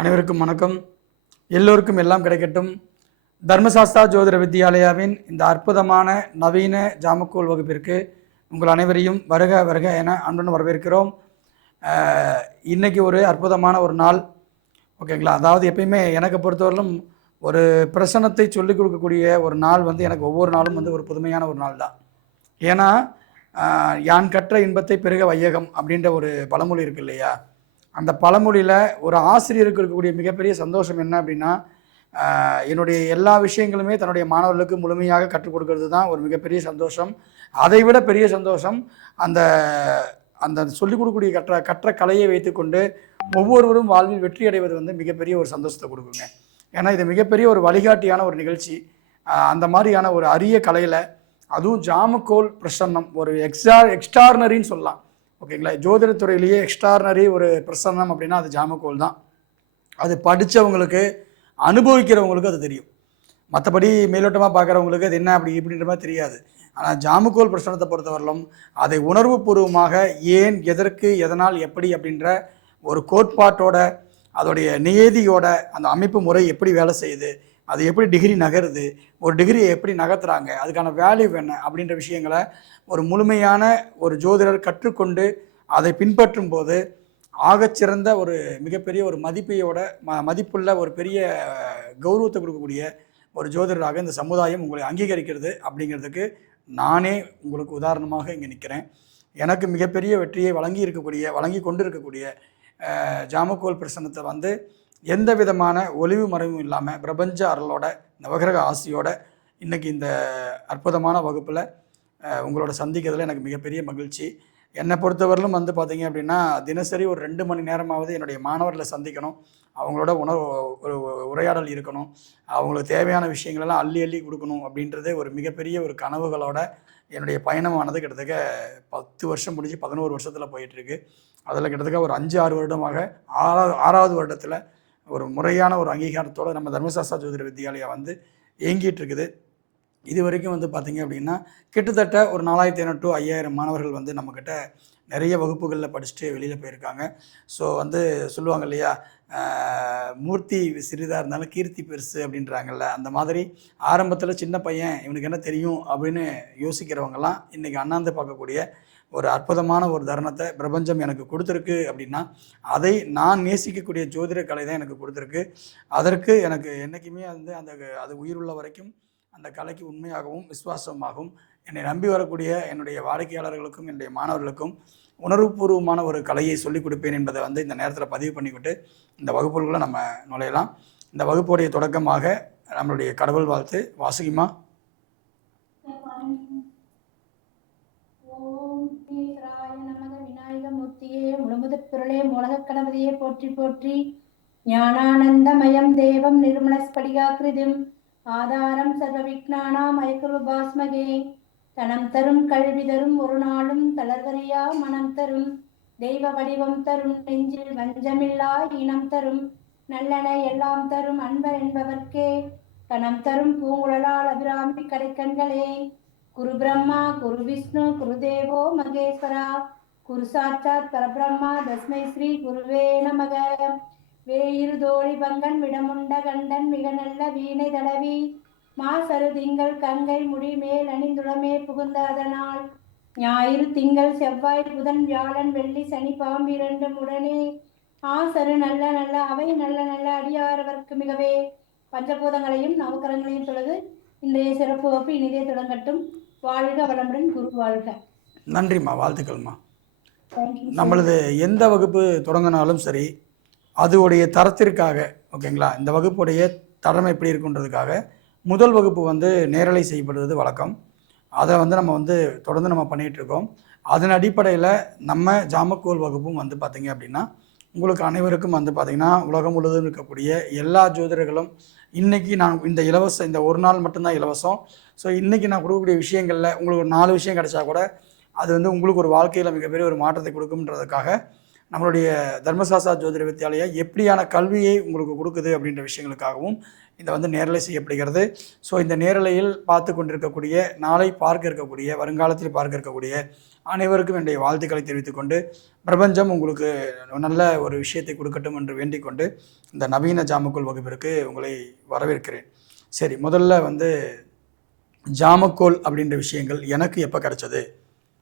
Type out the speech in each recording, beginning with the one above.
அனைவருக்கும் வணக்கம். எல்லோருக்கும் எல்லாம் கிடைக்கட்டும். தர்மசாஸ்தா ஜோதிட வித்யாலயாவின் இந்த அற்புதமான நவீன ஜாமக்கோல் வகுப்பிற்கு உங்கள் அனைவரையும் வருக வருக என அன்புடன் வரவேற்கிறோம். இன்றைக்கி ஒரு அற்புதமான ஒரு நாள், ஓகேங்களா? அதாவது எப்பயுமே எனக்கு பொறுத்தவரையிலும் ஒரு பிரசனத்தை சொல்லிக் கொடுக்கக்கூடிய ஒரு நாள் எனக்கு ஒவ்வொரு நாளும் ஒரு புதுமையான ஒரு நாள் தான். ஏன்னா யான் கற்ற இன்பத்தை பெருக வையகம் அப்படின்ற ஒரு பழமொழி இருக்கு இல்லையா? அந்த பழமொழியில் ஒரு ஆசிரியருக்கு இருக்கக்கூடிய மிகப்பெரிய சந்தோஷம் என்ன அப்படின்னா, என்னுடைய எல்லா விஷயங்களுமே தன்னுடைய மாணவர்களுக்கு முழுமையாக கற்றுக் கொடுக்கறது தான் ஒரு மிகப்பெரிய சந்தோஷம். அதை விட பெரிய சந்தோஷம் அந்த அந்த சொல்லிக் கொடுக்கக்கூடிய கற்ற கலையை வைத்துக்கொண்டு ஒவ்வொருவரும் வாழ்வில் வெற்றி அடைவது மிகப்பெரிய ஒரு சந்தோஷத்தை கொடுக்குங்க. ஏன்னா இது மிகப்பெரிய ஒரு வழிகாட்டியான ஒரு நிகழ்ச்சி. அந்த மாதிரியான ஒரு அரிய கலையில், அதுவும் ஜாமக்கோல் பிரசன்னம் ஒரு எக்ஸ்ட்ரார்னரின்னு சொல்லலாம், ஓகேங்களா? ஜோதிடத்துறையிலேயே எக்ஸ்ட்ரார்னரி ஒரு பிரசன்னம் அப்படின்னா அது ஜாமக்கோல் தான். அது படித்தவங்களுக்கு, அனுபவிக்கிறவங்களுக்கு அது தெரியும். மற்றபடி மேலோட்டமாக பார்க்குறவங்களுக்கு அது என்ன அப்படி இப்படின்ற மாதிரி தெரியாது. ஆனால் ஜாமக்கோல் பிரசனத்தை பொறுத்தவரையிலும் அதை உணர்வுபூர்வமாக ஏன், எதற்கு, எதனால், எப்படி அப்படின்ற ஒரு கோட்பாட்டோட, அதோடைய நியதியோட, அந்த அமைப்பு முறை எப்படி வேலை செய்யுது, அது எப்படி டிகிரி நகருது, ஒரு டிகிரியை எப்படி நகர்த்துறாங்க, அதுக்கான வேல்யூ என்ன அப்படின்ற விஷயங்களை ஒரு முழுமையான ஒரு ஜோதிடர் கற்றுக்கொண்டு அதை பின்பற்றும் போது ஆகச்சிறந்த ஒரு மிகப்பெரிய ஒரு மதிப்புள்ள ஒரு பெரிய கௌரவத்தை கொடுக்கக்கூடிய ஒரு ஜோதிடராக இந்த சமுதாயம் உங்களை அங்கீகரிக்கிறது அப்படிங்கிறதுக்கு நானே உங்களுக்கு உதாரணமாக இங்கே நிற்கிறேன். எனக்கு மிகப்பெரிய வெற்றியை வழங்கி கொண்டு இருக்கக்கூடிய ஜாமக்கோல் பிரசனத்தை எந்த விதமான ஒளிவு மறைவும் இல்லாமல் பிரபஞ்ச அருளோட, நவகிரக ஆசியோட இன்றைக்கி இந்த அற்புதமான வகுப்பில் உங்களோட சந்திக்கிறதுல எனக்கு மிகப்பெரிய மகிழ்ச்சி. என்னை பொறுத்தவரையிலும் பார்த்தீங்க அப்படின்னா, தினசரி ஒரு 2 மணி நேரமாவது என்னுடைய மாணவர்களை சந்திக்கணும், அவங்களோட ஒரு உரையாடல் இருக்கணும், அவங்களுக்கு தேவையான விஷயங்களெல்லாம் அள்ளி அள்ளி கொடுக்கணும் அப்படின்றது ஒரு மிகப்பெரிய ஒரு கனவுகளோட என்னுடைய பயணமானது கிட்டத்தட்ட 10 வருஷம் முடிஞ்சு 11 வருஷத்தில் போயிட்டுருக்கு. அதில் கிட்டத்தட்ட ஒரு 5-6 வருடமாக 6வது வருடத்தில் ஒரு முறையான ஒரு அங்கீகாரத்தோடு நம்ம தர்மசாஸ்தா ஜோதிட வித்யாலயா இயங்கிட்டு இருக்குது. இது வரைக்கும் பார்த்தீங்க அப்படின்னா கிட்டத்தட்ட ஒரு 4500 to 5000 மாணவர்கள் நம்மக்கிட்ட நிறைய வகுப்புகளில் படிச்சுட்டு வெளியில் போயிருக்காங்க. ஸோ சொல்லுவாங்க இல்லையா, மூர்த்தி சிறிதாக இருந்தாலும் கீர்த்தி பெருசு அப்படின்றாங்கல்ல, அந்த மாதிரி ஆரம்பத்தில் சின்ன பையன் இவனுக்கு என்ன தெரியும் அப்படின்னு யோசிக்கிறவங்கெல்லாம் இன்றைக்கி அண்ணாந்து பார்க்கக்கூடிய ஒரு அற்புதமான ஒரு தருணத்தை பிரபஞ்சம் எனக்கு கொடுத்துருக்கு. அப்படின்னா அதை நான் நேசிக்கக்கூடிய ஜோதிட கலை தான் எனக்கு கொடுத்துருக்கு. அதற்கு எனக்கு என்றைக்குமே அது உயிருள்ள வரைக்கும் அந்த கலைக்கு உண்மையாகவும் விசுவாசமாகவும் என்னை நம்பி வரக்கூடிய என்னுடைய வாடிக்கையாளர்களுக்கும் என்னுடைய மாணவர்களுக்கும் உணர்வுபூர்வமான ஒரு கலையை சொல்லிக் கொடுப்பேன் என்பதை இந்த நேரத்தில் பதிவு பண்ணிக்கிட்டு இந்த வகுப்புகளை நம்ம நுழையலாம். இந்த வகுப்புடைய தொடக்கமாக நம்மளுடைய கடவுள் வாழ்த்து வாசுகிமா. ஓம் ஈஸ்வராய நமக. விநாயகமூர்த்தியே, முழுமுதற் பொருளே, மூலகக் கணபதியே போற்றி போற்றி. ஞானானந்தமயம் தேவம் நிர்மலஸ்படிகாக்கிருதிம் ஆதாரம் சர்வ விக்னானாம் ஐகுருபாஸ்மகே. தனம் தரும் கல்வி தரும் ஒரு நாளும் தளர்வறியா மனம் தரும் தெய்வ வடிவம் தரும் நெஞ்சில் வஞ்சமில்லா இனம் தரும் நல்லன எல்லாம் தரும் அன்பர் என்பவர்க்கே கணம் தரும் பூங்குழலால் அபிராமி கடைக்கண்களே. குரு பிரம்மா குரு விஷ்ணு குரு தேவோ மகேஸ்வரா குரு சாட்சாத் பரபிரம்மா தஸ்மை ஸ்ரீ குருவே நமக. வேயிரு தோழி பங்கன் விடமுண்ட கண்டன் மிக நல்ல வீணை தடவி மாசரு திங்கள் கங்கை முடி மேல் அணிந்துளமே புகுந்த அதனால் ஞாயிறு திங்கள் செவ்வாய் புதன் வியாழன் வெள்ளி சனி பாம்பு 2 உடனே ஆசரு நல்ல நல்ல அவை நல்ல நல்ல அடியாரவர்க்கு மிகவே பஞ்சபூதங்களையும் நவக்கரங்களையும் தொழுது இன்றைய சிறப்பு வகுப்பு இனிதே தொடங்கட்டும். வாழ்க வளமுடன், குரு வாழ்க. நன்றிம்மா, வாழ்த்துக்கள்மா. நம்மளது எந்த வகுப்பு தொடங்கினாலும் சரி, அதுடைய தரத்திற்காக, ஓகேங்களா, இந்த வகுப்புடைய தரம் எப்படி இருக்குன்றதுக்காக முதல் வகுப்பு நேரலை செய்யப்படுவது வழக்கம். அதை நம்ம தொடர்ந்து நம்ம பண்ணிகிட்ருக்கோம். அதன் அடிப்படையில் நம்ம ஜாமக்கோல் வகுப்பும் பார்த்திங்க அப்படின்னா உங்களுக்கு அனைவருக்கும் பார்த்திங்கன்னா உலகம் முழுவதும் இருக்கக்கூடிய எல்லா ஜோதிடர்களும் இன்றைக்கி நான் இந்த ஒரு நாள் மட்டும்தான் இலவசம். ஸோ இன்றைக்கி நான் கொடுக்கக்கூடிய விஷயங்களில் உங்களுக்கு ஒரு 4 விஷயம் கிடைச்சா கூட அது உங்களுக்கு ஒரு வாழ்க்கையில் மிகப்பெரிய ஒரு மாற்றத்தை கொடுக்கும்ன்றதுக்காக நம்மளுடைய தர்மசாஸ்தா ஜோதிட வித்யாலயா எப்படியான கல்வியை உங்களுக்கு கொடுக்குது அப்படின்ற விஷயங்களுக்காகவும் இந்த நேரலை செய்யப்படுகிறது. ஸோ இந்த நேரலையில் பார்த்து கொண்டிருக்கக்கூடிய, நாளை பார்க்க இருக்கக்கூடிய, வருங்காலத்தில் பார்க்க இருக்கக்கூடிய அனைவருக்கும் என்னுடைய வாழ்த்துக்களை தெரிவித்துக்கொண்டு பிரபஞ்சம் உங்களுக்கு நல்ல ஒரு விஷயத்தை கொடுக்கட்டும் என்று வேண்டிக் கொண்டு இந்த நவீன ஜாமக்கோல் வகுப்பிற்கு உங்களை வரவேற்கிறேன். சரி, முதல்ல வந்து ஜாமக்கோல் அப்படின்ற விஷயங்கள் எனக்கு எப்போ கிடச்சது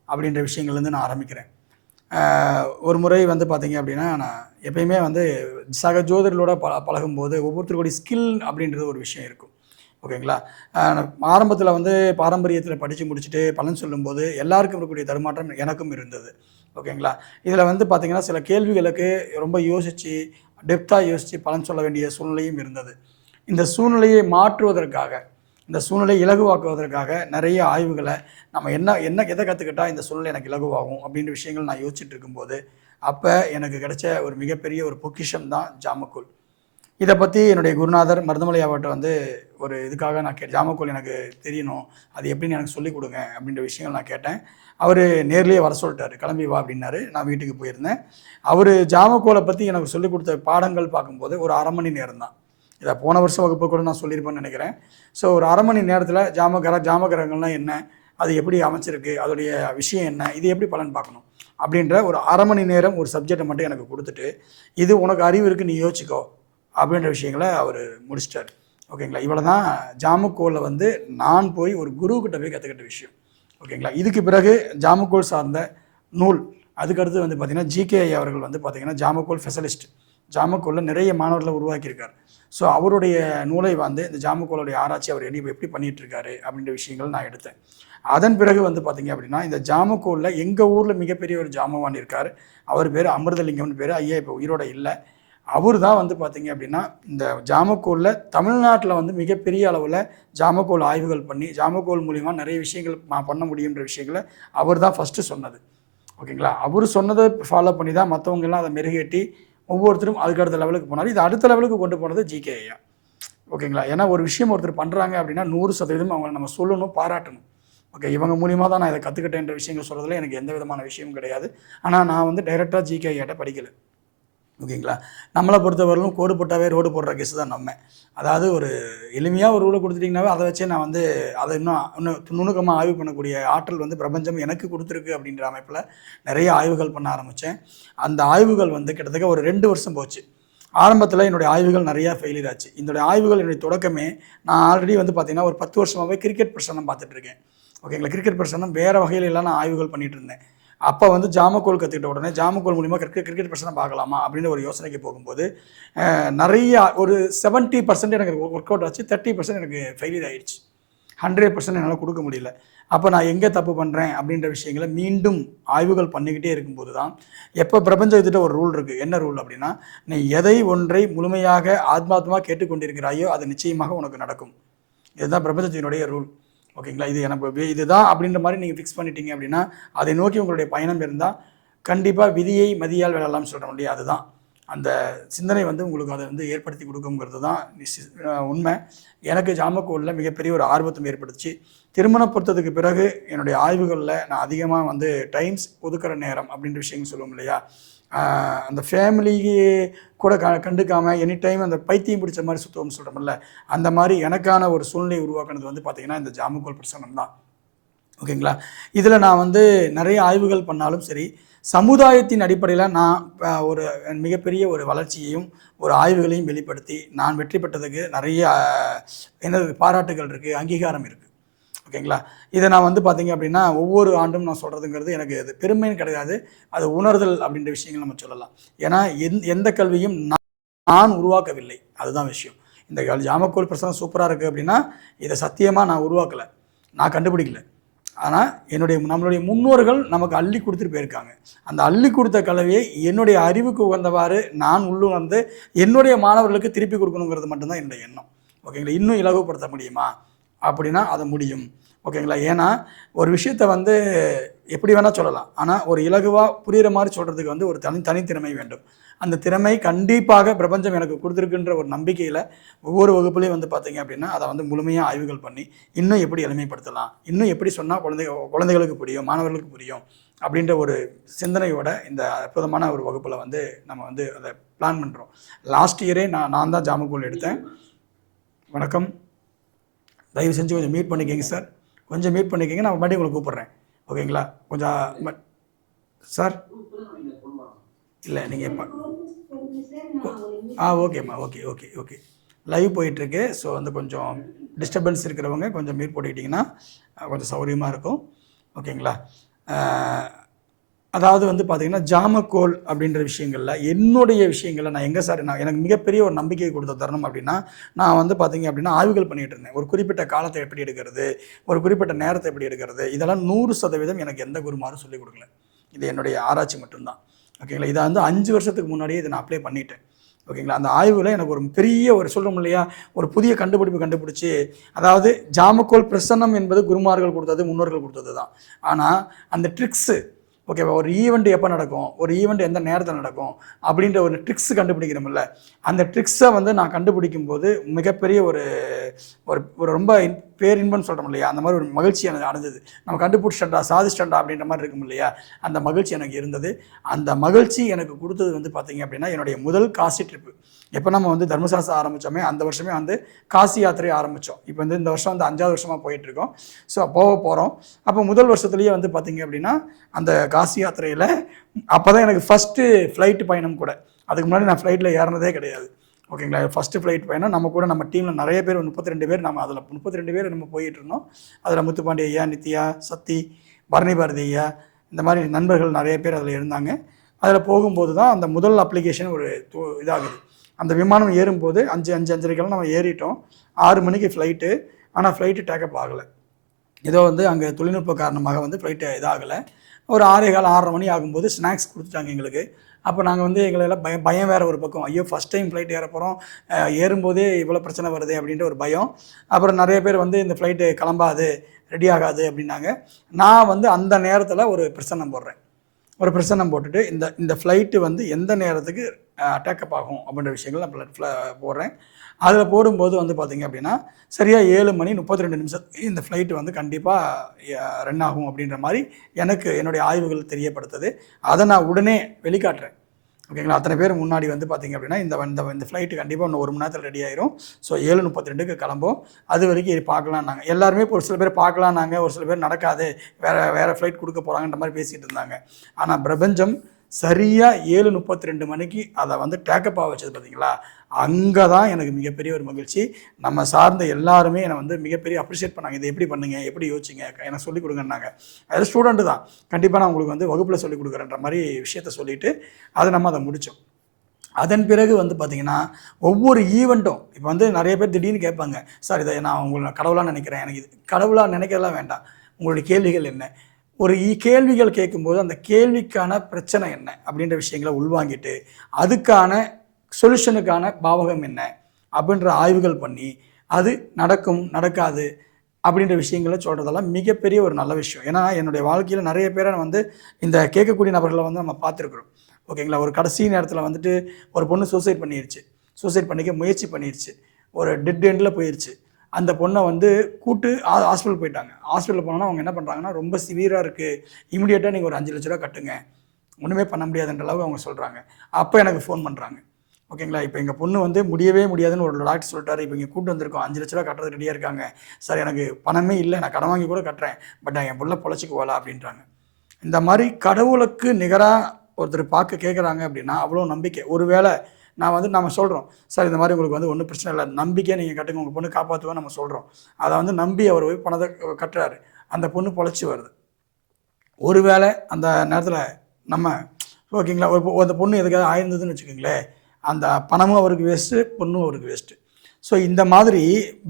அப்படின்ற விஷயங்கள்லேருந்து நான் ஆரம்பிக்கிறேன். ஒரு முறை வந்து பார்த்தீங்க அப்படின்னா, நான் எப்பயுமே வந்து சக ஜோதிடர்களோட பழகும்போது ஒவ்வொருத்தருடைய ஸ்கில் அப்படின்றது ஒரு விஷயம் இருக்கும். ஓகேங்களா? ஆரம்பத்தில் வந்து பாரம்பரியத்தில் படித்து முடிச்சுட்டு பலன் சொல்லும்போது எல்லாருக்கும் இருக்கக்கூடிய தடுமாற்றம் எனக்கும் இருந்தது. ஓகேங்களா? இதில் வந்து பார்த்திங்கன்னா சில கேள்விகளுக்கு ரொம்ப யோசித்து டெப்த்தாக யோசித்து பலன் சொல்ல வேண்டிய சூழ்நிலையும் இருந்தது. இந்த சூழ்நிலையை மாற்றுவதற்காக, இந்த சூழ்நிலையை இலகுவாக்குவதற்காக நிறைய ஆய்வுகளை நம்ம எதை கற்றுக்கிட்டால் இந்த சூழ்நிலை எனக்கு இலகுவாகும் அப்படின்ற விஷயங்கள் நான் யோசிச்சுட்டு இருக்கும்போது அப்போ எனக்கு கிடைச்ச ஒரு மிகப்பெரிய ஒரு பொக்கிஷம் தான் ஜாமக்கோல். இதை பற்றி என்னுடைய குருநாதர் மருதமலை அவர்கிட்ட வந்து ஒரு இதுக்காக நான் ஜாமக்கோல் எனக்கு தெரியணும், அது எப்படின்னு எனக்கு சொல்லிக் கொடுங்க அப்படின்ற விஷயங்கள் நான் கேட்டேன். அவர் நேர்லேயே வர சொல்லிட்டார், கிளம்பி வா அப்படின்னாரு. நான் வீட்டுக்கு போயிருந்தேன். அவர் ஜாமக்கோலை பற்றி எனக்கு சொல்லிக் கொடுத்த பாடங்கள் பார்க்கும்போது ஒரு 1/2 மணி நேரம் தான். இதை போன வருஷம் வகுப்பு கூட நான் சொல்லியிருப்பேன்னு நினைக்கிறேன். ஸோ ஒரு 1/2 மணி நேரத்தில் ஜாமகிரகங்கள்லாம் என்ன, அது எப்படி அமைச்சிருக்கு, அதோடைய விஷயம் என்ன, இது எப்படி பலன் பார்க்கணும் அப்படின்ற ஒரு 1/2 மணி நேரம் ஒரு சப்ஜெக்டை மட்டும் எனக்கு கொடுத்துட்டு, இது உனக்கு அறிவு இருக்குது, நீ யோசிக்கோ அப்படின்ற விஷயங்களை அவர் முடிச்சிட்டார். ஓகேங்களா? இவ்வளோ தான் ஜாமக்கோலை வந்து நான் போய் ஒரு குருக்கிட்ட போய் கற்றுக்கிட்ட விஷயம். ஓகேங்களா? இதுக்கு பிறகு ஜாமக்கோல் சார்ந்த நூல், அதுக்கடுத்து வந்து பார்த்திங்கன்னா ஜிகே அவர்கள் வந்து பார்த்திங்கன்னா ஜாமக்கோல் ஸ்பெஷலிஸ்ட், ஜாமக்கோலில் நிறைய மாணவர்களை உருவாக்கியிருக்கார். ஸோ அவருடைய நூலை வந்து இந்த ஜாமக்கோளுடைய ஆராய்ச்சி அவர் எப்படி பண்ணிகிட்ருக்காரு அப்படின்ற விஷயங்கள் நான் எடுத்தேன். அதன் பிறகு வந்து பார்த்திங்க அப்படின்னா இந்த ஜாமக்கோலில் எங்கள் ஊரில் மிகப்பெரிய ஒரு ஜாமவான் இருக்கார். அவர் பேர் அமிர்தலிங்கம்னு பேர். ஐயா இப்போ உயிரோட இல்லை. அவர் தான் வந்து பார்த்திங்க அப்படின்னா இந்த ஜாமக்கோலில் தமிழ்நாட்டில் வந்து மிகப்பெரிய அளவில் ஜாமக்கோல் ஆய்வுகள் பண்ணி ஜாமக்கோல் மூலிமா நிறைய விஷயங்கள் பண்ண முடியுன்ற விஷயங்களை அவர் தான் ஃபஸ்ட்டு சொன்னது. ஓகேங்களா? அவர் சொன்னதை ஃபாலோ பண்ணி தான் மற்றவங்கெல்லாம் அதை மெருகேட்டி ஒவ்வொருத்தரும் அதுக்கு அடுத்த லெவலுக்கு போனார். இது அடுத்த லெவலுக்கு கொண்டு போனது ஜிகே ஐயா. ஓகேங்களா? ஏன்னா ஒரு விஷயம் ஒருத்தர் பண்ணுறாங்க அப்படின்னா 100% அவங்களை நம்ம சொல்லணும், பாராட்டணும். ஓகே, இவங்க மூலியமாக தான் நான் இதை கற்றுக்கிட்டேன்ற விஷயங்கள் சொல்கிறதுல எனக்கு எந்த விதமான விஷயமும் கிடையாது. ஆனால் நான் வந்து டைரெக்டாக ஜிகே ஐயாட்ட படிக்கலை. ஓகேங்களா? நம்மளை பொறுத்தவரையிலும் கோடு போட்டாவே ரோடு போடுற கேஸ் தான் நம்ம. அதாவது ஒரு எளிமையாக ஒரு ரூலை கொடுத்துட்டிங்கனாவே அதை வச்சே நான் வந்து அதை இன்னும் நுணுக்கமாக ஆய்வு பண்ணக்கூடிய ஆற்றல் வந்து பிரபஞ்சம் எனக்கு கொடுத்துருக்கு அப்படின்ற அமைப்பில் நிறைய ஆய்வுகள் பண்ண ஆரம்பித்தேன். அந்த ஆய்வுகள் வந்து கிட்டத்தட்ட ஒரு 2 வருஷம் போச்சு. ஆரம்பத்தில் என்னுடைய ஆய்வுகள் நிறையா ஃபெயிலியர் ஆச்சு. என்னுடைய ஆய்வுகள் என்னுடைய தொடக்கமே நான் ஆல்ரெடி வந்து பார்த்திங்கன்னா ஒரு 10 வருஷமாகவே கிரிக்கெட் பிரசனம் பார்த்துட்ருக்கேன். ஓகேங்களா? கிரிக்கெட் பிரசனம் வேறு வகையில் எல்லாம் நான் ஆய்வுகள் பண்ணிகிட்டு இருந்தேன். அப்போ வந்து ஜாமக்கோல் கற்றுக்கிட்ட உடனே ஜாமக்கோல் மூலிமா கிரிக்கெட் பிரச்சனை பார்க்கலாமா அப்படின்னு ஒரு யோசனைக்கு போகும்போது நிறைய ஒரு 70% எனக்கு ஒர்க் அவுட் ஆச்சு, 30% எனக்கு ஃபெயிலியர் ஆகிடுச்சு. 100% என்னால் கொடுக்க முடியல. அப்போ நான் எங்கே தப்பு பண்ணுறேன் அப்படின்ற விஷயங்களை மீண்டும் ஆய்வுகள் பண்ணிக்கிட்டே இருக்கும்போது தான் எப்போ பிரபஞ்சத்திட்ட ஒரு ரூல் இருக்குது. என்ன ரூல் அப்படின்னா, நீ எதை ஒன்றை முழுமையாக ஆத்மாத்மா கேட்டுக்கொண்டிருக்கிறாயோ அது நிச்சயமாக உனக்கு நடக்கும். இதுதான் பிரபஞ்சத்தினுடைய ரூல். ஓகேங்களா? இது எனக்கு இதுதான் அப்படின்ற மாதிரி நீங்கள் ஃபிக்ஸ் பண்ணிட்டீங்க அப்படின்னா அதை நோக்கி உங்களுடைய பயணம் இருந்தால் கண்டிப்பாக விதியை மதியால் விழலாம்னு சொல்கிறோம் இல்லையா? அதுதான் அந்த சிந்தனை வந்து உங்களுக்கு அதை வந்து ஏற்படுத்தி கொடுக்குங்கிறது தான் உண்மை. எனக்கு ஜாமக்கோலில் மிகப்பெரிய ஒரு ஆர்வத்தை ஏற்படுத்தி திருமணம் பொறுத்ததுக்கு பிறகு என்னுடைய ஆய்வுகளில் நான் அதிகமாக வந்து டைம்ஸ் ஒதுக்குற நேரம் அப்படின்ற விஷயங்கள் சொல்லுவோம் இல்லையா? அந்த ஃபேமிலிக்கு கூட கண்டுக்காமல் எனி டைம் அந்த பைத்தியம் பிடிச்ச மாதிரி சுற்றுவோம்னு சொல்கிறோம்ல, அந்த மாதிரி எனக்கான ஒரு சூழ்நிலை உருவாக்குனது வந்து பார்த்திங்கன்னா இந்த ஜாமக்கோல் பிரசனம் தான். ஓகேங்களா? இதில் நான் வந்து நிறைய ஆய்வுகள் பண்ணாலும் சரி, சமுதாயத்தின் அடிப்படையில் நான் ஒரு மிகப்பெரிய ஒரு வளர்ச்சியையும் ஒரு ஆய்வுகளையும் வெளிப்படுத்தி நான் வெற்றி பெற்றதுக்கு நிறைய எனது பாராட்டுகள் இருக்குது, அங்கீகாரம் இருக்குது. ஓகேங்களா? இதை நான் வந்து பார்த்திங்க அப்படின்னா ஒவ்வொரு ஆண்டும் நான் சொல்கிறதுங்கிறது எனக்கு அது பெருமைன்னு கிடையாது, அது உணர்தல் அப்படின்ற விஷயங்கள் நம்ம சொல்லலாம். ஏன்னா எந்த கல்வியும் நான் உருவாக்கவில்லை, அதுதான் விஷயம். இந்த ஜாமக்கோல் பிரசனம் சூப்பராக இருக்குது அப்படின்னா இதை சத்தியமாக நான் உருவாக்கலை, நான் கண்டுபிடிக்கல. ஆனால் நம்மளுடைய முன்னோர்கள் நமக்கு அள்ளி கொடுத்துட்டு போயிருக்காங்க. அந்த அள்ளி கொடுத்த கல்வியை என்னுடைய அறிவுக்கு உகந்தவாறு நான் உள்ளுணர்ந்து என்னுடைய மாணவர்களுக்கு திருப்பி கொடுக்கணுங்கிறது மட்டும்தான் என்னுடைய எண்ணம். ஓகேங்களா? இன்னும் இலகுப்படுத்த முடியுமா அப்படின்னா அது முடியும். ஓகேங்களா? ஏன்னா ஒரு விஷயத்தை வந்து எப்படி வேணால் சொல்லலாம், ஆனால் ஒரு இலகுவாக புரிகிற மாதிரி சொல்கிறதுக்கு வந்து ஒரு தனித்திறமை வேண்டும். அந்த திறமை கண்டிப்பாக பிரபஞ்சம் எனக்கு கொடுத்துருக்குன்ற ஒரு நம்பிக்கையில் ஒவ்வொரு வகுப்புலையும் வந்து பார்த்திங்க அப்படின்னா அதை வந்து முழுமையாக ஆய்வுகள் பண்ணி இன்னும் எப்படி எளிமைப்படுத்தலாம், இன்னும் எப்படி சொன்னால் குழந்தைகளுக்கு புரியும், மாணவர்களுக்கு புரியும் அப்படின்ற ஒரு சிந்தனையோட இந்த அற்புதமான ஒரு வகுப்பில் வந்து நம்ம வந்து அதை பிளான் பண்ணுறோம். லாஸ்ட் இயரே நான் தான் ஜாமக்கோல் எடுத்தேன். வணக்கம், தயவு செஞ்சு கொஞ்சம் மீட் பண்ணிக்கோங்க சார், கொஞ்சம் மீட் பண்ணிக்கோங்க, நான் மறுபடியும் உங்களுக்கு கூப்பிட்றேன். ஓகேங்களா? கொஞ்சம் சார் இல்லை நீங்கள் ஓகேம்மா, ஓகே ஓகே ஓகே. லைவ் போயிட்டுருக்கு. ஸோ வந்து கொஞ்சம் டிஸ்டர்பன்ஸ் இருக்கிறவங்க கொஞ்சம் மியூட் போட்டுக்கிட்டிங்கன்னா கொஞ்சம் சௌகரியமாக இருக்கும். ஓகேங்களா? அதாவது வந்து பார்த்திங்கன்னா ஜாமக்கோல் அப்படின்ற விஷயங்களில் என்னுடைய விஷயங்களில் நான் எங்கே சார் எனக்கு மிகப்பெரிய ஒரு நம்பிக்கை கொடுத்த தருணம் அப்படின்னா, நான் வந்து பார்த்திங்க அப்படின்னா ஆய்வுகள் பண்ணிகிட்டு இருந்தேன். ஒரு குறிப்பிட்ட காலத்தை எப்படி எடுக்கிறது, ஒரு குறிப்பிட்ட நேரத்தை எப்படி எடுக்கிறது, இதெல்லாம் 100% எனக்கு எந்த குருமாரும் சொல்லிக் கொடுக்கல. இது என்னுடைய ஆராய்ச்சி மட்டும்தான். ஓகேங்களா? இதை வந்து 5 வருஷத்துக்கு முன்னாடியே இதை நான் அப்ளை பண்ணிட்டேன். ஓகேங்களா? அந்த ஆய்வில் எனக்கு ஒரு பெரிய ஒரு சொல்கிறோம் இல்லையா, ஒரு புதிய கண்டுபிடிச்சு, அதாவது ஜாமக்கோல் பிரசன்னம் என்பது குருமார்கள் கொடுத்தது, முன்னோர்கள் கொடுத்தது தான். ஆனால் அந்த ட்ரிக்ஸு, ஓகேவா, ஒரு ஈவெண்ட் எப்போ நடக்கும், ஒரு ஈவெண்ட் எந்த நேரத்தில் நடக்கும் அப்படின்ற ஒரு ட்ரிக்ஸ் கண்டுபிடிக்கிறோம்ல, அந்த ட்ரிக்ஸை வந்து நான் கண்டுபிடிக்கும் போது மிகப்பெரிய ஒரு ஒரு ரொம்ப பேரின்பம்னு சொல்கிறோம் இல்லையா, அந்த மாதிரி ஒரு மகிழ்ச்சி எனக்கு அடைஞ்சது. நம்ம கண்டுபிடிச்சிட்டா சாதிச்சிட்டா அப்படின்ற மாதிரி இருக்கும் இல்லையா, அந்த மகிழ்ச்சி எனக்கு இருந்தது. அந்த மகிழ்ச்சி எனக்கு கொடுத்தது வந்து பார்த்திங்க அப்படின்னா என்னுடைய முதல் காசி ட்ரிப்பு. எப்போ நம்ம வந்து தர்மசாஸ்திரம் ஆரம்பித்தோமே அந்த வருஷமே வந்து காசி யாத்திரை ஆரம்பித்தோம். இப்போ வந்து இந்த வருஷம் வந்து 5வது வருஷமாக போயிட்டுருக்கோம். ஸோ போக போகிறோம். அப்போ முதல் வருஷத்துலேயே வந்து பார்த்திங்க அப்படின்னா அந்த காசி யாத்திரையில் அப்போ தான் எனக்கு ஃபஸ்ட்டு ஃப்ளைட்டு பயணம் கூட. அதுக்கு முன்னாடி நான் ஃப்ளைட்டில் ஏறினதே கிடையாது. ஓகேங்களா? ஃபஸ்ட்டு ஃப்ளைட் பயணம். நம்ம டீமில் நிறைய பேர் 32 பேர், நம்ம அதில் 32 பேர் நம்ம போயிட்டு இருந்தோம். அதில் முத்துப்பாண்டி ஐயா, நித்யா, சக்தி, பரணி பாரதி ஐயா, இந்த மாதிரி நண்பர்கள் நிறைய பேர் அதில் இருந்தாங்க. அதில் போகும்போது தான் அந்த முதல் அப்ளிகேஷன் ஒரு இதாகுது. அந்த விமானம் ஏறும்போது 5:05 நம்ம ஏறிட்டோம். 6 மணிக்கு ஃப்ளைட்டு. ஆனால் ஃப்ளைட்டு டேக்கப் ஆகலை. ஏதோ வந்து அங்கே தொழில்நுட்ப காரணமாக வந்து ஃப்ளைட்டு இதாகலை. ஒரு 6:15 6:30 மணி ஆகும்போது ஸ்நாக்ஸ் கொடுத்துட்டாங்க எங்களுக்கு. அப்போ நாங்கள் வந்து எங்களெல்லாம் பயம் வேறு ஒரு பக்கம். ஐயோ, ஃபஸ்ட் டைம் ஃப்ளைட் ஏற போகிறோம், ஏறும்போதே இவ்வளோ பிரச்சனை வருது அப்படின்ற ஒரு பயம். அப்புறம் நிறைய பேர் வந்து இந்த ஃப்ளைட்டு கிளம்பாது, ரெடி ஆகாது அப்படின்னாங்க. நான் வந்து அந்த நேரத்தில் ஒரு பிரசன்னம் போட்டுட்டு இந்த ஃப்ளைட்டு வந்து எந்த நேரத்துக்கு டேக்கப் ஆகும் அப்படின்ற விஷயங்கள் நான் போடுறேன். அதில் போடும்போது வந்து பார்த்திங்க அப்படின்னா சரியாக 7:32 இந்த ஃப்ளைட்டு வந்து கண்டிப்பாக ரன் ஆகும் அப்படின்ற மாதிரி எனக்கு என்னுடைய ஆய்வுகள் தெரியப்படுத்துது. அதை நான் உடனே வெளிக்காட்டுறேன். ஓகேங்களா? அத்தனை பேர் முன்னாடி வந்து பார்த்திங்க அப்படின்னா இந்த ஃப்ளைட்டு கண்டிப்பாக இன்னும் 1 மணி நேரத்தில் ரெடி ஆயிரும். ஸோ 7:32 கிளம்போம். அது வரைக்கும் பார்க்கலான்னாங்க. எல்லாருமே ஒரு சில பேர் பார்க்கலான்னாங்க, ஒரு சில பேர் நடக்காது, வேறு ஃப்ளைட் கொடுக்க போகிறாங்கன்ற மாதிரி பேசிகிட்டு இருந்தாங்க. ஆனால் பிரபஞ்சம் சரியாக 7:32 மணிக்கு அதை வந்து டேக்கப் ஆக வச்சது பார்த்தீங்களா, அங்கே தான் எனக்கு மிகப்பெரிய ஒரு மகிழ்ச்சி. நம்ம சார்ந்த எல்லாருமே என்னை வந்து மிகப்பெரிய அப்ரிஷியேட் பண்ணாங்க. இதை எப்படி பண்ணுங்க, எப்படி யோசிச்சிங்க, எனக்கு சொல்லிக் கொடுங்கன்னாங்க. அது ஸ்டூடெண்ட்டு தான், கண்டிப்பாக நான் உங்களுக்கு வந்து வகுப்பில் சொல்லிக் கொடுக்குறேன்ற மாதிரி விஷயத்த சொல்லிவிட்டு அதை முடித்தோம். அதன் பிறகு வந்து பார்த்திங்கன்னா ஒவ்வொரு ஈவெண்ட்டும் இப்போ வந்து நிறைய பேர் திடீர்னு கேட்பாங்க, சார் இதை நான் உங்களை கடவுளாக நினைக்கிறேன், எனக்கு இது கடவுளாக நினைக்கிறதெல்லாம் வேண்டாம், உங்களுடைய கேள்விகள் என்ன, ஒரு கேள்விகள் கேட்கும்போது அந்த கேள்விக்கான பிரச்சனை என்ன அப்படின்ற விஷயங்களை உள்வாங்கிட்டு அதுக்கான சொல்யூஷனுக்கான பாவகம் என்ன அப்படின்ற ஆய்வுகள் பண்ணி அது நடக்கும் நடக்காது அப்படின்ற விஷயங்களை சொல்கிறதெல்லாம் மிகப்பெரிய ஒரு நல்ல விஷயம். ஏன்னா என்னுடைய வாழ்க்கையில் நிறைய பேரை வந்து இந்த கேட்கக்கூடிய நபர்களை வந்து நம்ம பார்த்துருக்குறோம். ஓகேங்களா? ஒரு கடைசி நேரத்தில் வந்துட்டு ஒரு பொண்ணு சூசைட் பண்ணிக்க முயற்சி பண்ணிடுச்சு, ஒரு டெட் எண்டில் போயிடுச்சு. அந்த பொண்ணை வந்து கூட்டு ஹாஸ்பிட்டல் போயிட்டாங்க. ஹாஸ்பிட்டல் போனோன்னா அவங்க என்ன பண்ணுறாங்கன்னா, ரொம்ப சிவியராக இருக்குது, இமீடியட்டாக நீங்கள் ஒரு 5 லட்ச ரூபா கட்டுங்க, ஒன்றுமே பண்ண முடியாதுன்ற அளவுக்கு அவங்க சொல்கிறாங்க. அப்போ எனக்கு ஃபோன் பண்ணுறாங்க. ஓகேங்களா? இப்போ எங்கள் பொண்ணு வந்து முடியவே முடியாதுன்னு ஒரு டாக்டர் சொல்லிட்டாரு, இப்போ இங்கே கூட்டு வந்திருக்கோம், 5 லட்ச ரூபா கட்டுறது ரெடியாக இருக்காங்க சார், எனக்கு பணமே இல்லை, நான் கடன் வாங்கி கூட கட்டுறேன், பட் என் பிள்ளை பொழைச்சிக்குவாளா அப்படின்றாங்க. இந்த மாதிரி கடவுளுக்கு நிகராக ஒருத்தர் பார்க்க கேட்குறாங்க அப்படின்னா அவ்வளோ நம்பிக்கை. ஒருவேளை நம்ம சொல்கிறோம், சார் இந்த மாதிரி உங்களுக்கு வந்து ஒன்றும் பிரச்சனை இல்லை, நம்பிக்கையை நீங்கள் கட்டுங்க, உங்கள் பொண்ணு காப்பாற்றுவோம் நம்ம சொல்கிறோம். அதை வந்து நம்பி அவர் போய் பணத்தை கட்டுறாரு, அந்த பொண்ணு பொழைச்சி வருது. ஒருவேளை அந்த நேரத்தில் நம்ம ஓகேங்களா, அந்த பொண்ணு எதுக்காக ஆயிருந்ததுன்னு வச்சுக்கோங்களேன், அந்த பணமும் அவருக்கு வேஸ்ட்டு, பொண்ணும் அவருக்கு வேஸ்ட்டு. ஸோ இந்த மாதிரி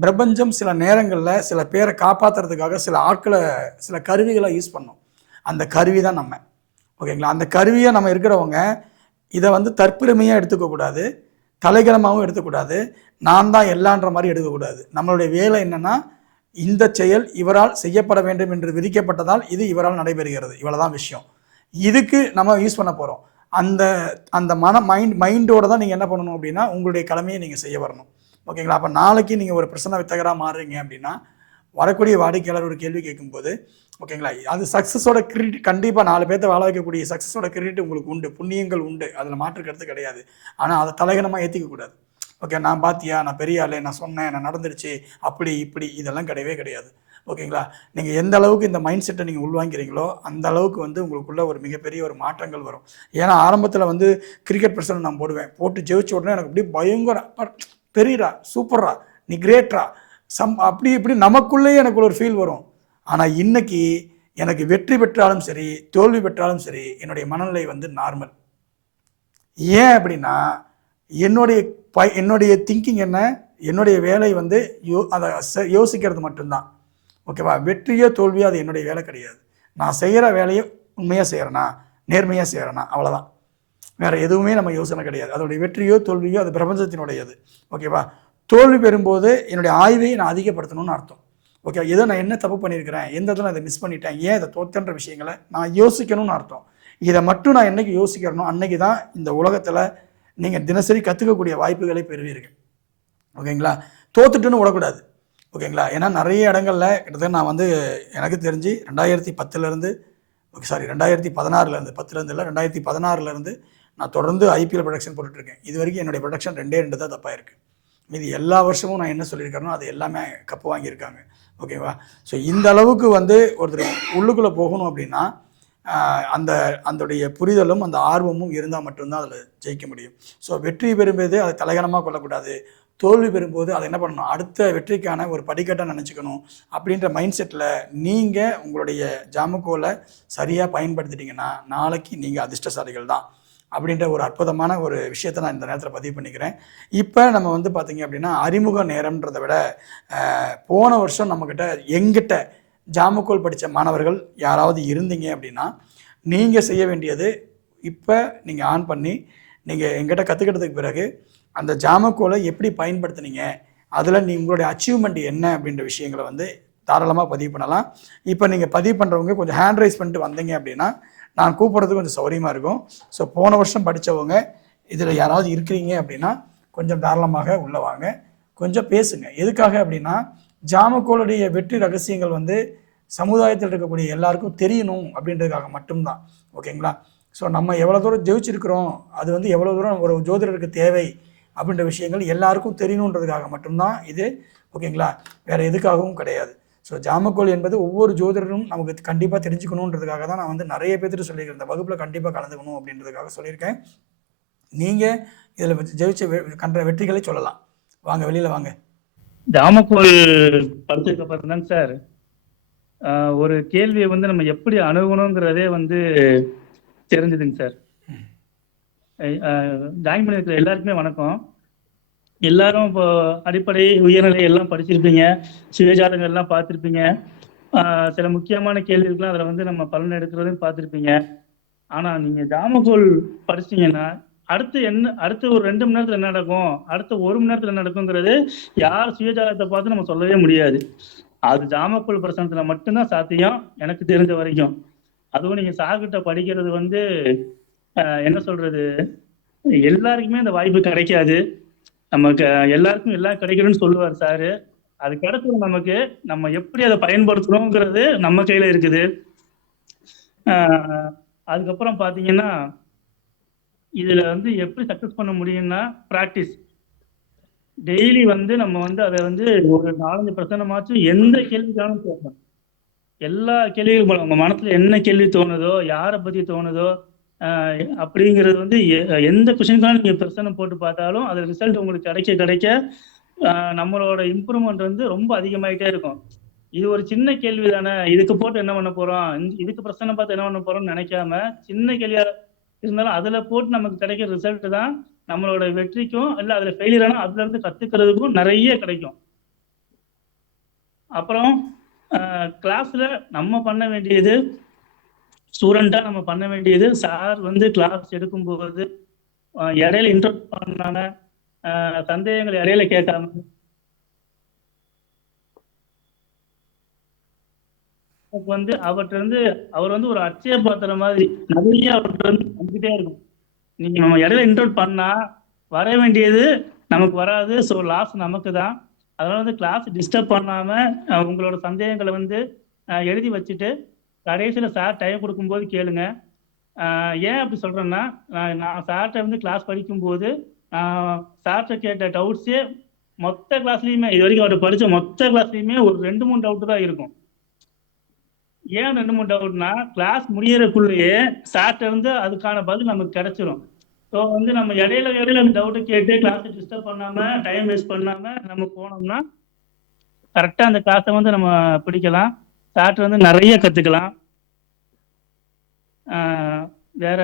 பிரபஞ்சம் சில நேரங்களில் சில பேரை காப்பாற்றுறதுக்காக சில ஆட்களை சில கருவிகளை யூஸ் பண்ணோம். அந்த கருவி தான் நம்ம. ஓகேங்களா? அந்த கருவியை நம்ம இருக்கிறவங்க இதை வந்து தற்பெருமையாக எடுத்துக்கக்கூடாது, தலைகரமாகவும் எடுத்துக்கூடாது, நான் தான் எல்லான்ற மாதிரி எடுக்கக்கூடாது. நம்மளுடைய வேலை என்னென்னா, இந்த செயல் இவரால் செய்யப்பட வேண்டும் என்று விதிக்கப்பட்டதால் இது இவரால் நடைபெறுகிறது, இவ்வளோதான் விஷயம். இதுக்கு நம்ம யூஸ் பண்ண போகிறோம். அந்த மைண்டோடு தான் நீங்கள் என்ன பண்ணணும் அப்படின்னா, உங்களுடைய கடமையை நீங்கள் செய்ய வரணும். ஓகேங்களா? அப்போ நாளைக்கு நீங்கள் ஒரு பிரசன்ன வித்தகராக மாறுறீங்க அப்படின்னா, வரக்கூடிய வாடிக்கையாளர் ஒரு கேள்வி கேட்கும்போது, ஓகேங்களா, அது சக்ஸஸோட கிரெடிட் கண்டிப்பாக 4 பேர்த்த வாழ வைக்கக்கூடிய சக்ஸஸோட கிரெடிட் உங்களுக்கு உண்டு, புண்ணியங்கள் உண்டு, அதில் மாற்று கருத்து கிடையாது. ஆனால் அதை தலைகணமாக ஏற்றிக்கக்கூடாது. ஓகே, நான் பார்த்தியா, நான் பெரிய ஆளு, நான் சொன்னேன், நான் நடந்துருச்சு, அப்படி இப்படி இதெல்லாம் கிடையவே கிடையாது. ஓகேங்களா? நீங்கள் எந்த அளவுக்கு இந்த மைண்ட் செட்டை நீங்கள் உள்வாங்கிறீங்களோ அந்த அளவுக்கு வந்து உங்களுக்குள்ள ஒரு மிகப்பெரிய ஒரு மாற்றங்கள் வரும். ஏன்னா ஆரம்பத்தில் வந்து கிரிக்கெட் பிரச்சனை நான் போட்டு ஜெயிச்ச உடனே எனக்கு அப்படியே பயங்கரம், பெரியரா, சூப்பர்ரா, நீ கிரேட்ரா, அப்படி இப்படி நமக்குள்ளேயே எனக்கு ஒரு ஃபீல் வரும். ஆனால் இன்னைக்கு எனக்கு வெற்றி பெற்றாலும் சரி தோல்வி பெற்றாலும் சரி என்னுடைய மனநிலை வந்து நார்மல். ஏன் அப்படின்னா என்னுடைய திங்கிங் என்ன, என்னுடைய வேலை வந்து அதை யோசிக்கிறது மட்டும்தான். ஓகேவா? வெற்றியோ தோல்வியோ அது என்னுடைய வேலை கிடையாது. நான் செய்கிற வேலையை உண்மையாக செய்கிறேனா, நேர்மையாக செய்கிறேனா, அவ்வளோதான். வேறு எதுவுமே நம்ம யோசனை கிடையாது. அதோடைய வெற்றியோ தோல்வியோ அது பிரபஞ்சத்தினுடையது. ஓகேவா? தோல்வி பெறும்போது என்னுடைய ஆய்வை நான் அதிகப்படுத்தணும்னு அர்த்தம். ஓகே, ஏதோ நான் என்ன தப்பு பண்ணியிருக்கிறேன், எந்த இடத்துல நான் இதை மிஸ் பண்ணிட்டேன், ஏன் இதை தோத்தன்ற விஷயங்களை நான் யோசிக்கணும்னு அர்த்தம். இதை மட்டும் நான் என்னைக்கு யோசிக்கிறனோ அன்னைக்கு தான் இந்த உலகத்தில் நீங்கள் தினசரி கற்றுக்கக்கூடிய வாய்ப்புகளை பெறுவீர்கள். ஓகேங்களா? தோத்துட்டுன்னு விடக்கூடாது. ஓகேங்களா? ஏன்னா நிறைய இடங்களில் கிட்டத்தட்ட நான் வந்து எனக்கு தெரிஞ்சு 2010 2016 10 இல்லை 2016 நான் தொடர்ந்து ஐபிஎல் ப்ரொடக்ஷன் போட்டுட்ருக்கேன். இது வரைக்கும் என்னுடைய ப்ரொடக்ஷன் 2 தான் தப்பாக இருக்குது. மீது எல்லா வருஷமும் நான் என்ன சொல்லியிருக்கிறேனோ அது எல்லாமே கப்பு வாங்கியிருக்காங்க. ஓகேவா? ஸோ இந்த அளவுக்கு வந்து ஒருத்தர் உள்ளுக்குள்ளே போகணும் அப்படின்னா அந்தோடைய புரிதலும் அந்த ஆர்வமும் இருந்தால் மட்டும்தான் அதில் ஜெயிக்க முடியும். ஸோ வெற்றி பெறும்போது அதை தலைகணமாக கொள்ளக்கூடாது. தோல்வி பெறும்போது அதை என்ன பண்ணணும், அடுத்த வெற்றிக்கான ஒரு படிக்கட்டாக நினச்சிக்கணும். அப்படின்ற மைண்ட் செட்டில் நீங்கள் உங்களுடைய ஜாமுக்கோலை சரியாக பயன்படுத்திட்டீங்கன்னா நாளைக்கு நீங்கள் அதிர்ஷ்டசாலிகள் தான். அப்படின்ற ஒரு அற்புதமான ஒரு விஷயத்தை நான் இந்த நேரத்தில் பதிவு பண்ணிக்கிறேன். இப்போ நம்ம வந்து பார்த்திங்க அப்படின்னா அறிமுக நேரம்ன்றதை விட போன வருஷம் எங்கிட்ட ஜாமுக்கோல் படித்த மாணவர்கள் யாராவது இருந்தீங்க அப்படின்னா நீங்கள் செய்ய வேண்டியது, இப்போ நீங்கள் ஆன் பண்ணி நீங்கள் எங்கிட்ட கற்றுக்கிட்டதுக்கு பிறகு அந்த ஜாமுக்கோலை எப்படி பயன்படுத்துனீங்க, அதில் உங்களுடைய அச்சீவ்மெண்ட் என்ன அப்படின்ற விஷயங்களை வந்து தாராளமாக பதிவு பண்ணலாம். இப்போ நீங்கள் பதிவு பண்ணுறவங்க கொஞ்சம் ஹேண்ட் ரைஸ் பண்ணிட்டு வந்தீங்க அப்படின்னா நான் கூப்பிட்றதுக்கு கொஞ்சம் சௌரியமாக இருக்கும். ஸோ போன வருஷம் படித்தவங்க இதில் யாராவது இருக்கிறீங்க அப்படின்னா கொஞ்சம் தாராளமாக உள்ளே வாங்க, கொஞ்சம் பேசுங்க. எதுக்காக அப்படின்னா ஜாமுக்கோளுடைய வெற்றி ரகசியங்கள் வந்து சமுதாயத்தில் இருக்கக்கூடிய எல்லாருக்கும் தெரியணும் அப்படின்றதுக்காக மட்டும்தான். ஓகேங்களா? ஸோ நம்ம எவ்வளோ தூரம் ஜெயிச்சிருக்கிறோம், அது வந்து எவ்வளோ தூரம் ஒரு ஜோதிடருக்கு தேவை அப்படின்ற விஷயங்கள் எல்லாருக்கும் தெரியணுன்றதுக்காக மட்டும்தான் இது. ஓகேங்களா? வேறு எதுக்காகவும் கிடையாது. ஸோ ஜாமுக்கோல் என்பது ஒவ்வொரு ஜோதிடரும் நமக்கு கண்டிப்பாக தெரிஞ்சுக்கணுன்றதுக்காக தான் நான் வந்து நிறைய பேர்த்துட்டு சொல்லியிருக்கேன். இந்த வகுப்பில் கண்டிப்பாக கலந்துக்கணும் அப்படின்றதுக்காக சொல்லியிருக்கேன். நீங்கள் இதில் ஜெயிச்ச வெற்றிகளை சொல்லலாம். வாங்க, வெளியில் வாங்க. ஜாமுக்கோல் படிச்சதுக்கு அப்புறம் தாங்க சார் ஒரு கேள்வியை வந்து நம்ம எப்படி அணுகணுங்கிறதே வந்து தெரிஞ்சுதுங்க சார். ஜாயின் பண்ணியிருக்கிற எல்லாருக்குமே வணக்கம். எல்லாரும் இப்போ அடிப்படை உயர்நிலை எல்லாம் படிச்சிருப்பீங்க, சுயஜாதகம் எல்லாம் பார்த்துருப்பீங்க. சில முக்கியமான கேள்விகள்லாம் அதில் வந்து நம்ம பலன் எடுக்கிறதுன்னு பார்த்துருப்பீங்க. ஆனால் நீங்கள் ஜாமுக்கோல் படிச்சிட்டிங்கன்னா அடுத்து ஒரு 2 மணி நேரத்தில் என்ன நடக்கும், அடுத்த 1 மணி நேரத்தில் என்ன நடக்குங்கிறது யார் சுயஜாதகத்தை பார்த்து நம்ம சொல்லவே முடியாது. அது ஜாமுக்கோல் பிரசனத்தில் மட்டும்தான் சாத்தியம் எனக்கு தெரிஞ்ச வரைக்கும். அதுவும் நீங்கள் சார்கிட்ட படிக்கிறது வந்து என்ன சொல்றது, எல்லாருக்குமே அந்த வாய்ப்பு கிடைக்காது. நமக்கு எல்லாருக்கும் எல்லாம் கிடைக்கணும்னு சொல்லுவார் சாரு. அது கிடைச்சது நமக்கு, நம்ம எப்படி அதை பயன்படுத்தணுங்கிறது நம்ம கையில இருக்குது. அதுக்கப்புறம் பார்த்தீங்கன்னா இதுல வந்து எப்படி சக்சஸ் பண்ண முடியும்னா ப்ராக்டிஸ். டெய்லி வந்து நம்ம வந்து அதை வந்து ஒரு 4-5 பிரச்சனமாச்சும் எந்த கேள்விக்காலும் கேட்கணும். எல்லா கேள்வியும் போல உங்க மனசுல என்ன கேள்வி தோணுதோ, யாரை பத்தி தோணுதோ அப்படிங்கிறது வந்து எந்த கொஸ்டினுக்கான நீங்க பிரச்சனை போட்டு பார்த்தாலும் அது ரிசல்ட் உங்களுக்கு கிடைக்க நம்மளோட இம்ப்ரூவ்மெண்ட் வந்து ரொம்ப அதிகமாயிட்டே இருக்கும். இது ஒரு சின்ன கேள்வி தானே, இதுக்கு போட்டு என்ன பண்ண போறோம், இதுக்கு பிரச்சனை பார்த்து என்ன பண்ண போறோம்னு நினைக்காம சின்ன கேள்வியா இருந்தாலும் அதுல போட்டு நமக்கு கிடைக்கிற ரிசல்ட் தான் நம்மளோட வெற்றிக்கும், இல்லை அதுல ஃபெயிலியர் ஆனால் அதுல இருந்து கத்துக்கிறதுக்கும் நிறைய கிடைக்கும். அப்புறம் கிளாஸ்ல நம்ம பண்ண வேண்டியது, ஸ்டூடெண்டா நம்ம பண்ண வேண்டியது, சார் வந்து கிளாஸ் எடுக்கும்போது இடையில இன்டர்வியூ பண்ணாம, சந்தேகங்கள் இடையில கேட்காம, வந்து அவர் வந்து ஒரு அச்சய பாத்திர மாதிரி நிறைய அவர்கிட்ட வந்து வந்துகிட்டே இருக்கும். நீங்க நம்ம இடையில இன்டர்வியூ பண்ணா வர வேண்டியது நமக்கு வராது. ஸோ லாஸ் நமக்கு தான். அதனால வந்து கிளாஸ் டிஸ்டர்ப் பண்ணாம உங்களோட சந்தேகங்களை வந்து எழுதி வச்சுட்டு கடைசியில் சார் டைம் கொடுக்கும்போது கேளுங்க. ஏன் அப்படி சொல்றேன்னா, நான் சார்கிட்ட வந்து கிளாஸ் படிக்கும்போது சார்கிட்ட கேட்ட டவுட்ஸே மொத்த கிளாஸ்லையுமே இது வரைக்கும் அவர் படித்த மொத்த கிளாஸ்லையுமே ஒரு 2-3 டவுட்டு தான் இருக்கும். ஏன் 2-3 டவுட்னா, கிளாஸ் முடியறதுக்குள்ளேயே சார்ட்ட இருந்து அதுக்கான பதில் நமக்கு கிடைச்சிரும். ஸோ வந்து நம்ம இடையில அந்த டவுட்டை கேட்டு கிளாஸை டிஸ்டர்ப் பண்ணாம, டைம் வேஸ்ட் பண்ணாம நம்ம போனோம்னா, கரெக்டா அந்த கிளாஸை வந்து நம்ம பிடிக்கலாம். சார்ட்ட வந்து நிறைய கத்துக்கலாம். வேற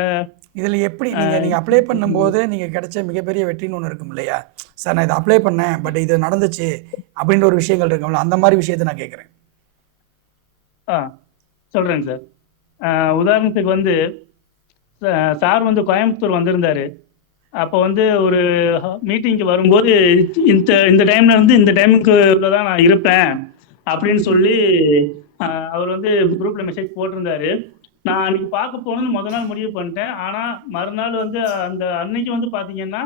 இதில் எப்படி நீங்கள் அப்ளை பண்ணும்போது நீங்கள் கிடைச்ச மிகப்பெரிய வெற்றின்னு ஒன்று இருக்கும் இல்லையா சார்? நான் இதை அப்ளை பண்ணேன், பட் இது நடந்துச்சு அப்படின்ற ஒரு விஷயங்கள் இருக்கும்ல, அந்த மாதிரி விஷயத்தை நான் கேட்குறேன். சொல்றேங்க சார். உதாரணத்துக்கு வந்து சார் வந்து கோயம்புத்தூர் வந்திருந்தாரு. அப்போ வந்து ஒரு மீட்டிங்க்கு வரும்போது இந்த இந்த டைம்ல இருந்து இந்த டைமுக்கு தான் நான் இருப்பேன் அப்படின்னு சொல்லி அவர் வந்து குரூப்ல மெசேஜ் போட்டிருந்தாரு. நான் அன்னைக்கு பார்க்க போகணும்னு முதல் நாள் முடிவு பண்ணிட்டேன். ஆனால் மறுநாள் வந்து அந்த அன்னைக்கு வந்து பார்த்தீங்கன்னா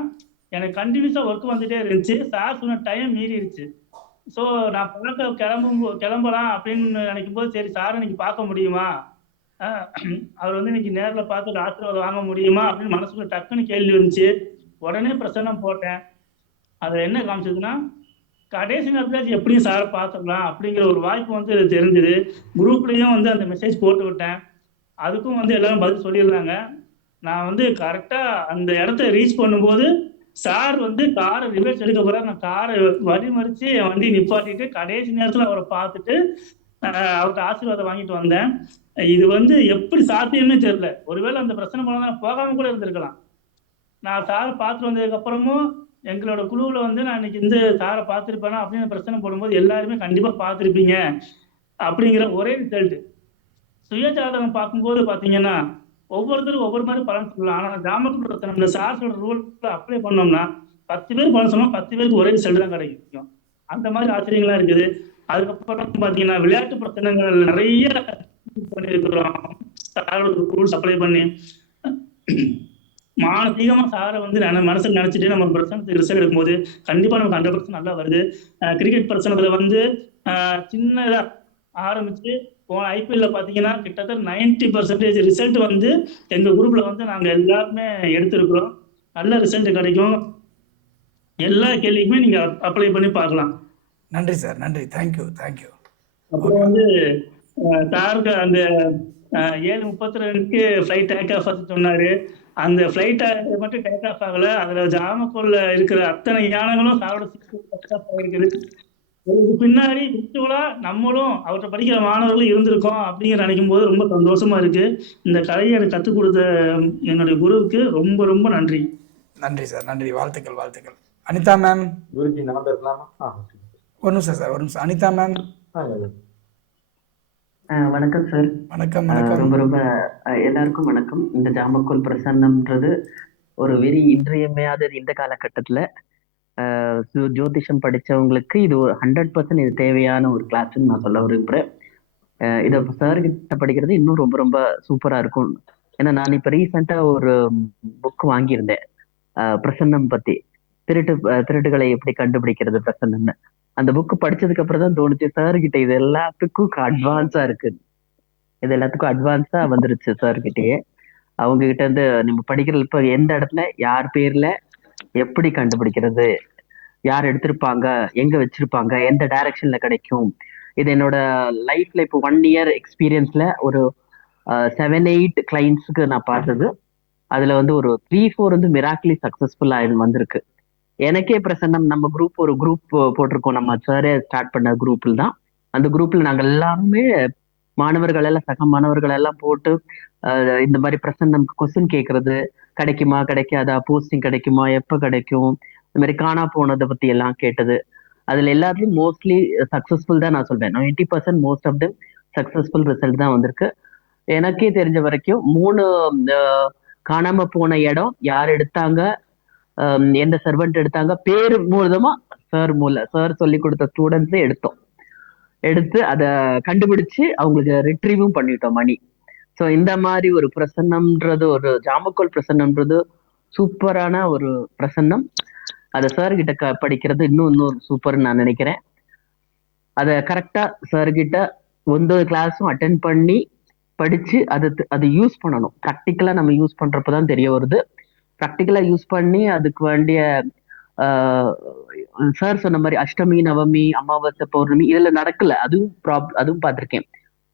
எனக்கு கண்டினியூஸாக ஒர்க் வந்துட்டே இருந்துச்சு. சார் சொன்ன டைம் மீறிடுச்சு. ஸோ நான் பார்க்க கிளம்பலாம் அப்படின்னு நினைக்கும் போது, சரி சார் இன்னைக்கு பார்க்க முடியுமா, அவர் வந்து இன்னைக்கு நேரில் பார்த்து ஆசீர்வாதம் வாங்க முடியுமா அப்படின்னு மனசுக்குள்ள டக்குன்னு கேள்வி இருந்துச்சு. உடனே பிரசன்னம் போட்டேன். அதில் என்ன காமிச்சதுன்னா, கடைசி நேரத்தில் எப்படியும் சாரை பார்த்துக்கலாம் அப்படிங்கிற ஒரு வாய்ப்பு வந்து தெரிஞ்சுது. குரூப்லேயும் வந்து அந்த மெசேஜ் போட்டு விட்டேன். அதுக்கும் வந்து எல்லாரும் பதில் சொல்லியிருந்தாங்க. நான் வந்து கரெக்டாக அந்த இடத்த ரீச் பண்ணும்போது சார் வந்து காரை ரிவர்ஸ் எடுக்க போகிறார். நான் காரை வழிமறித்து என் வண்டி நிப்பாட்டிட்டு கடைசி நேரத்தில் அவரை பார்த்துட்டு அவர்கிட்ட ஆசீர்வாதம் வாங்கிட்டு வந்தேன். இது வந்து எப்படி சாத்தியமே தெரியல. ஒருவேளை அந்த பிரச்சனை போனால் போகாம கூட இருந்திருக்கலாம். நான் சாரை பார்த்துட்டு வந்ததுக்கு அப்புறமும் எங்களோட குழுவில் வந்து நான் இன்னைக்கு இந்த சாரை பார்த்துருப்பேனா அப்படின்னு பிரச்சனை போடும்போது எல்லாருமே கண்டிப்பாக பார்த்துருப்பீங்க அப்படிங்கிற ஒரே ரிசல்ட். சுயஜாதகம் பார்க்கும்போது பார்த்தீங்கன்னா ஒவ்வொருத்தரும் ஒவ்வொரு மாதிரி பலன் சொல்லலாம். ஆனால் ஜாமக்கல் பிரச்சனை சார் சொல்ற ரூல் அப்ளை பண்ணோம்னா 10 பேர் பலன் சொன்னா 10 பேருக்கு ஒரே ரிசல்ட் தான் கிடைக்கும். அந்த மாதிரி ஆச்சரியங்கள்லாம் இருக்குது. அதுக்கப்புறம் பார்த்தீங்கன்னா விளையாட்டு பிரச்சனைகள் நிறைய பண்ணியிருக்கிறோம். சாரோட ரூல்ஸ் அப்ளை பண்ணி மானசீகமா சாரை வந்து மனசுல நினைச்சிட்டு நம்ம பிரச்சனை ரிசல்ட் எடுக்கும்போது கண்டிப்பா நமக்கு 100% நல்லா வருது. கிரிக்கெட் பிரச்சனைல வந்து சின்னதா ஆரம்பிச்சு போன ஐபிஎல்ல பாத்தீங்கன்னா கிட்டத்தட்ட 90% ரிசல்ட் வந்து எங்க குரூப்ல வந்து நாங்க எல்லாருமே எடுத்திருக்கிறோம். நல்ல ரிசல்ட் கிடைக்கும். எல்லா கேள்விக்குமே நீங்க அப்ளை பண்ணி பார்க்கலாம். நன்றி சார், நன்றி, தேங்க்யூ. அப்புறம் வந்து சாருக்கு அந்த 7:32க்கு ஃப்ளைட் டேக் ஆஃப் சொன்னாரு. அந்த ஃப்ளைட் மட்டும் டேக் ஆஃப் ஆகல, அதுல ஜாமக்கோல்ல இருக்கிற அத்தனை யானங்களும் சாரோட இருக்குது. இதுக்கு பின்னாடி விர்ச்சுவலா நம்மளும் அவர்கிட்ட படிக்கிற மாணவர்களும் இருந்திருக்கோம் அப்படிங்கிற நினைக்கும் போது ரொம்ப சந்தோஷமா இருக்கு. இந்த கலையை எனக்கு கற்றுக் கொடுத்த என்னுடைய குருவுக்கு ரொம்ப ரொம்ப நன்றி. நன்றி சார், நன்றி, வாழ்த்துக்கள். அனிதா மேம். குருஜி நான் பேசலாமா? ஒரு நிமிஷம் சார், ஒரு நிமிஷம். அனிதா மேம். வணக்கம் சார். வணக்கம். ரொம்ப எல்லாருக்கும் வணக்கம். இந்த ஜாமக்கோல் பிரசன்னம்ன்றது ஒரு வெரி இன்றியமையாதது இந்த காலகட்டத்துல. ஜோதிஷம் படிச்சவங்களுக்கு இது 100% இது தேவையான ஒரு கிளாஸ்ன்னு நான் சொல்ல விரும்புறேன். இதை சார் கிட்ட படிக்கிறது இன்னும் ரொம்ப ரொம்ப சூப்பரா இருக்கும். ஏன்னா நான் இப்ப ரீசெண்டா ஒரு புக் வாங்கியிருந்தேன் பிரசன்னம் பத்தி, திருட்டுகளை எப்படி கண்டுபிடிக்கிறது பிரசன்னம்னு. அந்த புக்கு படிச்சதுக்கு அப்புறம் தான் தோணுச்சு, சார் கிட்ட இது எல்லாத்துக்கும் அட்வான்ஸா இருக்கு, இது எல்லாத்துக்கும் அட்வான்ஸா வந்துருச்சு சார் கிட்டயே. அவங்க கிட்ட இருந்து நம்ம படிக்கிறது இப்ப எந்த இடத்துல யார் பேர்ல எப்படி கண்டுபிடிக்கிறது, யார் எடுத்திருப்பாங்க, எங்க வச்சிருப்பாங்க, எந்த டைரக்ஷன்ல கிடைக்கும். இது என்னோட லைஃப்ல இப்போ 1 இயர் எக்ஸ்பீரியன்ஸ்ல ஒரு 7-8 கிளைண்ட்ஸுக்கு நான் பார்த்தது. அதுல வந்து ஒரு 3-4 வந்து மிராக்லி சக்சஸ்ஃபுல்லா வந்திருக்கு. எனக்கே பிரசன்னம் நம்ம ஒரு குரூப் போட்டிருக்கோம். நம்ம சாரே ஸ்டார்ட் பண்ண குரூப்ல தான். அந்த குரூப்ல நாங்க எல்லாருமே மாணவர்கள் எல்லாம் சக மாணவர்கள் எல்லாம் போட்டு இந்த மாதிரி பிரசன்னம்க்கு கொஸ்டின் கேட்கறது, கிடைக்குமா கிடைக்காதா, போஸ்டிங் கிடைக்குமா, எப்ப கிடைக்கும், இந்த மாதிரி காணா போனதை பத்தி எல்லாம் கேட்டது. அதுல எல்லாத்துலயும் மோஸ்ட்லி சக்சஸ்ஃபுல் தான் நான் சொல்வேன். 90% most of them successful result தான் வந்திருக்கு. எனக்கே தெரிஞ்ச வரைக்கும் 3 காணாம போன இடம் யார் எடுத்தாங்க, எந்த சர்வெண்ட் எடுத்தாங்க, பேர் மூலமா சார் சொல்லி கொடுத்த ஸ்டூடெண்ட்ஸே எடுத்து அதை கண்டுபிடிச்சு அவங்களுக்கு ரிட்ரீவும் பண்ணிட்டோம் மணி. ஸோ இந்த மாதிரி ஒரு பிரசன்னம்ன்றது, ஒரு ஜாமக்கோல் பிரசன்னம்ன்றது சூப்பரான ஒரு பிரசன்னம். அதை சார் கிட்ட படிக்கிறது இன்னும் சூப்பர்னு நான் நினைக்கிறேன். அதை கரெக்டா சார் கிட்ட 9 கிளாஸும் அட்டென்ட் பண்ணி படிச்சு அதை யூஸ் பண்ணணும். ப்ராக்டிக்கலா நம்ம யூஸ் பண்றப்பதான் தெரிய வருது. ப்ராக்டிக்கலா யூஸ் பண்ணி அதுக்கு வேண்டிய சார் சொன்ன மாதிரி அஷ்டமி, நவமி, அமாவாசை, பௌர்ணமி இதுல நடக்கல, அதுவும் பார்த்திருக்கேன்.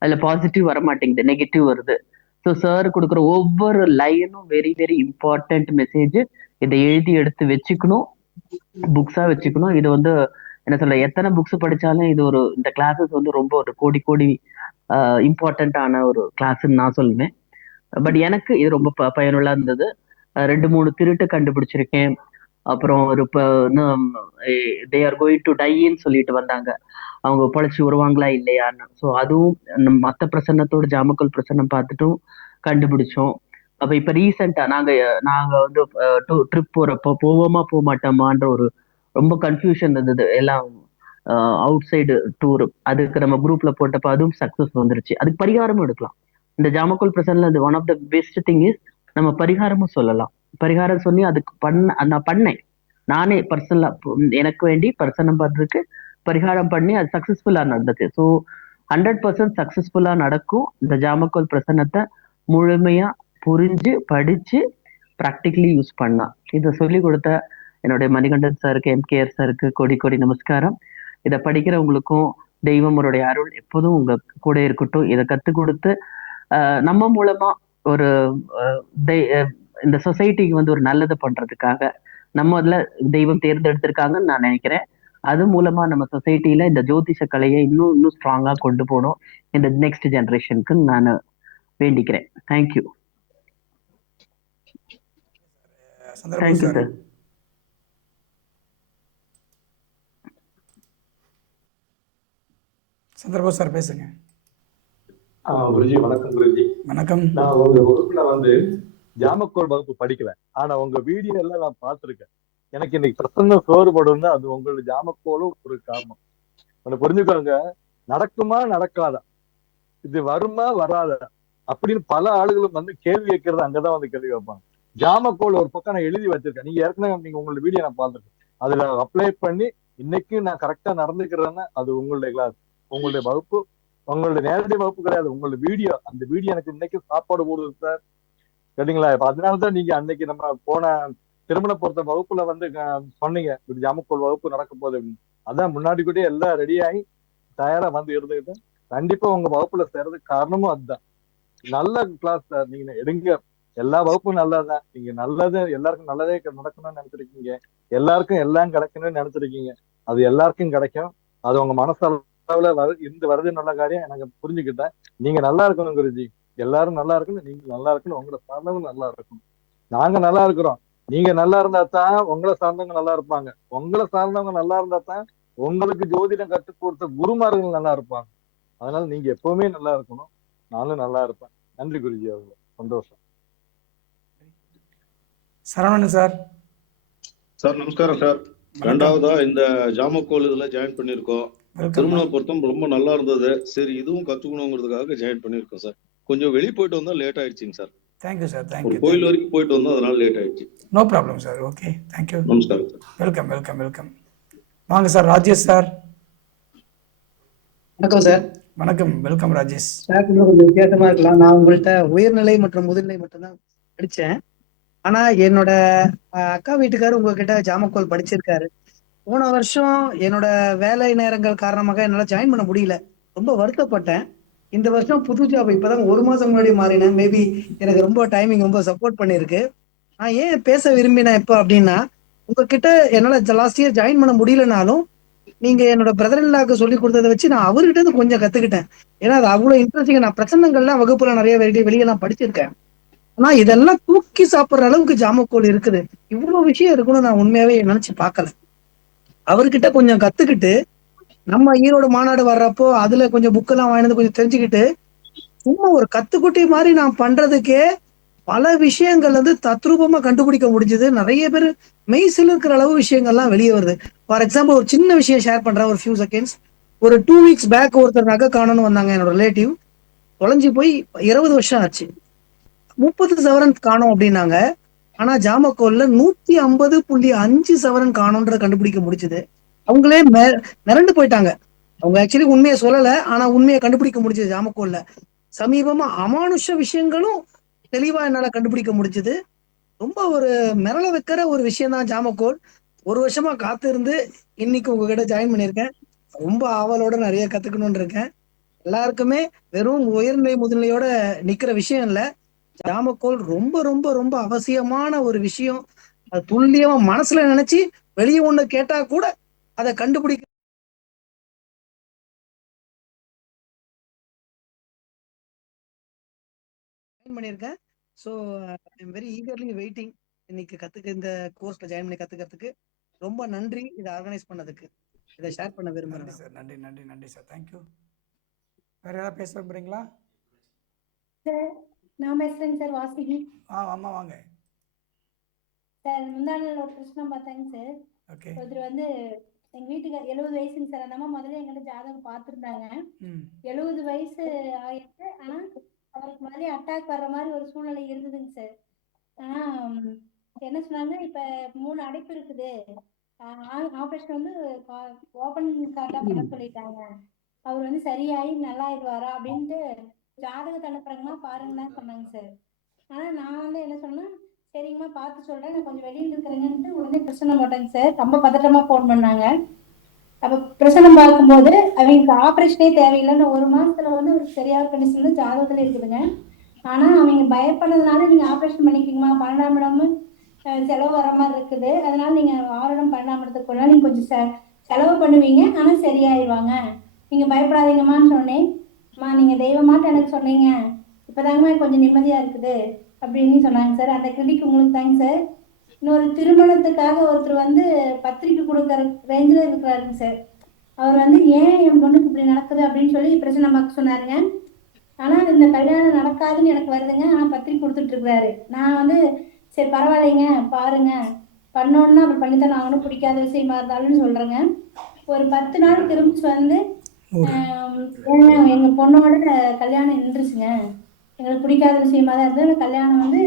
அதுல பாசிட்டிவ் வர மாட்டேங்குது, நெகட்டிவ் வருது. ஸோ சார் கொடுக்குற ஒவ்வொரு லைனும் வெரி வெரி இம்பார்ட்டன்ட் மெசேஜ். இதை எழுதி எடுத்து வச்சுக்கணும், புக்ஸா வச்சுக்கணும். இது வந்து என்ன சொல்ல, எத்தனை புக்ஸ் படிச்சாலும் இது ஒரு, இந்த கிளாஸஸ் வந்து ரொம்ப ஒரு கோடி கோடி இம்பார்ட்டன்டான ஒரு கிளாஸ்ன்னு நான் சொல்லுவேன். பட் எனக்கு இது ரொம்ப பயனுள்ளா இருந்தது. 2-3 திருட்டு கண்டுபிடிச்சிருக்கேன். அப்புறம் ஒரு தே ஆர் கோயிங் டு டைன்னு சொல்லிட்டு வந்தாங்க, அவங்க பொழைச்சி வருவாங்களா இல்லையான்னு. ஸோ அதுவும் மற்ற பிரசன்னத்தோட ஜாமக்கோல் பிரசன்னம் பார்த்துட்டும் கண்டுபிடிச்சோம். அப்ப இப்ப ரீசெண்டா நாங்க நாங்க வந்து ட்ரிப் போறப்போ போவோமா போக மாட்டோமான்ற ஒரு ரொம்ப கன்ஃபியூஷன் இருந்தது. எல்லாம் அவுட் சைடு டூர், அதுக்கு நம்ம குரூப்ல போட்டப்ப அதுவும் சக்சஸ் வந்துருச்சு. அதுக்கு பரிகாரமும் எடுக்கலாம். இந்த ஜாமக்கோல் பிரசன்ல அது one of the best thing is நம்ம பரிகாரமும் சொல்லலாம். பரிகாரம் சொல்லி அதுக்கு நான் பண்ணேன். நானே பர்சனலா எனக்கு வேண்டி பர்சனம் பண்றதுக்கு பரிகாரம் பண்ணி அது சக்சஸ்ஃபுல்லா நடந்துச்சு. ஸோ 100% சக்சஸ்ஃபுல்லா நடக்கும். இந்த ஜாமக்கோல் பிரசன்னத்தை முழுமையா புரிஞ்சு படிச்சு ப்ராக்டிகலி யூஸ் பண்ணலாம். இதை சொல்லி கொடுத்த என்னுடைய மணிகண்டன் சாருக்கு, எம்கேஆர் சாருக்கு கோடி கோடி நமஸ்காரம். இதை படிக்கிறவங்களுக்கும் தெய்வமருடைய அருள் எப்போதும் உங்க கூட இருக்கட்டும். இதை கற்றுக் கொடுத்து நம்ம மூலமா ஒரு இந்த சொசைட்டிக்கு வந்து ஒரு நல்லது பண்றதுக்காக நம்ம அதுல தெய்வம் தேர்ந்தெடுத்திருக்காங்கன்னு நான் நினைக்கிறேன். அது மூலமா நம்ம சொசைட்டில இந்த ஜோதிஷ கலையை இன்னும் ஸ்ட்ராங்கா கொண்டு போகணும் இந்த நெக்ஸ்ட் ஜெனரேஷனுக்கு நான் வேண்டிக்கிறேன். தேங்க்யூ. Thank you sir. சந்தர்பம் சார் பேசுங்க. குருஜி வணக்கம். குருஜி வணக்கம். நான் உங்க வகுப்புல வந்து ஜாமக்கோல் வகுப்பு படிக்கல, ஆனா உங்க வீடியோ எல்லாம் நான் பார்த்திருக்கேன். எனக்கு இன்னைக்கு பிரசன்னம் சோறுபடும்னா அது உங்களோட ஜாமக்கோலும் ஒரு காரணம். ஒண்ணு புரிஞ்சுக்கோங்க, நடக்குமா நடக்காதா, இது வருமா வராதா அப்படின்னு பல ஆளுகளும் வந்து கேள்வி கேட்கறது அங்கதான் வந்து கேள்வி வைப்பாங்க. ஜாமக்கோல் ஒரு பக்கம் நான் எழுதி வச்சிருக்கேன். நீங்க ஏற்கனவே நீங்க உங்களோட வீடியோ நான் பார்த்திருக்கேன். அதுல அப்ளை பண்ணி இன்னைக்கு நான் கரெக்டா நடந்துக்கிறேன்னா அது உங்களுடைய கிளாஸ், உங்களுடைய வகுப்பு, உங்களுடைய நேரடி வகுப்பு கிடையாது, உங்களுடைய வீடியோ. அந்த வீடியோ எனக்கு இன்னைக்கு சாப்பாடு போடுது சார், கேட்டீங்களா? இப்ப அதனாலதான் நீங்க அன்னைக்கு நம்ம போன திருமண பொறுத்த வகுப்புல வந்து சொன்னீங்க இப்படி ஜாமக்கோல் வகுப்பு நடக்க போகுது அப்படின்னு. அதான் முன்னாடி கூட எல்லாம் ரெடி ஆகி தயாரா வந்து இருந்துகிட்டு கண்டிப்பா உங்க வகுப்புல சேர்றதுக்கு காரணமும் அதுதான். நல்ல கிளாஸ் சார், நீங்க எடுங்க. எல்லா வகுப்பும் நல்லதுதான். நீங்க நல்லது எல்லாருக்கும் நல்லதே நடக்கணும்னு நினைச்சிருக்கீங்க, எல்லாருக்கும் எல்லாம் கிடைக்கணும்னு நினைச்சிருக்கீங்க. அது எல்லாருக்கும் கிடைக்கும். அது உங்க மனசளவுல இருந்து வருது நல்ல காரியம், எனக்கு புரிஞ்சுக்கிட்டேன். நீங்க நல்லா இருக்கணும் குருஜி, எல்லாரும் நல்லா இருக்கணும், நீங்க நல்லா இருக்கணும், உங்களை சார்ந்தவங்க நல்லா இருக்கணும். நாங்க நல்லா இருக்கிறோம், நீங்க நல்லா இருந்தா தான் உங்களை சார்ந்தவங்க நல்லா இருப்பாங்க. உங்களை சார்ந்தவங்க நல்லா இருந்தா தான் உங்களுக்கு ஜோதிடம் கற்றுக் கொடுத்த குருமார்கள் நல்லா இருப்பாங்க. அதனால நீங்க எப்பவுமே நல்லா இருக்கணும், நானும் நல்லா இருப்பேன். நன்றி குருஜி அவர்கள், சந்தோஷம். சரவணன் சார். சார் நமஸ்காரம் சார். ரெண்டாவதா இந்த ஜாமக்கோல் இதுல ஜாயின் பண்ணிருக்கோம். திருமண பொருத்தம் ரொம்ப நல்லா இருந்தது. சரி இதுவும் கத்துக்கணுங்கிறதுக்காக ஜாயின் பண்ணிருக்கோம் சார். கொஞ்சம் வெளியே போயிட்டு வந்தா லேட் ஆயிடுச்சுங்க சார். Thank you sir. தேங்க்யூ. கோயில் வரைக்கும் போயிட்டு வந்தோம், அதனால லேட் ஆயிடுச்சு. No problem sir. Okay, thank you. நமஸ்காரம் சார். Welcome welcome welcome. வாங்க சார், ராஜேஷ் சார். வணக்கம் சார். வணக்கம், வெல்கம் ராஜேஷ் சார். கொஞ்சம் வித்தியாசமா இருக்கலாம். நான் உங்கள்கிட்ட உயர்நிலை மற்றும் முதுநிலை மட்டும்தான் படிச்சேன். ஆனா என்னோட அக்கா வீட்டுக்காரர் உங்ககிட்ட ஜாமக்கோல் படிச்சிருக்காரு. போன வருஷம் என்னோட வேலை நேரங்கள் காரணமாக என்னால ஜாயின் பண்ண முடியல, ரொம்ப வருத்தப்பட்டேன். இந்த வருஷம் புது ஜாப் இப்பதான் 1 மாசம் முன்னாடி மாறினேன். மேபி எனக்கு ரொம்ப டைமிங் ரொம்ப சப்போர்ட் பண்ணிருக்கு. நான் ஏன் பேச விரும்பினேன் இப்போ அப்படின்னா, உங்ககிட்ட என்னால லாஸ்ட் இயர் ஜாயின் பண்ண முடியலனாலும் நீங்க என்னோட பிரதர்-இன்-லாக்கு சொல்லி கொடுத்ததை வச்சு நான் அவர்கிட்ட இருந்து கொஞ்சம் கத்துக்கிட்டேன். ஏன்னா அது அவ்வளவு இன்ட்ரெஸ்டிங். நான் பிரச்சனைகள்லாம் வகுப்புல நிறைய வெளியெல்லாம் படிச்சிருக்கேன். ஆனா இதெல்லாம் தூக்கி சாப்பிடுற அளவுக்கு ஜாமக்கோல் இருக்குது. இவ்வளவு விஷயம் இருக்குன்னு நான் உண்மையாவே நினைச்சு பார்க்கல. அவர்கிட்ட கொஞ்சம் கத்துக்கிட்டு நம்ம ஈரோடு மாநாடு வர்றப்போ அதுல கொஞ்சம் புக்கெல்லாம் வாங்கினது கொஞ்சம் தெரிஞ்சுக்கிட்டு சும்மா ஒரு கத்துக்குட்டி மாதிரி நான் பண்றதுக்கே பல விஷயங்கள் வந்து தத்ரூபமா கண்டுபிடிக்க முடிஞ்சது. நிறைய பேர் மெய்சில் இருக்கிற அளவு விஷயங்கள்லாம் வெளியே வருது. ஃபார் எக்ஸாம்பிள் ஒரு சின்ன விஷயம் ஷேர் பண்றேன், ஒரு ஃபியூ செகண்ட்ஸ். ஒரு 2 வீக்ஸ் பேக் ஒருத்தர் நகை காணணும்னு வந்தாங்க, என்னோட ரிலேட்டிவ். தொலைஞ்சு போய் 20 வருஷம் ஆச்சு. 30 சவரன் காணும் அப்படின்னாங்க. ஆனா ஜாமக்கோல்ல 150.5 சவரன் காணும்ன்ற கண்டுபிடிக்க முடிச்சது. அவங்களே மிரண்டு போயிட்டாங்க. அவங்க ஆக்சுவலி உண்மையை சொல்லல, ஆனா உண்மையை கண்டுபிடிக்க முடிஞ்சது ஜாமக்கோல்ல. சமீபமா அமானுஷ விஷயங்களும் தெளிவா என்னால கண்டுபிடிக்க முடிஞ்சது. ரொம்ப ஒரு மிரள வைக்கிற ஒரு விஷயம் தான் ஜாமக்கோல். 1 வருஷமா காத்து இருந்து இன்னைக்கு உங்ககிட்ட ஜாயின் பண்ணியிருக்கேன். ரொம்ப ஆவலோட நிறைய கத்துக்கணும்னு இருக்கேன். எல்லாருக்குமே வெறும் உயர்நிலை முதுநிலையோட நிக்கிற விஷயம் இல்ல. ஜாமக்கோல் ரொம்ப ரொம்ப ரொம்ப அவசியமான ஒரு விஷயம். அது துல்லியமா மனசுல நினைச்சு வெளியே ஒண்ணு கேட்டா கூட அதை கண்டுபிடிக்க பண்ணியிருக்கேன். So I'm very eagerly waiting இன்னைக்கு இந்த கோர்ஸ்ல ஜாயின் பண்ணி கத்துக்கிறதுக்கு. ரொம்ப நன்றி இதை ஆர்கனைஸ் பண்ணதுக்கு, இதை ஷேர் பண்ண நன்றி விரும்புறேன். சார், நன்றி நன்றி நன்றி சார், தேங்க்யூ. வேற ஏதாவது பேச விரும்புறீங்களா? சார் நான் பேசுறேங்க சார், வாசுகி. அம்மா வாங்க. சார் முந்தாள் ஒரு பிரச்சனை பார்த்தாங்க சார். ஓகே. ஒருத்தர் வந்து எங்க வீட்டுக்கு 70 வயசுங்க சார். அந்த அம்மா முதல்ல எங்கிட்ட ஜாதகம் பார்த்துருந்தாங்க. 70 வயசு ஆயிடுச்சு. ஆனா அவருக்கு மாதிரி அட்டாக் வர்ற மாதிரி ஒரு சூழ்நிலை இருந்ததுங்க சார். ஆனா என்ன சொன்னாங்க, இப்ப 3 அடைப்பு இருக்குது, ஆபரேஷன் வந்து ஓபன் கார்டா பண்ண சொல்லிட்டாங்க, அவர் வந்து சரியாயி நல்லா ஆயிடுவாரா அப்படின்ட்டு ஜாதகத்தை அனுப்புறங்கம்மா பாருங்கன்னு சொன்னாங்க சார். ஆனா நான் வந்து என்ன சொன்னேன், சரிங்கம்மா பார்த்து சொல்றேன், நான் கொஞ்சம் வெளியில் இருக்கிறேங்கன்ட்டு உடனே பிரச்சனை போட்டேங்க சார். ரொம்ப பதட்டமா போன் பண்ணாங்க. அப்ப பிரச்சனை பார்க்கும்போது அவங்களுக்கு ஆபரேஷனே தேவையில்லைன்னு 1 மாசத்துல வந்து அவருக்கு சரியான கண்டிஷன்ல ஜாதகத்துல இருக்குதுங்க. ஆனா அவங்க பயப்படுறதுனால நீங்க ஆபரேஷன் பண்ணிக்கிங்கம்மா, 12ஆம் இடம் செலவு வர மாதிரி இருக்குது, அதனால நீங்க 6 இடம் 12ஆம் இடத்துக்குள்ள நீங்க கொஞ்சம் செலவு பண்ணுவீங்க, ஆனா சரியாயிடுவாங்க, நீங்க பயப்படாதீங்கம்மான்னு சொன்னேன். அம்மா நீங்க தெய்வமாட்டு எனக்கு சொன்னீங்க, இப்பதாங்கம்மா கொஞ்சம் நிம்மதியா இருக்குது அப்படின்னு சொன்னாங்க சார். அந்த கிரெடிட் உங்களுக்கு தாங்க சார். இன்னொரு திருமணத்துக்காக ஒருத்தர் வந்து பத்திரிக்கை கொடுக்குற ரேஞ்சில் இருக்கிறாருங்க சார். அவர் வந்து ஏன் என் பொண்ணுக்கு இப்படி நடக்குது அப்படின்னு சொல்லி பிரச்சனை பார்க்க சொன்னாருங்க. ஆனா இந்த கல்யாணம் நடக்காதுன்னு எனக்கு வருதுங்க. ஆனா பத்திரிக்கை கொடுத்துட்டு இருக்கிறாரு. நான் வந்து சரி பரவாயில்லைங்க பாருங்க, பண்ணோன்னா அப்படி பண்ணித்தான் ஆகணும், பிடிக்காத விஷயமா இருந்தாலும் சொல்றேங்க. ஒரு 10 நாள் திரும்பிச்சு வந்து எங்க பொண்ணோட கல்யாணம் நின்றுச்சுங்க, எங்களுக்கு பிடிக்காத விஷயமா தான் இருந்தது, கல்யாணம் வந்து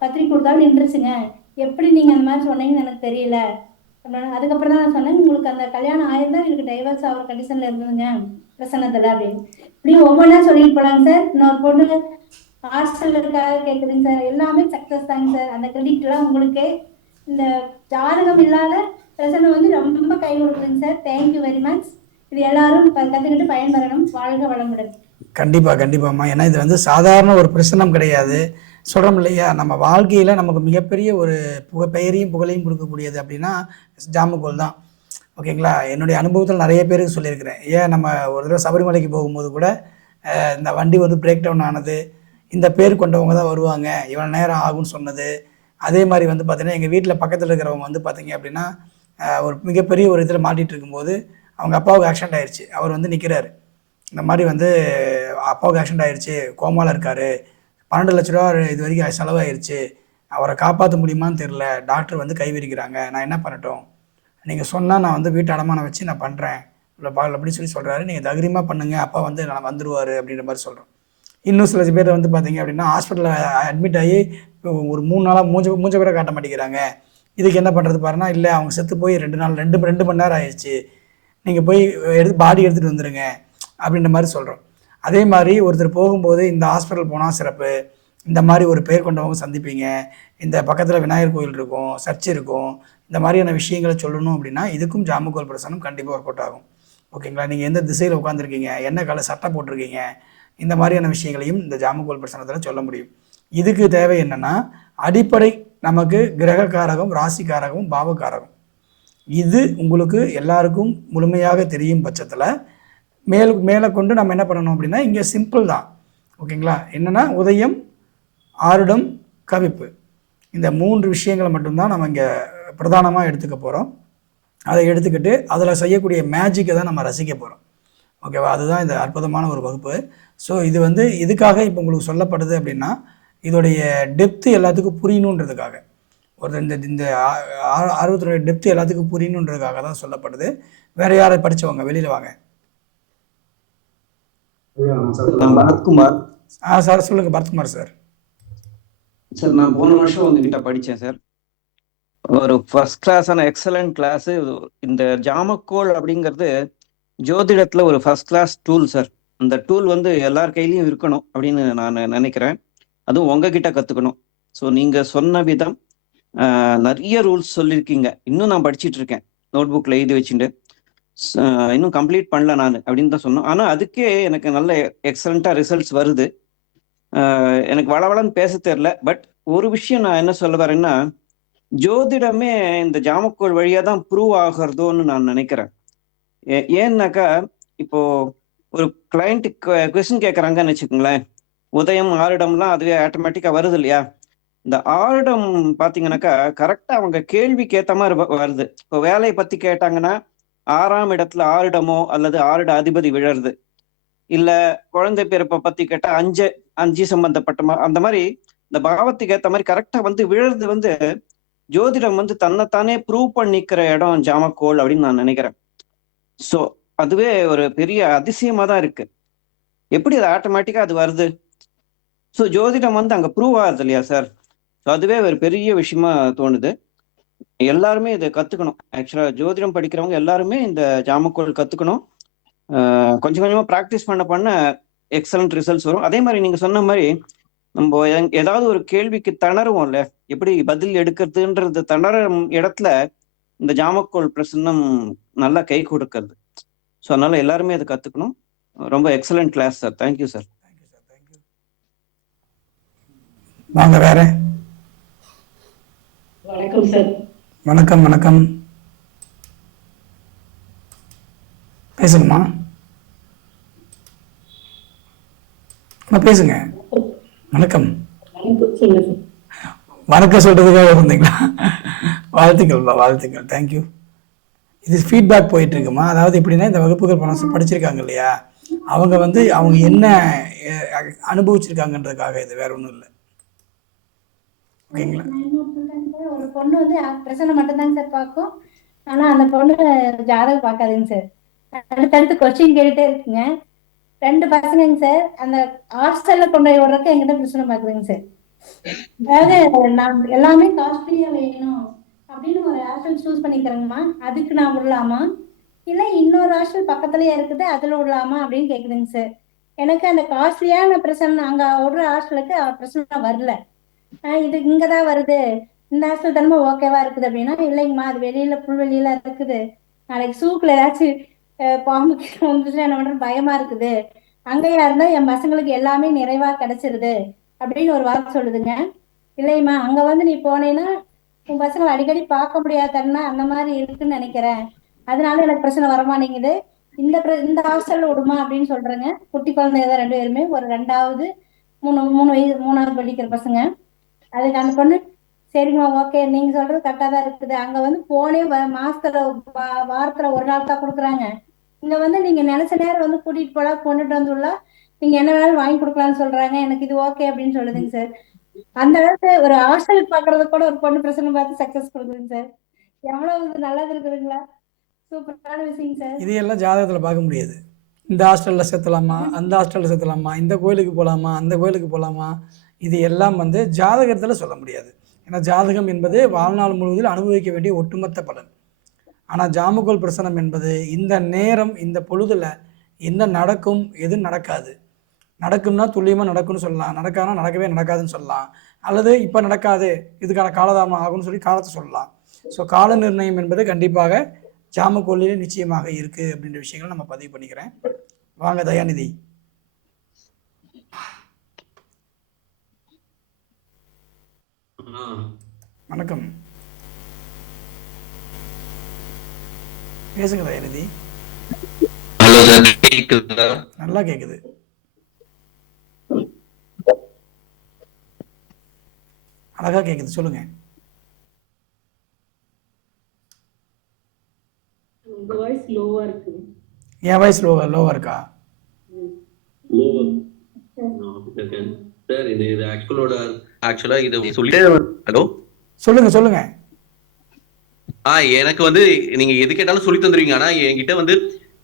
பத்திரிக்கை கொடுத்தாலும் நின்றுச்சுங்க, எப்படி நீங்க அந்த மாதிரி சொன்னீங்கன்னு எனக்கு தெரியல. அதுக்கப்புறம் தான் நான் சொன்னேன், உங்களுக்கு அந்த கல்யாணம் ஆயிருந்தா எனக்கு டைவர்ஸ் ஆகிற கண்டிஷன்ல இருந்ததுங்க பிரசன்னத்துல அப்படின்னு. இப்படி ஒவ்வொன்றா சொல்லிட்டு போலாங்க சார். இன்னொரு பொண்ணு ஹாஸ்டலுக்காக கேட்குதுங்க சார். எல்லாமே சக்சஸ் தாங்க சார். அந்த கிரெடிட் எல்லாம் உங்களுக்கு. இந்த ஜாதகம் இல்லாத பிரசன்னம் வந்து ரொம்ப கை கொடுக்குதுங்க சார். Thank you very much. இது எல்லாரும் கத்துக்கிட்டு பயன்பெறணும். வாழ்க வளமுடன். கண்டிப்பா கண்டிப்பாம்மா. ஏன்னா இது வந்து சாதாரண ஒரு பிரசனம் கிடையாது. சொல்கிறோம் இல்லையா, நம்ம வாழ்க்கையில் நமக்கு மிகப்பெரிய ஒரு பெயரையும் புகழையும் கொடுக்கக்கூடியது அப்படின்னா ஜாமக்கோல் தான். ஓகேங்களா? என்னுடைய அனுபவத்தில் நிறைய பேருக்கு சொல்லியிருக்கிறேன். ஏன் நம்ம ஒரு தடவை சபரிமலைக்கு போகும்போது கூட இந்த வண்டி வந்து பிரேக் டவுன் ஆனது, இந்த பேர் கொண்டவங்க தான் வருவாங்க, இவ்வளோ நேரம் ஆகும்னு சொன்னது. அதே மாதிரி வந்து பார்த்திங்கன்னா எங்கள் வீட்டில் பக்கத்தில் இருக்கிறவங்க வந்து பார்த்திங்க அப்படின்னா ஒரு மிகப்பெரிய ஒரு இதில் மாட்டிகிட்டு இருக்கும்போது அவங்க அப்பாவுக்கு ஆக்சிடென்ட் ஆயிடுச்சு. அவர் வந்து நிற்கிறாரு, இந்த மாதிரி வந்து அப்பாவுக்கு ஆக்சிடென்ட் ஆயிடுச்சு, கோமாவில் இருக்கார், 12 லட்ச ரூபா இது வரைக்கும் செலவாயிருச்சு, அவரை காப்பாற்ற முடியுமான்னு தெரில, டாக்டர் வந்து கை விரிக்கிறாங்க, நான் என்ன பண்ணட்டும், நீங்கள் சொன்னால் நான் வந்து வீட்டு அடமானம் வச்சு நான் பண்ணுறேன் இல்லை பால் அப்படின்னு சொல்லி சொல்கிறாரு. நீங்கள் தைரியமாக பண்ணுங்கள், அப்பா வந்து நான் வந்துடுவார் அப்படின்ற மாதிரி சொல்கிறோம். இன்னும் சில பேர் வந்து பார்த்தீங்க அப்படின்னா ஹாஸ்பிட்டலில் அட்மிட் ஆகி ஒரு 3 நாளாக மூஞ்ச கூட காட்ட மாட்டேங்கிறாங்க. இதுக்கு என்ன பண்ணுறது பாருன்னா, இல்லை அவங்க செத்து போய் 2 மணி நேரம் ஆயிடுச்சு, நீங்கள் போய் பாடி எடுத்துகிட்டு வந்துடுங்க அப்படின்ற மாதிரி சொல்கிறோம். அதே மாதிரி ஒருத்தர் போகும்போது இந்த ஹாஸ்பிட்டல் போனால் சிறப்பு, இந்த மாதிரி ஒரு பேர் கொண்டவங்க சந்திப்பீங்க, இந்த பக்கத்தில் விநாயகர் கோயில் இருக்கும், சர்ச் இருக்கும், இந்த மாதிரியான விஷயங்களை சொல்லணும் அப்படின்னா இதுக்கும் ஜாமக்கோல் பிரசனம் கண்டிப்பாக ஒர்க் அவுட் ஆகும். ஓகேங்களா? நீங்கள் எந்த திசையில் உட்காந்துருக்கீங்க, என்ன கலர் சட்டை போட்டிருக்கீங்க, இந்த மாதிரியான விஷயங்களையும் இந்த ஜாமக்கோல் பிரசனத்தில் சொல்ல முடியும். இதுக்கு தேவை என்னென்னா, அடிப்படை நமக்கு கிரகக்காரகம், ராசிக்காரகம், பாவக்காரகம், இது உங்களுக்கு எல்லாருக்கும் முழுமையாக தெரியும் பட்சத்தில் மேலே கொண்டு நம்ம என்ன பண்ணணும் அப்படின்னா, இங்கே சிம்பிள் தான். ஓகேங்களா? என்னென்னா உதயம், ஆருடம், கவிப்பு, இந்த 3 விஷயங்களை மட்டும்தான் நம்ம இங்கே பிரதானமாக எடுத்துக்க போகிறோம். அதை எடுத்துக்கிட்டு அதில் செய்யக்கூடிய மேஜிக்கை தான் நம்ம ரசிக்க போகிறோம். ஓகேவா? அதுதான் இந்த அற்புதமான ஒரு வகுப்பு. ஸோ இது வந்து இதுக்காக இப்போ உங்களுக்கு சொல்லப்படுது அப்படின்னா, இதோடைய டெப்த்து எல்லாத்துக்கும் புரியணுன்றதுக்காக, ஒரு இந்த ஆர்வத்தினுடைய டெப்த்து எல்லாத்துக்கும் புரியணுன்றதுக்காக தான் சொல்லப்படுது. வேற யாரை படித்தவங்க வெளியில் வாங்க. பரத்குமார் சார் சொல்லுங்கள். பரத்குமார் சார். சார், நான் போன வருஷம் உங்ககிட்ட படித்தேன் சார். ஒரு ஃபர்ஸ்ட் கிளாஸான எக்ஸலண்ட் கிளாஸு. இந்த ஜாமக்கோல் அப்படிங்கிறது ஜோதிடத்தில் ஒரு ஃபர்ஸ்ட் கிளாஸ் டூல் சார். அந்த டூல் வந்து எல்லார் கையிலையும் இருக்கணும் அப்படின்னு நான் நினைக்கிறேன். அதுவும் உங்ககிட்ட கற்றுக்கணும். ஸோ நீங்கள் சொன்ன விதம் நிறைய ரூல்ஸ் சொல்லியிருக்கீங்க. இன்னும் நான் படிச்சுட்டு இருக்கேன், நோட் புக்கில் எழுதி வச்சுட்டு. இன்னும் கம்ப்ளீட் பண்ணல நான் அப்படின்னு தான் சொன்னோம். ஆனால் அதுக்கே எனக்கு நல்ல எக்ஸலண்ட்டாக ரிசல்ட்ஸ் வருது. எனக்கு வளவளன்னு பேச தெரில. பட் ஒரு விஷயம் நான் என்ன சொல்ல வரேன்னா, ஜோதிடமே இந்த ஜாமக்கோள் வழியாக தான் ப்ரூவ் ஆகிறதோன்னு நான் நினைக்கிறேன். ஏன்னாக்கா இப்போ ஒரு கிளைண்ட் கொஸ்டின் கேட்குறாங்கன்னு வச்சுக்கோங்களேன், உதயம் ஆரிடம்லாம் அதுவே ஆட்டோமேட்டிக்காக வருது இல்லையா? இந்த ஆரிடம் பார்த்தீங்கன்னாக்கா கரெக்டாக அவங்க கேள்விக்கு ஏற்ற மாதிரி வருது. இப்போ வேலையை பற்றி கேட்டாங்கன்னா 6ஆம் இடத்துல ஆரிடமோ அல்லது ஆரிட அதிபதி விழருது. இல்லை குழந்தை பிறப்பை பற்றி கேட்டால் அஞ்சு சம்பந்தப்பட்ட அந்த மாதிரி இந்த பாவத்துக்கு ஏற்ற மாதிரி கரெக்டாக வந்து விழுறது வந்து ஜோதிடம் வந்து தன்னைத்தானே ப்ரூவ் பண்ணிக்கிற இடம் ஜாமக்கோள் அப்படின்னு நான் நினைக்கிறேன். ஸோ அதுவே ஒரு பெரிய அதிசயமா தான் இருக்கு. எப்படி அது ஆட்டோமேட்டிக்கா அது வருது? ஸோ ஜோதிடம் வந்து அங்கே ப்ரூவ் ஆகுது இல்லையா சார்? ஸோ அதுவே ஒரு பெரிய விஷயமா தோணுது. எல்லாருமே இதை கத்துக்கணும். ஆக்சுவலா ஜோதிடம் படிக்கிறவங்க எல்லாருமே இந்த ஜாமக்கோள் கத்துக்கணும். கொஞ்சம் கொஞ்சமா ப்ராக்டிஸ் பண்ண எக்ஸலண்ட் ரிசல்ட்ஸ் வரும். அதே மாதிரி நீங்க சொன்ன மாதிரி நம்ம ஏதாவது ஒரு கேள்விக்கு திணறுவோம்ல, எப்படி பதில் எடுக்கிறதுன்றது திணறும் இடத்துல இந்த ஜாமக்கோள் பிரசன்னம் நல்லா கை கொடுக்கறது. ஸோ அதனால எல்லாருமே அதை கத்துக்கணும். ரொம்ப excellent class sir. Thank you sir. வாங்க வேற. வணக்கம் சார். வணக்கம் வணக்கம். பேசுங்கம்மா, பேசுங்க. வணக்கம். வணக்கம் சொல்றதுக்காக இருந்தீங்களா? வாழ்த்துக்கள்ப்பா, வாழ்த்துக்கள். தேங்க்யூ. இது ஃபீட்பேக் போயிட்டு இருக்குமா? அதாவது எப்படின்னா, இந்த வகுப்புகள் படிச்சிருக்காங்க இல்லையா, அவங்க வந்து அவங்க என்ன அனுபவிச்சிருக்காங்கன்றதுக்காக, இது வேற ஒன்றும் இல்லை. ஓகேங்களா? ஒரு பொண்ணு வந்து பிரசனை மட்டும்தாங்க சார் பார்க்கும். ஆனா அந்த பொண்ணு ஜாதகம் பார்க்காதுங்க சார். அடுத்தடுத்து கொஸ்டின் கேட்டுட்டே இருக்குங்க. 2 பசங்கங்க சார். அந்த ஹாஸ்டல்ல கொண்டு போய் விடுறதுக்கு எங்கிட்ட பிரச்சனை பாக்குதுங்க சார். அதாவது நான் எல்லாமே காஸ்ட்லியா வேணும் அப்படின்னு ஒரு ஹாஸ்டல் சூஸ் பண்ணிக்கிறேங்கம்மா, அதுக்கு நான் விடலாமா, இல்ல இன்னொரு ஹாஸ்டல் பக்கத்துலயே இருக்குது அதுல விடலாமா அப்படின்னு கேக்குதுங்க சார். எனக்கு அந்த காஸ்ட்லியான பிரச்சனை அங்க விடுற ஹாஸ்டலுக்கு பிரச்சனை வரல. இது இங்கதான் வருது, இந்த ஹாஸ்டல் தனமா ஓகேவா இருக்குது அப்படின்னா, இல்லைங்கம்மா அது வெளியில புல்வெளியில இருக்குது, நாளைக்கு சூக்குல ஏதாச்சும் பாம்பு வந்துச்சுன்னா என்ன பண்றது பயமா இருக்குது, அங்கேயா இருந்தா என் பசங்களுக்கு எல்லாமே நிறைவா கிடைச்சிருது அப்படின்னு ஒரு வார்த்தை சொல்லுதுங்க. இல்லையம்மா அங்க வந்து நீ போனேன்னா உன் பசங்களை அடிக்கடி பார்க்க முடியாதுன்னா அந்த மாதிரி இருக்குன்னு நினைக்கிறேன், அதனால எனக்கு பிரச்சனை வரமாட்டேங்குது, இந்த ஹாஸ்டல்ல விடுமா அப்படின்னு சொல்றேங்க. குட்டி குழந்தைங்க தான் 2 பேருமே, ஒரு 2வது 3வது படிக்கிற பசங்க. அதுக்கு அந்த பொண்ணு சரிம்மா ஓகே நீங்க சொல்றது கரெக்டா தான் இருக்குது, அங்க வந்து போனே மாசத்துல வாரத்துல ஒரு நாள் தான் கொடுக்குறாங்க, இங்க வந்து நீங்க நினைச்ச நேரம் வந்து கூட்டிட்டு போலாம் கொண்டுட்டு வந்துள்ள நீங்க என்ன வேணாலும் வாங்கி கொடுக்கலாம்னு சொல்றாங்க, எனக்கு இது ஓகே அப்படின்னு சொல்லுதுங்க சார். அந்த அளவுக்கு ஒரு ஹாஸ்டலுக்கு பாக்குறது கூட ஒரு பொண்ணு பிரச்சனை பார்த்து சக்சஸ் கொடுக்குதுங்க சார். எவ்வளவு நல்லது இருக்குதுங்களா? சூப்பரான விஷயம் சார். இது எல்லாம் ஜாதகத்துல பார்க்க முடியாது. இந்த ஹாஸ்டல்ல சேர்த்தலாமா, அந்த ஹாஸ்டல்ல சேர்த்தலாமா, இந்த கோயிலுக்கு போகலாமா, அந்த கோயிலுக்கு போகலாமா, இது எல்லாம் வந்து ஜாதகத்தில் சொல்ல முடியாது. ஏன்னா ஜாதகம் என்பது வாழ்நாள் முழுவதில் அனுபவிக்க வேண்டிய ஒட்டுமொத்த பலன். ஆனால் ஜாமக்கோள் பிரசனம் என்பது இந்த நேரம் இந்த பொழுதுல என்ன நடக்கும் எது நடக்காது, நடக்கும்னா துல்லியமாக நடக்கும்னு சொல்லலாம், நடக்காதுன்னா நடக்காதுன்னு சொல்லலாம், அல்லது இப்போ நடக்காது இதுக்கான காலதாமம் ஆகும்னு சொல்லி காலத்தை சொல்லலாம். ஸோ கால நிர்ணயம் என்பது கண்டிப்பாக ஜாமக்கோளிலே நிச்சயமாக இருக்குது அப்படின்ற விஷயங்களை நம்ம பதிவு பண்ணிக்கிறேன். வாங்க தயாநிதி. வணக்கம், பேசுங்க தயாநிதி. ஹலோ சார், கேக்குதா? நல்லா கேக்குது. அழகா கேக்குது, சொல்லுங்க. உங்க வாய்ஸ் லோவா இருக்கு. என் வாய்ஸ் லோவா இருக்கா? சார் இது ஆக்சுவலா இது சொல்லிட்டே. ஹலோ சொல்லுங்க. எனக்கு வந்து நீங்க எது கேட்டாலும் சொல்லி தந்துருவீங்க. ஆனா என்கிட்ட வந்து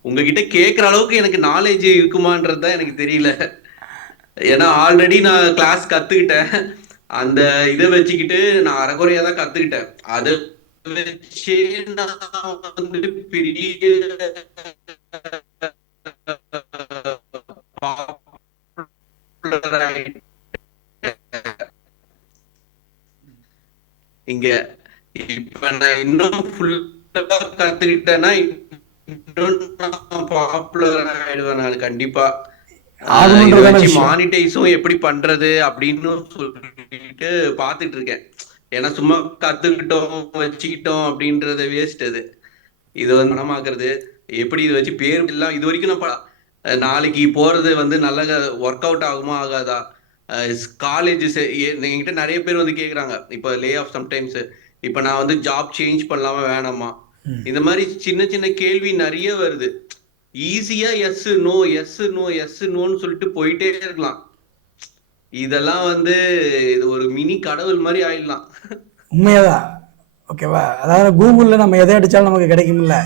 உங்ககிட்ட கேட்கற அளவுக்கு எனக்கு நாலேஜ் இருக்குமான்றதுதான் எனக்கு தெரியல. ஏன்னா ஆல்ரெடி நான் கிளாஸ் கத்துக்கிட்டேன், அந்த இதை வச்சுக்கிட்டு நான் அரைக்குறையா தான் கத்துக்கிட்டேன். அதை வச்சு நான் வந்து பெரிய இங்க இப்ப நான் இன்னும் ஃபுல்லா கத்துக்கிட்டேன்னா பாப்புலர் ஆயிடுவேன் நான் கண்டிப்பா. இதை ஆகணுன்றதான வச்சு விஷயம். மானிட்டைஸும் எப்படி பண்றது அப்படின்னு சொல்லிட்டு பாத்துட்டு இருக்கேன். ஏன்னா சும்மா கத்துக்கிட்டோம் வச்சுக்கிட்டோம் அப்படின்றத வேஸ்ட் அது. இது வந்து பணமாக்குறது எப்படி இதை வச்சு பேர் எல்லாம் இது வரைக்கும் நான் நாளைக்கு போறது வந்து நல்ல ஒர்க் அவுட் ஆகுமா ஆகாதா, காலேஜ் என்கிட்ட நிறைய பேர் வந்து கேக்குறாங்க இப்போ லே ஆஃப் சம்டைம்ஸ், இப்போ நான் வந்து ஜாப் சேஞ்ச் பண்ணலாமா வேணாமா, இந்த மாதிரி சின்ன சின்ன கேள்வி நிறைய வருது. ஈஸியா yes no yes no yes நோன்னு சொல்லிட்டு போயிட்டே இருக்கலாம். இதெல்லாம் வந்து இது ஒரு மினி கடவுள் மாதிரி ஆயிடலாம். உண்மையாதான். ஓகேவா? அதாவது கூகுளில் நம்ம எதை அடித்தாலும் நமக்கு கிடைக்கும்ல,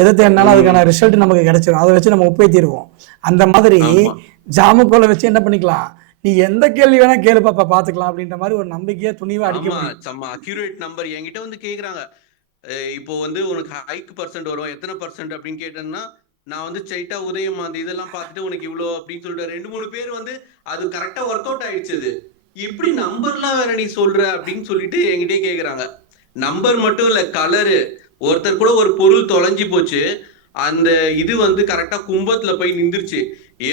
எதை தேடினாலும் அதுக்கான ரிசல்ட் நமக்கு கிடைச்சிடும். அதை வச்சு நம்ம ஒப்பேத்திடுவோம். அந்த மாதிரி ஆமா ஜாமக்கோலை வச்சு என்ன பண்ணிக்கலாம், நீ எந்த கேள்வி வேணா கேளு பாப்பா பார்த்துக்கலாம் அப்படின்ற மாதிரி ஒரு நம்பிக்கையா துணிவா அடிக்க ஆமா முடியும். செம்ம அக்யூரேட் நம்பர் என்கிட்ட வந்து கேக்குறாங்க. இப்போ வந்து உனக்கு ஹைக் பர்சன்ட் வரும் எத்தனை பர்சன்ட் அப்படின்னு கேட்டேன்னா, நான் வந்து ஸ்ட்ரைட்டா உதயம் அந்த இதெல்லாம் பார்த்துட்டு உனக்கு இவ்வளோ அப்படின்னு சொல்லிட்டு 2-3 பேர் வந்து அது கரெக்டா ஒர்க் அவுட் ஆயிடுச்சு. அது எப்படி நம்பர்லாம் வேற நீ சொல்ற அப்படின்னு சொல்லிட்டு என்கிட்டயே கேக்குறாங்க. நம்பர் மட்டும் இல்ல, கலரு. ஒருத்தர் கூட ஒரு பொருள் தொலைஞ்சு போச்சு, அந்த இது வந்து கரெக்டா கும்பத்துல போய் நின்றுச்சு.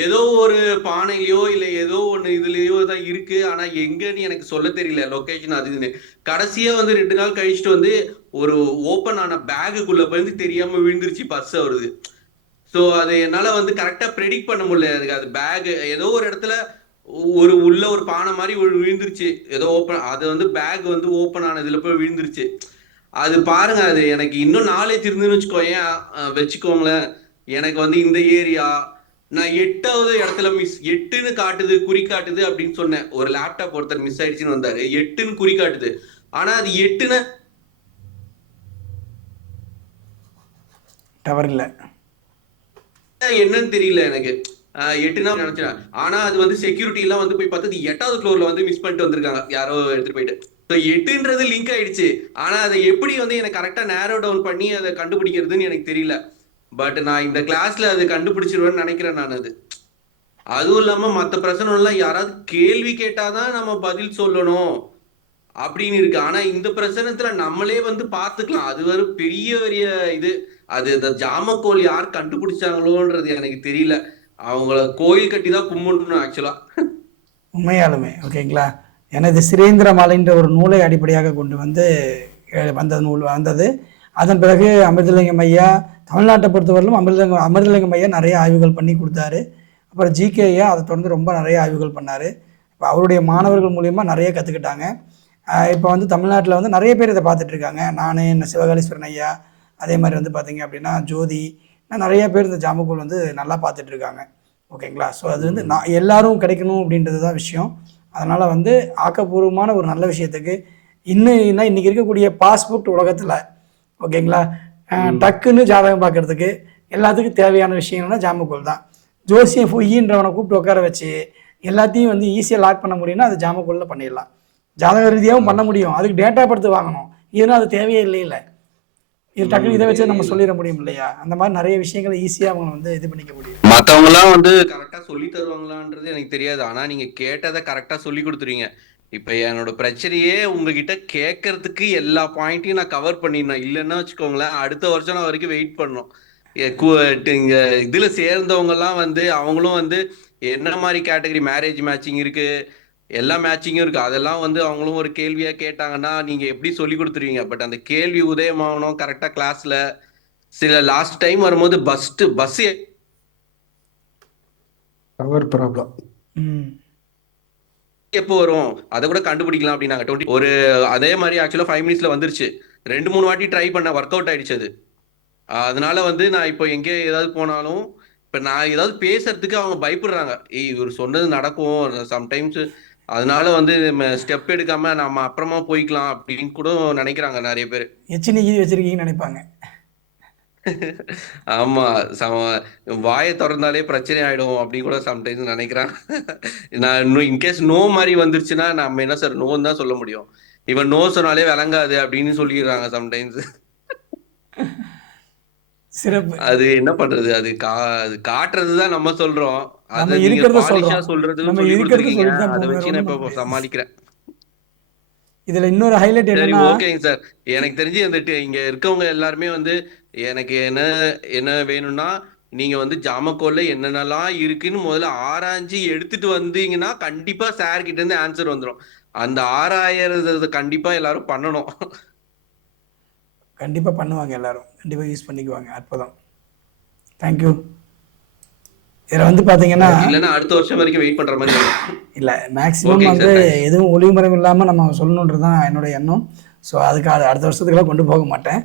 ஏதோ ஒரு பானையிலயோ இல்ல ஏதோ ஒண்ணு இதுலயோ தான் இருக்கு, ஆனா எங்கன்னு எனக்கு சொல்ல தெரியல லொகேஷன் அது இதுன்னு. கடைசியா வந்து 2 நாள் கழிச்சுட்டு வந்து ஒரு ஓப்பன் ஆன பேகுக்குள்ள போய் தெரியாம விழுந்துருச்சு பர்ஸ் வருது. ஸோ அது என்னால வந்து கரெக்டா ப்ரெடிக்ட் பண்ண முடியல. எனக்கு அது பேக் ஏதோ ஒரு இடத்துல ஒரு உள்ள ஒரு பானை மாதிரி விழுந்துருச்சு, ஏதோ ஓப்பன் அது வந்து பேக் வந்து ஓப்பன் ஆனதுல போய் விழுந்துருச்சு. அது பாருங்க, அது எனக்கு இன்னும் நாலேஜ் இருந்துன்னு வச்சுக்கோங்களேன். எனக்கு வந்து இந்த ஏரியா நான் 8வது இடத்துல மிஸ் 8ன்னு காட்டுது குறி காட்டுது அப்படின்னு சொன்னேன். ஒரு லேப்டாப் ஒருத்தர் மிஸ் ஆயிடுச்சுன்னு வந்தாரு, 8ன்னு குறி காட்டுது. ஆனா அது 8ன்னு டவர் இல்லை. என்னன்னு தெரியல எனக்கு. 8னா நினைச்சேன். ஆனா அது வந்து செக்யூரிட்டி எல்லாம் வந்து போய் பார்த்தது 8வது ஃப்ளோர்ல வந்து மிஸ் பண்ணிட்டு வந்திருக்காங்க, யாரோ எடுத்துட்டு போயிட்டு. ஸோ 8ன்றது லிங்க் ஆயிடுச்சு. ஆனா அதை எப்படி வந்து எனக்கு கரெக்டா நேரோ டவுன் பண்ணி அதை கண்டுபிடிக்கிறதுன்னு எனக்கு தெரியல. பட் நான் இந்த கிளாஸ்ல அதை கண்டுபிடிச்சிருவேன்னு நினைக்கிறேன் நான். அது அதுவும் இல்லாம மத்த பிரச்சனை எல்லாம் யாராவது கேள்வி கேட்டாதான் நம்ம பதில் சொல்லணும் அப்படின்னு இருக்கு. ஆனா இந்த பிரச்சனத்துல நம்மளே வந்து பாத்துக்கலாம். அது ஒரு பெரிய பெரிய இது. அது இந்த ஜாமக்கோல் யார் கண்டுபிடிச்சாங்களோன்றது எனக்கு தெரியல. அவங்கள கோயில் கட்டி தான் கும்பிடணும் ஆக்சுவலா. உண்மையாலுமே ஓகேங்களா. ஏன்னா இது சிரேந்திர மாலைன்ற ஒரு நூலை அடிப்படையாக கொண்டு வந்து வந்த நூல் வந்தது. அதன் பிறகு அமிர்தலிங்கம் ஐயா தமிழ்நாட்டை பொறுத்தவரையிலும் அமிர்தலிங்கம் ஐயா நிறைய ஆய்வுகள் பண்ணி கொடுத்தாரு. அப்புறம் ஜிகே ஐயா அதை தொடர்ந்து ரொம்ப நிறைய ஆய்வுகள் பண்ணார். இப்போ அவருடைய மாணவர்கள் மூலிமா நிறைய கற்றுக்கிட்டாங்க. இப்போ வந்து தமிழ்நாட்டில் வந்து நிறைய பேர் இதை பார்த்துட்ருக்காங்க. நான் என்ன சிவகாலீஸ்வரன் ஐயா, அதே மாதிரி வந்து பார்த்தீங்க அப்படின்னா ஜோதி, நிறைய பேர் இந்த ஜாமக்கோல் வந்து நல்லா பார்த்துட்ருக்காங்க. ஓகேங்களா. ஸோ அது வந்து நான் எல்லாரும் கிடைக்கணும் அப்படின்றது தான் விஷயம். அதனால் வந்து ஆக்கப்பூர்வமான ஒரு நல்ல விஷயத்துக்கு இன்னும் இன்றைக்கி இருக்கக்கூடிய பாஸ்போர்ட் உலகத்தில் ஓகேங்களா, டக்குன்னு ஜாதகம் பார்க்குறதுக்கு எல்லாத்துக்கும் தேவையான விஷயங்கள்னா ஜாமக்கோல் தான். ஜோசியம் பொய்யின்றவனை கூப்பிட்டு உட்கார வச்சு எல்லாத்தையும் வந்து ஈஸியாக லாக் பண்ண முடியும்னா அது ஜாமக்கோலில் பண்ணிடலாம். ஜாதக ரீதியாகவும் பண்ண முடியும். அதுக்கு டேட்டா படுத்து வாங்கணும். இதனால் அது தேவையே இல்லை. இது டக்குனு இதை வச்சு நம்ம சொல்லிட முடியும் இல்லையா. அந்த மாதிரி நிறைய விஷயங்களை ஈஸியாக அவங்க வந்து இது பண்ணிக்க முடியும். மற்றவங்களாம் வந்து கரெக்டாக சொல்லி தருவாங்களான்றது எனக்கு தெரியாது. ஆனால் நீங்கள் கேட்டதை கரெக்டாக சொல்லி கொடுத்துருவீங்க. இப்போ என்னோட பிரச்சனையே உங்ககிட்ட கேட்கறதுக்கு எல்லா பாயிண்ட்டையும் நான் கவர் பண்ணிடணும். இல்லைன்னா வச்சுக்கோங்களேன், அடுத்த வருஷம் நான் வரைக்கும் வெயிட் பண்ணணும். இங்க இதுல சேர்ந்தவங்க எல்லாம் வந்து அவங்களும் வந்து என்ன மாதிரி கேட்டகரி மேரேஜ் மேட்சிங் இருக்கு, எல்லா மேட்சிங்கும் இருக்கு. அதெல்லாம் வந்து அவங்களும் ஒரு கேள்வியா கேட்டாங்கன்னா நீங்க எப்படி சொல்லி கொடுத்துருவீங்க. பட் அந்த கேள்வி உதயமாகணும் கரெக்டா கிளாஸ்ல. சில லாஸ்ட் டைம் வரும்போது பஸ் எப்போ வரும் அதை கூட கண்டுபிடிக்கலாம் அப்படின்னாங்க. ஒரு அதே மாதிரி ஆக்சுவலா 5 மினிட்ஸ்ல வந்துருச்சு. 2-3 வாட்டி ட்ரை பண்ண, ஒர்க் அவுட் ஆயிடுச்சு அது. அதனால வந்து நான் இப்போ எங்கே ஏதாவது போனாலும் இப்போ நான் ஏதாவது பேசுறதுக்கு அவங்க பயப்படுறாங்க. இவர் சொன்னது நடக்கும் சம்டைம்ஸ், அதனால வந்து ஸ்டெப் எடுக்காம நம்ம அப்புறமா போய்க்கலாம் அப்படின்னு கூட நினைக்கிறாங்க நிறைய பேர். எச்சினி வச்சிருக்கீங்கன்னு நினைப்பாங்க. ஆமா, வாயை திறந்தாலே பிரச்சனை ஆயிடும் அப்படின்னு கூட சம்டைம்ஸ் நினைக்கிறான். நான் இன்கேஸ் நோ மாதிரி வந்துருச்சுன்னா நம்ம என்ன சார் நோன்னு தான் சொல்ல முடியும். இவன் நோ சொன்னாலே விளங்காது அப்படின்னு சொல்லிடுறாங்க சம்டைம்ஸ். சிறப்பு. அது என்ன பண்றது, அது காட்டுறதுதான் நம்ம சொல்றோம். நம்ம இருக்கிறத சொல்றோம். சொல்றது நம்ம சொல்லி இருக்கிறத கொடுத்துருக்கீங்க, சொல்லிட்டு தான் அதை வச்சு நான் போகணும். இப்ப சமாளிக்கிறேன். இதுல இன்னொரு ஹைலைட் சரி, என்னன்னா, ஓகேங்க சார். எனக்கு தெரிஞ்சு அந்த இங்க இருக்கவங்க எல்லாருமே வந்து எனக்கு என்ன என்ன வேணும்னா நீங்க வந்து ஜாமக்கோல்ல என்னென்னலாம் இருக்குன்னு முதல்ல ஆராய்ஞ்சு எடுத்துட்டு வந்தீங்கன்னா கண்டிப்பா சார் கிட்ட இருந்து ஆன்சர் வந்துடும். அந்த ஆராயறத கண்டிப்பா எல்லாரும் பண்ணணும். கண்டிப்பா பண்ணுவாங்க எல்லாரும். கண்டிப்பா யூஸ் பண்ணிக்குவாங்க. அற்புதம். தேங்க்யூ. இதில் வந்து பார்த்தீங்கன்னா, இல்லைன்னா அடுத்த வருஷம் வரைக்கும் வெயிட் பண்ற மாதிரி இருக்கும். இல்லை மேக்ஸிமம் ஓகேங்க வந்து சார், தேங்க்ஸ். எதுவும் ஒளிவுமறைவு இல்லாமல் நம்ம சொல்லணுன்றது தான் என்னோட எண்ணம். ஸோ அதுக்கு அடுத்த வருஷத்துக்கெல்லாம் கொண்டு போக மாட்டேன்.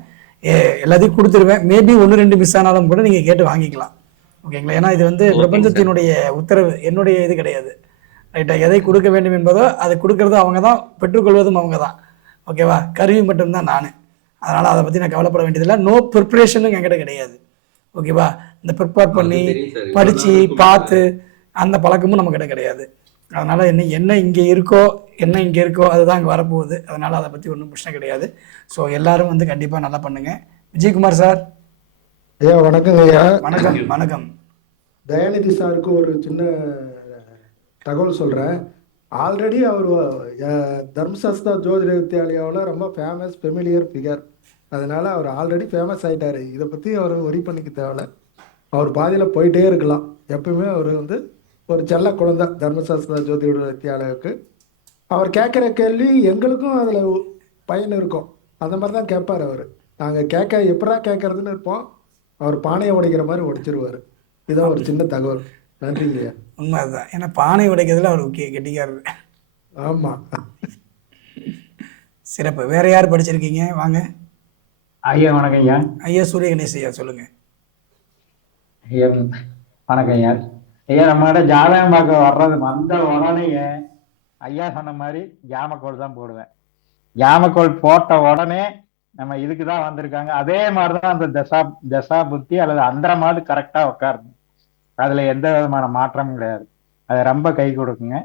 எல்லாத்தையும் கொடுத்துருவேன். மேபி 1-2 மிஸ் ஆனாலும் கூட நீங்கள் கேட்டு வாங்கிக்கலாம். ஓகேங்களா? ஏன்னா இது வந்து ஓகேங்க சார். பிரபஞ்சத்தினுடைய உத்தரவு, என்னுடைய இது கிடையாது. ரைட்டா? எதை கொடுக்க வேண்டும் என்பதோ அதை கொடுக்கறதும் அவங்க தான், பெற்றுக்கொள்வதும் அவங்க தான். ஓகேவா? கருவி மட்டும்தான் நான். அதனால் அதை பற்றி நான் கவலைப்பட வேண்டியதில்லை. நோ ப்ரிப்ரேஷனும் என்கிட்ட கிடையாது. ஓகேவா? இந்த ப்ரிப்பேர் அது பண்ணி தெரியும் சார். இவ்வளவு படித்து நாள் இருக்கும் பார்த்து அந்த பழக்கமும் நம்மக்கிட்ட கிடையாது. அதனால் என்ன இங்கே இருக்கோ, என்ன இங்கே இருக்கோ அதுதான் இங்கே வரப்போகுது. அதனால் அதை பற்றி ஒன்றும் பிரச்சனை கிடையாது. ஸோ எல்லாரும் வந்து கண்டிப்பாக நல்லா பண்ணுங்கள். விஜயகுமார் சார். ஐயா வணக்கங்க ஐயா. வணக்கம். வணக்கம். தயாநிதி சாருக்கு ஒரு சின்ன தகவல் சொல்கிறேன். ஆல்ரெடி அவர் தர்மசாஸ்தா ஜோதிட வித்யாலயாவில் ரொம்ப ஃபேமஸ் ஃபெமிலியர் ஃபிகர். அதனால் அவர் ஆல்ரெடி ஃபேமஸ் ஆகிட்டார். இதை பற்றி அவர் ஒரி பண்ணிக்க தேவையில்ல. அவர் பாதியில் போயிட்டே இருக்கலாம். எப்பவுமே அவர் வந்து ஒரு செல்ல குழந்தை தர்மசாஸ்திரா ஜோதிட வித்யாலயாவுக்கு. அவர் கேட்குற கேள்வி எங்களுக்கும் அதில் பயன் இருக்கும். அந்த மாதிரி தான் கேட்பார் அவர். நாங்கள் எப்படா கேட்குறதுன்னு இருப்போம். அவர் பானையை உடைக்கிற மாதிரி உடைச்சிருவார். இதான் ஒரு சின்ன தகவல். நன்றிங்கய்யா. உண்மை அதுதான். ஏன்னா பானை உடைக்கிறதுல அவர் கெட்டிக்காரர். ஆமாம். சிறப்பு. வேற யார் படிச்சிருக்கீங்க? வாங்க. ஐயா வணக்கம் ஐயா. ஐயா சூரிய கணேஷ் ஐயா சொல்லுங்க. ஐயா வணக்கம் ஐயா. ஐயா நம்மகிட்ட ஜாதகம் பார்க்க வந்த உடனே ஐயா சொன்ன மாதிரி ஜாமக்கோல் தான் போடுவேன். ஜாமக்கோல் போட்ட உடனே நம்ம இதுக்கு தான் வந்திருக்காங்க. அதே மாதிரி தான் அந்த தசா புத்தி அல்லது அந்தரமாவது கரெக்டாக உட்காருங்க. அதில் எந்த விதமான மாற்றமும் கிடையாது. அது ரொம்ப கை கொடுக்குங்க.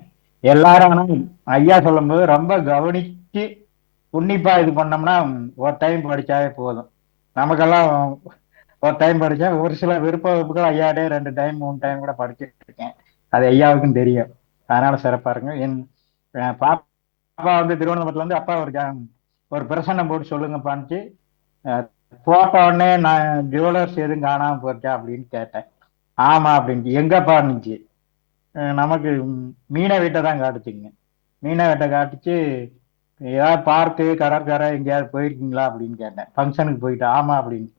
எல்லாரும் ஆனால் ஐயா சொல்லும்போது ரொம்ப கவனித்து உன்னிப்பாக இது பண்ணோம்னா ஒரு டைம் படித்தாவே போதும். நமக்கெல்லாம் ஒரு டைம் படித்தேன். ஒரு சில விருப்ப வகுப்புகள் ஐயாட்டே 2 டைம் 3 டைம் கூட படிச்சுட்டு இருக்கேன். அது ஐயாவுக்கும் தெரியும். அதனால சிறப்பாக இருக்குங்க. என் பாப்பா வந்து திருவனந்தபுரத்துல வந்து அப்பா ஒரு பிரசன்னம் போட்டு சொல்லுங்கப்பான்ட்டு போட்ட உடனே நான் ஜுவலர்ஸ் எதுவும் காணாமல் போச்சா அப்படின்னு கேட்டேன். ஆமா அப்படின்ட்டு. எங்கப்பா இருந்துச்சு? நமக்கு மீனை வீட்டை தான் காட்டுச்சுங்க. மீனை வீட்டை காட்டுச்சு. ஏதாவது பார்க்கு கடற்கரை எங்கேயாவது போயிருக்கீங்களா அப்படின்னு கேட்டேன். ஃபங்க்ஷனுக்கு போயிட்டு. ஆமா அப்படின்னு.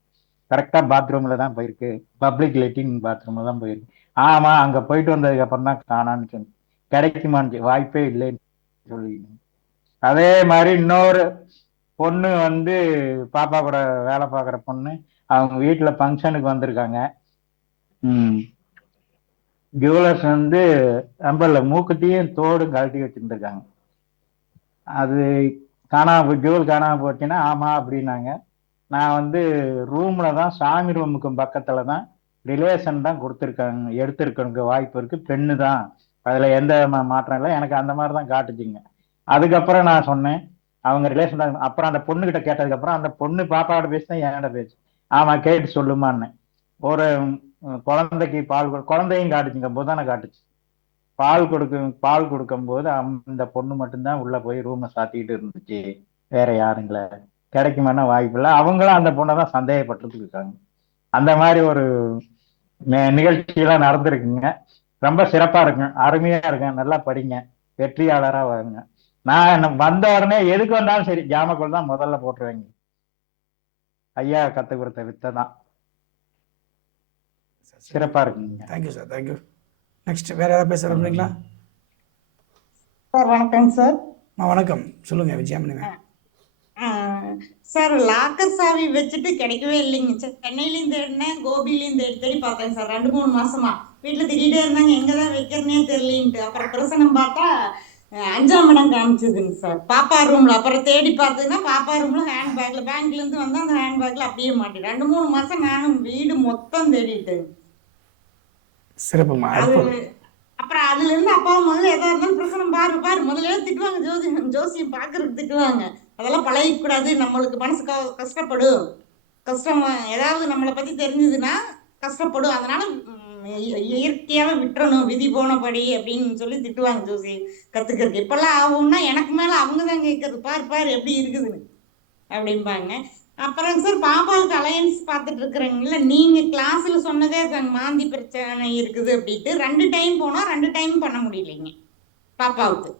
கரெக்டாக பாத்ரூமில் தான் போயிருக்கு. பப்ளிக் லெட்டின் பாத்ரூமில் தான் போயிருக்கு. ஆமாம் அங்கே போயிட்டு வந்ததுக்கு அப்புறம் தான் காணான்னு சொன்னேன். கிடைக்குமான்னு வாய்ப்பே இல்லைன்னு சொல்லிக்கணும். அதே மாதிரி இன்னொரு பொண்ணு வந்து பாப்பா கூட வேலை பார்க்குற பொண்ணு அவங்க வீட்டில் ஃபங்க்ஷனுக்கு வந்திருக்காங்க. ஜுவலர்ஸ் வந்து நம்பர்ல மூக்குத்தியும் தோடும் கழட்டி வச்சுருந்துருக்காங்க. அது ஜுவல் காணாமல் போச்சுன்னா ஆமா அப்படின்னாங்க. நான் வந்து ரூம்ல தான் சாமி ரூமுக்கு பக்கத்துல தான் ரிலேஷன் தான் கொடுத்துருக்காங்க, எடுத்திருக்க வாய்ப்பு இருக்கு. பெண்ணு தான், அதுல எந்த மாற்றம் இல்லை. எனக்கு அந்த மாதிரி தான் காட்டுச்சுங்க. அதுக்கப்புறம் நான் சொன்னேன் அவங்க ரிலேஷன் தான். அப்புறம் அந்த பொண்ணுகிட்ட கேட்டதுக்கப்புறம் அந்த பொண்ணு பாப்பாவோட பேசுதான் என்கிட்ட பேசு. ஆமா கேட்டு சொல்லுமான்னு. ஒரு குழந்தைக்கு குழந்தையும் காட்டுச்சுங்க. புதனை காட்டுச்சு. பால் கொடுக்கும் போது அந்த பொண்ணு மட்டும்தான் உள்ள போய் ரூமை சாத்திக்கிட்டு இருந்துச்சு. வேற யாருங்கள கிடைக்குமான வாய்ப்பு இல்லை. அவங்களும் அந்த பொண்ணை தான் சந்தேகப்பட்டு இருக்காங்க. அந்த மாதிரி ஒரு நிகழ்ச்சியெல்லாம் நடந்திருக்குங்க. ரொம்ப சிறப்பா இருக்குங்க. அருமையா இருக்குங்க. நல்லா படிங்க, வெற்றியாளரா வருங்க. நான் வந்த உடனே எதுக்கு வந்தாலும் சரி ஜாமக்கோல் தான் முதல்ல போட்டுருவேங்க. ஐயா கத்து கொடுத்த வித்தை தான். சிறப்பா இருக்குங்க. Thank you sir. தேங்க்யூ. நெக்ஸ்ட் வேற யாராவது பேச விரும்புறீங்களா? சார் வணக்கம் சார். வணக்கம். சொல்லுங்க விஜயாமணி. சார் லாக்கர் சாவி வச்சுட்டு கிடைக்கவே இல்லைங்க சார். சென்னையிலையும் தேடினேன், கோபிலையும் தேடி பார்த்தேன் சார். 2-3 மாசமா வீட்டில் திடீர்னு இருந்தாங்க. எங்கதான் வைக்கிறனே தெரியலன்ட்டு. அப்புறம் பிரசனம் பார்த்தா 5ஆம் இடம் காமிச்சதுங்க சார் பாப்பா ரூம்ல. அப்புறம் தேடி பார்த்ததுன்னா பாப்பா ரூம்ல ஹேண்ட்பேக்ல, பேங்க்ல இருந்து வந்து அந்த ஹேண்ட்பேக்ல அப்படியே மாட்டேன். 2-3 மாசம் நானும் வீடு மொத்தம் தேடிட்டேன். சிறப்புமா. அப்புறம் அதுல இருந்து அப்பா முதல்ல எதா இருந்தாலும் பிரசனம் பாரு முதல்ல திட்டுவாங்க. ஜோசியம் பாக்குறதுக்கு திட்டுவாங்க. அதெல்லாம் பழகிக்க கூடாது, நம்மளுக்கு மனசு கஷ்டப்படும், கஷ்டம் ஏதாவது நம்மளை பத்தி தெரிஞ்சதுன்னா கஷ்டப்படும். அதனால இயற்கையாவே விட்டுறணும் விதி போனபடி அப்படின்னு சொல்லி திட்டுவாங்க ஜோசி கத்துக்கிறதுக்கு. இப்பெல்லாம் ஆகும்னா எனக்கு மேல அவங்க தான் கேட்கறது, பாரு எப்படி இருக்குதுன்னு அப்படிம்பாங்க. அப்புறம் சார் பாப்பாவுக்கு அலையன்ஸ் பார்த்துட்டு இருக்கிறீங்களா, நீங்க கிளாஸ்ல சொன்னதே மாந்தி பிரச்சனை இருக்குது அப்படின்ட்டு 2 டைம் போனா 2 டைம் பண்ண முடியலைங்க பாப்பாவுக்கு.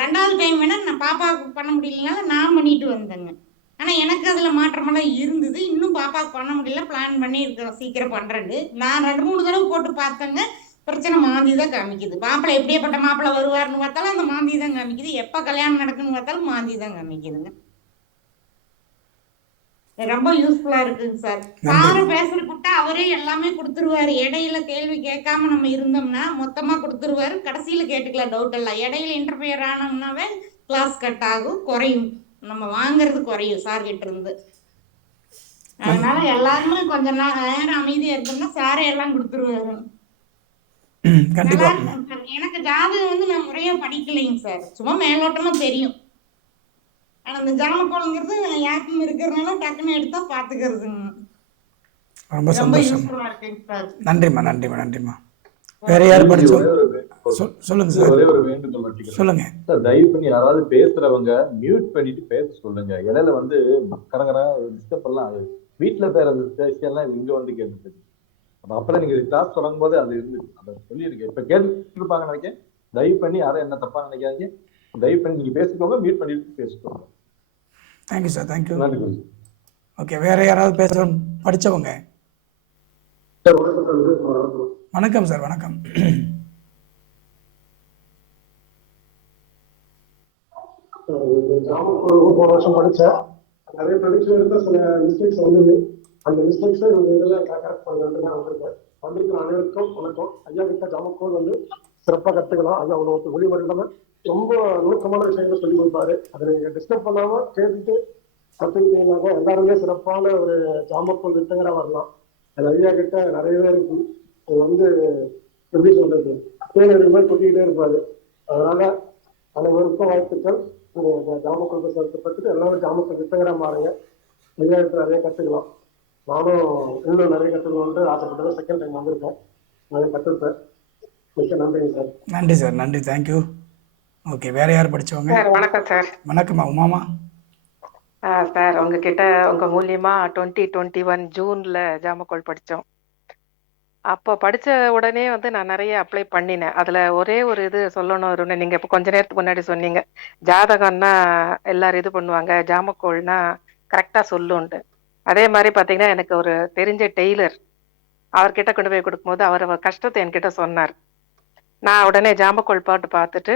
2வது டைம் வேணா நான் பாப்பாவுக்கு பண்ண முடியலனால நான் பண்ணிட்டு வந்தேங்க. ஆனா எனக்கு அதுல மாற்றமெல்லாம் இருந்தது. இன்னும் பாப்பாவுக்கு பண்ண முடியல, பிளான் பண்ணி இருக்கிறோம் சீக்கிரம் பண்றேன்னு. நான் 2-3 தடவை போட்டு பார்த்தேங்க, பிரச்சனை மாந்தி தான் காமிக்குது. மாப்பிள்ளை எப்படியேப்பட்ட மாப்பிள்ளை வருவாருன்னு பார்த்தாலும் அந்த மாந்தி தான் காமிக்குது, எப்ப கல்யாணம் நடக்குன்னு பார்த்தாலும் மாந்தி தான் காமிக்குதுங்க. ரொம்ப யூஸ்ஃபுல்லா இருக்குங்க சார். சாரு பேசுற கூட்டா அவரே எல்லாமே கொடுத்துருவாரு. இடையில கேள்வி கேட்காம நம்ம இருந்தோம்னா மொத்தமா கொடுத்துருவாரு, கடைசியில கேட்டுக்கலாம் டவுட் எல்லாம். இடையில இன்டர்ஃபியர் ஆனோம்னாவே கிளாஸ் கட் ஆகும், குறையும், நம்ம வாங்குறது குறையும் சார் கிட்ட இருந்து. அதனால எல்லாருமே கொஞ்ச நேரம் அமைதியா இருக்கோம்னா சாரே எல்லாம் கொடுத்துருவாரு. நல்லா இருக்கும் சார். எனக்கு ஜாதகம் வந்து நான் முறையா படிக்கலைங்க சார், சும்மா மேலோட்டமா தெரியும். ஆனா அந்த ஜாமக்கோளுங்கிறது யாருக்கும் இருக்கிறதுனால டக்குன்னு எடுத்தா பாத்துக்கிறதுங்க. ரொம்ப ரொம்ப சந்தோஷம். யூஸ்ஃபுல்லா இருக்குங்க சார். நன்றிம்மா. வேற யார் படிச்சோம்? சொல்லுங்க சார். ஒரே ஒரு வேண்டுகோள் வச்சுக்கிறேன் சொல்லுங்க சார். தயவு பண்ணி யாராவது பேசுறவங்க மியூட் பண்ணிட்டு பேச சொல்லுங்க. இடையில வந்து கடற்கரை டிஸ்டர்ப் எல்லாம் ஆகுது. வீட்டுல பேர விஷயம்லாம் இங்க வந்து கேட்டுட்டு அப்பதான் நீங்க கிளாஸ் தொடங்கும் போது அது இருந்து அதை சொல்லியிருக்கேன். இப்ப கேட்டுருப்பாங்க நினைக்கிறேன். தயவு பண்ணி யாரும் என்ன தப்பா நினைக்காதீங்க. தயவு பண்ணி நீங்க பேசிக்கோங்க, மியூட் பண்ணிட்டு பேசிக்கோங்க. Thank you sir. தேங்க்யூ. நன்றி குருஜி. ஓகே, வேற யாராவது பேச படிச்சவங்க? வணக்கம் சார். வணக்கம். போன வருஷம் படித்தேன். நிறைய ப்ரடிக்ஷன் எடுத்த சில மிஸ்டேக்ஸ் வந்தது. அந்த மிஸ்டேக்ஸை இதில் கரெக்ட் பண்ணலான்னு நான் வந்திருக்கேன். வந்திருக்கிற அனைவருக்கும் வணக்கம். ஐயா கிட்ட ஜாமக்கோல் வந்து சிறப்பாக கற்றுக்கலாம். ஐயா அவ்வளோ ஒளிமறையில்லாம ரொம்ப நுணுக்கமான விஷயங்களை சொல்லி கொடுப்பாரு. அதை நீங்கள் டிஸ்டர்ப் பண்ணாமல் கேட்டுட்டு கற்றுக்கிட்டீங்கன்னாக்க எல்லாருமே சிறப்பான ஒரு ஜாமக்கோல் வித்தகராக வரலாம். அது ஐயா கிட்ட நிறையவே இருக்கு. அது வந்து எப்படி சொல்றது, தேநீர் மாதிரி கொட்டிக்கிட்டே இருப்பாரு. அதனால அனைவருக்கும் வாழ்த்துக்கள். ஜாமக்கோல் பற்றி எல்லாரும் ஜாமக்கோல் வித்தகராக மாறுங்க. ஐயா கிட்ட நிறைய கற்றுக்கலாம். நானும் இன்னும் நிறைய கற்றுக்கணும்னு ஆசைப்பட்டது. செகண்ட் டைம் வந்திருக்கேன், நிறைய கற்றுப்பேன். மிக்க நன்றிங்க சார். நன்றி சார். நன்றி. தேங்க்யூ. ஓகே, வேற யார் படிச்சவங்க? சார் வணக்கம் சார். வணக்கம்மா. உமாமா. சார் உங்ககிட்ட உங்க மூலியமா 2021 ஜூன்ல ஜாமக்கோல் படித்தோம். அப்போ படித்த உடனே வந்து நான் நிறைய அப்ளை பண்ணினேன். அதில் ஒரே ஒரு இது சொல்லணும். நீங்கள் இப்போ கொஞ்ச நேரத்துக்கு முன்னாடி சொன்னீங்க, ஜாதகம்னா எல்லாரும் இது பண்ணுவாங்க, ஜாமக்கோல்னா கரெக்டாக சொல்லுண்டு. அதே மாதிரி பார்த்தீங்கன்னா எனக்கு ஒரு தெரிஞ்ச டெய்லர், அவர்கிட்ட கொண்டு போய் கொடுக்கும்போது அவர் கஷ்டத்தை என்கிட்ட சொன்னார். நான் உடனே ஜாமக்கோல் பாட்டு பார்த்துட்டு,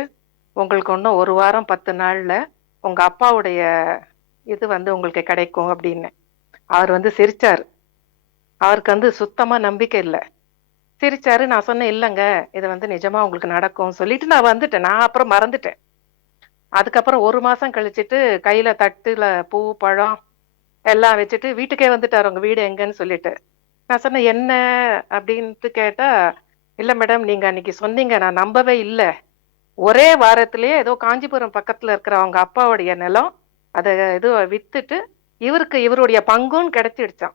உங்களுக்கு இன்னும் 1 வாரம் 10 நாளில் உங்கள் அப்பாவுடைய இது வந்து உங்களுக்கு கிடைக்கும் அப்படின்னு. அவர் வந்து சிரிச்சார். அவருக்கு வந்து சுத்தமாக நம்பிக்கை இல்லை. சிரிச்சாரு. நான் சொன்னேன், இல்லைங்க இது வந்து நிஜமா உங்களுக்கு நடக்கும் சொல்லிட்டு நான் வந்துட்டேன். நான் அப்புறம் மறந்துட்டேன். அதுக்கப்புறம் 1 மாசம் கழிச்சிட்டு கையில தட்டுல பூ பழம் எல்லாம் வச்சுட்டு வீட்டுக்கே வந்துட்டார். உங்க வீடு எங்கன்னு சொல்லிட்டு. நான் சொன்னேன், என்ன அப்படின்ட்டு கேட்டா, இல்லை மேடம் நீங்க அன்னைக்கு சொன்னீங்க, நான் நம்பவே இல்லை. ஒரே வாரத்திலேயே ஏதோ காஞ்சிபுரம் பக்கத்துல இருக்கிற அவங்க அப்பாவுடைய நிலம், அதை இது வித்துட்டு இவருக்கு இவருடைய பங்கும் கிடைச்சிடுச்சான்.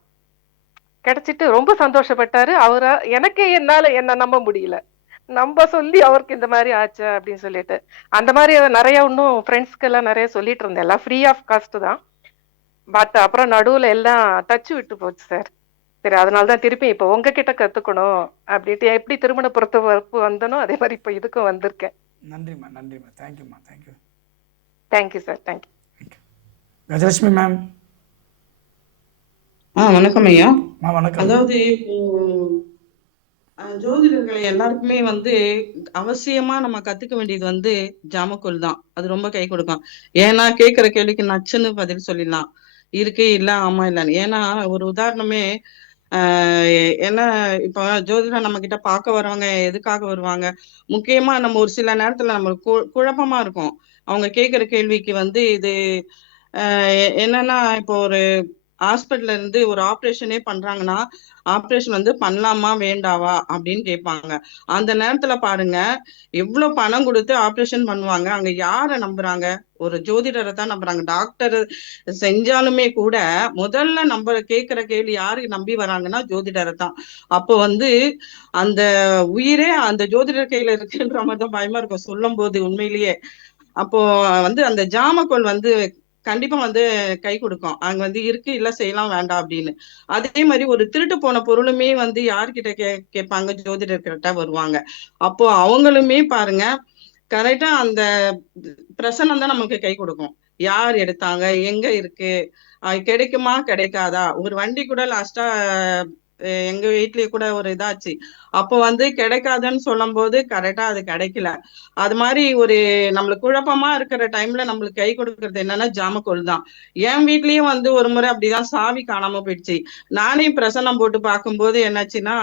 கிடைச்சிட்டு ரொம்ப சந்தோஷப்பட்டாரு. எனக்கே என்ன நம்ப முடியல. நம்ம சொல்லி அவருக்கு இந்த மாதிரி ஆச்சு அப்படின்னு சொல்லிட்டு, அந்த மாதிரி நிறைய இன்னும் ஃப்ரெண்ட்ஸ்க்கு எல்லாம் நிறைய சொல்லிட்டு இருந்தேன். எல்லாம் ஃப்ரீ ஆஃப் காஸ்ட் தான். பட் அப்புறம் நடுவுல எல்லாம் டச்சு விட்டு போச்சு சார். சரி, அதனாலதான் திருப்பி இப்போ உங்ககிட்ட கத்துக்கணும் அப்படின்ட்டு எப்படி திருமண பொறுப்பு வந்தனோ அதே மாதிரி இப்போ இதுக்கும் வந்திருக்கேன். நன்றிம்மா. நன்றிம்மா. தேங்க்யூம்மா. Thank you. Thank you sir. Thank you. Gajalakshmi ma'am. வணக்கம் ஐயா. வணக்கம். அதாவது இப்போ ஜோதிடர்களை எல்லாருக்குமே வந்து அவசியமா நம்ம கத்துக்க வேண்டியது வந்து ஜாமக்கோல் தான். அது ரொம்ப கை கொடுக்கும். ஏன்னா கேட்கிற கேள்விக்கு நச்சுன்னு பதில் சொல்லிடலாம், இருக்கே இல்ல ஆமா இல்லன்னு. ஏன்னா ஒரு உதாரணமே, ஏன்னா இப்ப ஜோதிடர் நம்ம கிட்ட பார்க்க வருவாங்க, எதுக்காக வருவாங்க, முக்கியமா நம்ம ஒரு சில நேரத்துல நம்மளுக்கு குழப்பமா இருக்கும். அவங்க கேட்கிற கேள்விக்கு வந்து இது என்னன்னா, இப்போ ஒரு ஹாஸ்பிட்டல்ல இருந்து ஒரு ஆப்ரேஷனே பண்றாங்கன்னா ஆப்ரேஷன் வந்து பண்ணலாமா வேண்டாவா அப்படின்னு கேட்பாங்க. அந்த நேரத்துல பாருங்க எவ்வளவு பணம் கொடுத்து ஆப்ரேஷன் பண்ணுவாங்க. அங்க யாரை நம்புறாங்க? ஒரு ஜோதிடரை தான் நம்புறாங்க. டாக்டர் செஞ்சாலுமே கூட முதல்ல நம்ம கேட்கிற கேள்வி யாருக்கு நம்பி வராங்கன்னா ஜோதிடரை தான். அப்போ வந்து அந்த உயிரே அந்த ஜோதிடர் கையில இருக்குன்ற மாதிரி தான் பயமா இருக்கும் சொல்லும் போது உண்மையிலேயே. அப்போ வந்து அந்த ஜாமக்கோல் வந்து கண்டிப்பா வந்து கை கொடுக்கும். அங்க வந்து இருக்கு இல்ல செய்யலாம் வேண்டாம் அப்படின்னு. அதே மாதிரி ஒரு திருட்டு போன பொருளுமே வந்து யார்கிட்ட கேட்பாங்க? ஜோதிடர்கிட்ட வருவாங்க. அப்போ அவங்களுமே பாருங்க கரெக்டா அந்த பிரசனம் தான் நமக்கு கை கொடுக்கும். யார் எடுத்தாங்க, எங்க இருக்கு, கிடைக்குமா கிடைக்காதா. ஒரு வண்டி கூட லாஸ்டா எங்க வீட்லயே கூட ஒரு இதாச்சு. அப்போ வந்து கிடைக்காதுன்னு சொல்லும் போது கரெக்டா அது கிடைக்கல. அது மாதிரி ஒரு நம்மளுக்கு குழப்பமா இருக்கிற டைம்ல நம்மளுக்கு கை கொடுக்கறது என்னன்னா ஜாமக்கோல் தான். என் வீட்லயும் வந்து ஒரு முறை அப்படிதான் சாவி காணாம போயிடுச்சு. நானே பிரசன்னம் போட்டு பார்க்கும்போது என்னாச்சுன்னா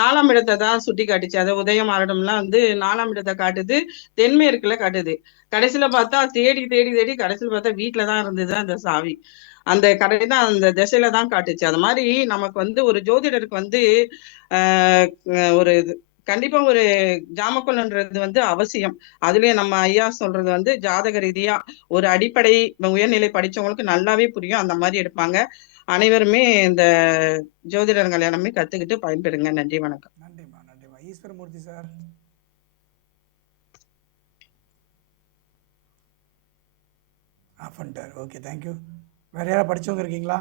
4ஆம் இடத்தை தான் சுட்டி காட்டுச்சு. அதை உதயம் ஆரடம்லாம் வந்து 4ஆம் இடத்தை காட்டுது, தென்மேற்குல காட்டுது. கடைசியில பார்த்தா தேடி தேடி தேடி கடைசியில பார்த்தா வீட்டுலதான் இருந்தது அந்த சாவி. அந்த கடை தான் அந்த திசையில தான் காட்டுச்சு. அது மாதிரி நமக்கு வந்து ஒரு ஜோதிடருக்கு வந்து ஒரு கண்டிப்பா ஒரு ஜாமக்கோல்ன்றது வந்து அவசியம். அதுலயே நம்ம ஐயா சொல்றது வந்து ஜாதக ரீதியா ஒரு அடிப்படை உயர்நிலை படிச்சவங்களுக்கு நல்லாவே புரியும். அந்த மாதிரி எடுப்பாங்க. அனைவருமே இந்த ஜோதிடர்கள் எல்லாமே கத்துக்கிட்டு பயன்பெறுங்க. நன்றி, வணக்கம். நன்றிம்மா, நன்றிம்மா. ஈஸ்வரமூர்த்தி சார். ஆஃப் பண்ணிட்டார். Okay, thank you. வேற யாராவது படிச்சவங்க இருக்கீங்களா?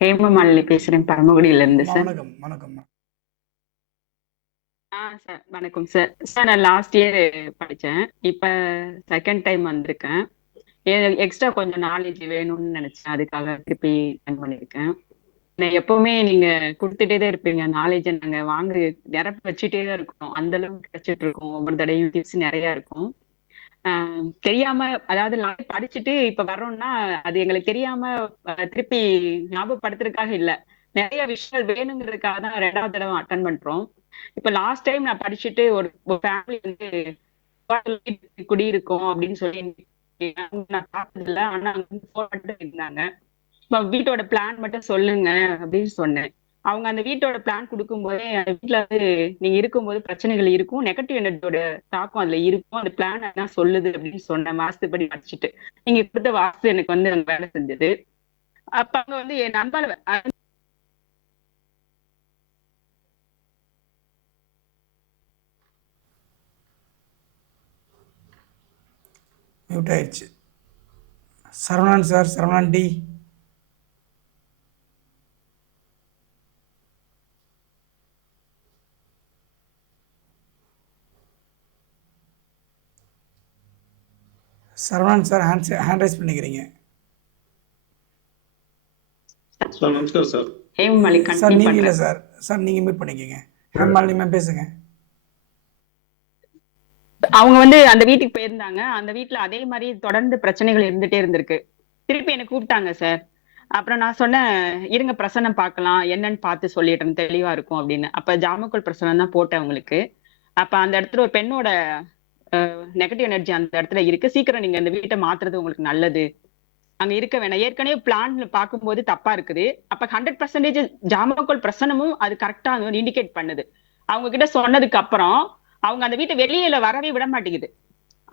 ஹேமமாலினி பேசுறேன், பரமக்குடியில இருந்து சார். வணக்கம். வணக்கம். சார் வணக்கம் சார். சார் நான் லாஸ்ட் இயர் படிச்சேன். இப்ப செகண்ட் டைம் வந்திருக்கேன். எக்ஸ்ட்ரா கொஞ்சம் நாலேஜ் வேணும்னு நினைச்சேன், அதுக்காக திருப்பி ஜாயின் பண்ணியிருக்கேன். எப்பவுமே நீங்க கொடுத்துட்டே தான் இருப்பீங்க நாலேஜ். நாங்க நிரப்ப வச்சுட்டே தான் இருக்கோம். அந்த அளவுக்கு கிடைச்சிட்டு இருக்கோம். ஒவ்வொரு தடையும் டிப்ஸ் நிறைய இருக்கும். தெரியாம, அதாவது படிச்சுட்டு இப்ப வர்றோம்னா அது எங்களுக்கு தெரியாம திருப்பி ஞாபகப்படுத்துறதுக்காக இல்ல, நிறைய விஷயங்கள் வேணுங்கிறதுக்காக தான் 2வது தடவை அட்டன் பண்றோம். இப்ப லாஸ்ட் டைம் நான் படிச்சுட்டு ஒரு ஃபேமிலி வந்து குடியிருக்கோம் அப்படின்னு சொல்லி நான் பார்த்தது இல்லை. ஆனா அங்க இருந்தாங்க. இப்ப வீட்டோட பிளான் மட்டும் சொல்லுங்க அப்படின்னு சொன்னேன். அவங்க அந்த வீட்டோட பிளான் கொடுக்கும் போதே அந்த வீட்டுல வந்து நீங்க இருக்கும்போது பிரச்சனைகள் இருக்கும், நெகட்டிவ் எனர்ஜியோட தாக்கம் அதுல இருக்கும், அந்த பிளான் என்ன சொல்லுது அப்படின்னு சொன்னேன். வாஸ்துபடி படிச்சுட்டு நீங்க கொடுத்த வாஸ்து எனக்கு வந்து அங்க வேலை செஞ்சது. அப்ப அங்க வந்து என் நண்பர் மியூட் ஆயிடுச்சு. Saravanan sir, Saravanan D. Saravanan sir hand raise பண்ணிக்கிறீங்க சார். நமஸ்காரம் சார். சார் நீங்க இல்லை சார். சார் நீங்க மீட் பண்ணிக்கங்க. ஹேமாலினி மேம் பேசுங்க. அவங்க வந்து அந்த வீட்டுக்கு போயிருந்தாங்க. அந்த வீட்டுல அதே மாதிரி தொடர்ந்து பிரச்சனைகள் இருந்துட்டே இருந்திருக்கு. திருப்பி என்னை கூப்பிட்டாங்க சார். அப்புறம் நான் சொன்னேன், இருங்க பிரசனம் பார்க்கலாம், என்னன்னு பார்த்து சொல்லிடுறேன், தெளிவா இருக்கும் அப்படின்னு. அப்ப ஜாமக்கோல் பிரசனம் தான் போட்டேன் அவங்களுக்கு. அப்ப அந்த இடத்துல ஒரு பெண்ணோட நெகட்டிவ் எனர்ஜி அந்த இடத்துல இருக்கு, சீக்கிரம் நீங்க அந்த வீட்டை மாத்துறது உங்களுக்கு நல்லது, அங்க இருக்க வேணாம், ஏற்கனவே பிளான்ல பார்க்கும்போது தப்பா இருக்குது. அப்ப 100% ஜாமக்கோல் பிரசனமும் அது கரெக்டா இண்டிகேட் பண்ணுது. அவங்க கிட்ட சொன்னதுக்கு அப்புறம் அவங்க அந்த வீட்டை வெளியில வரவே விட மாட்டேங்குது.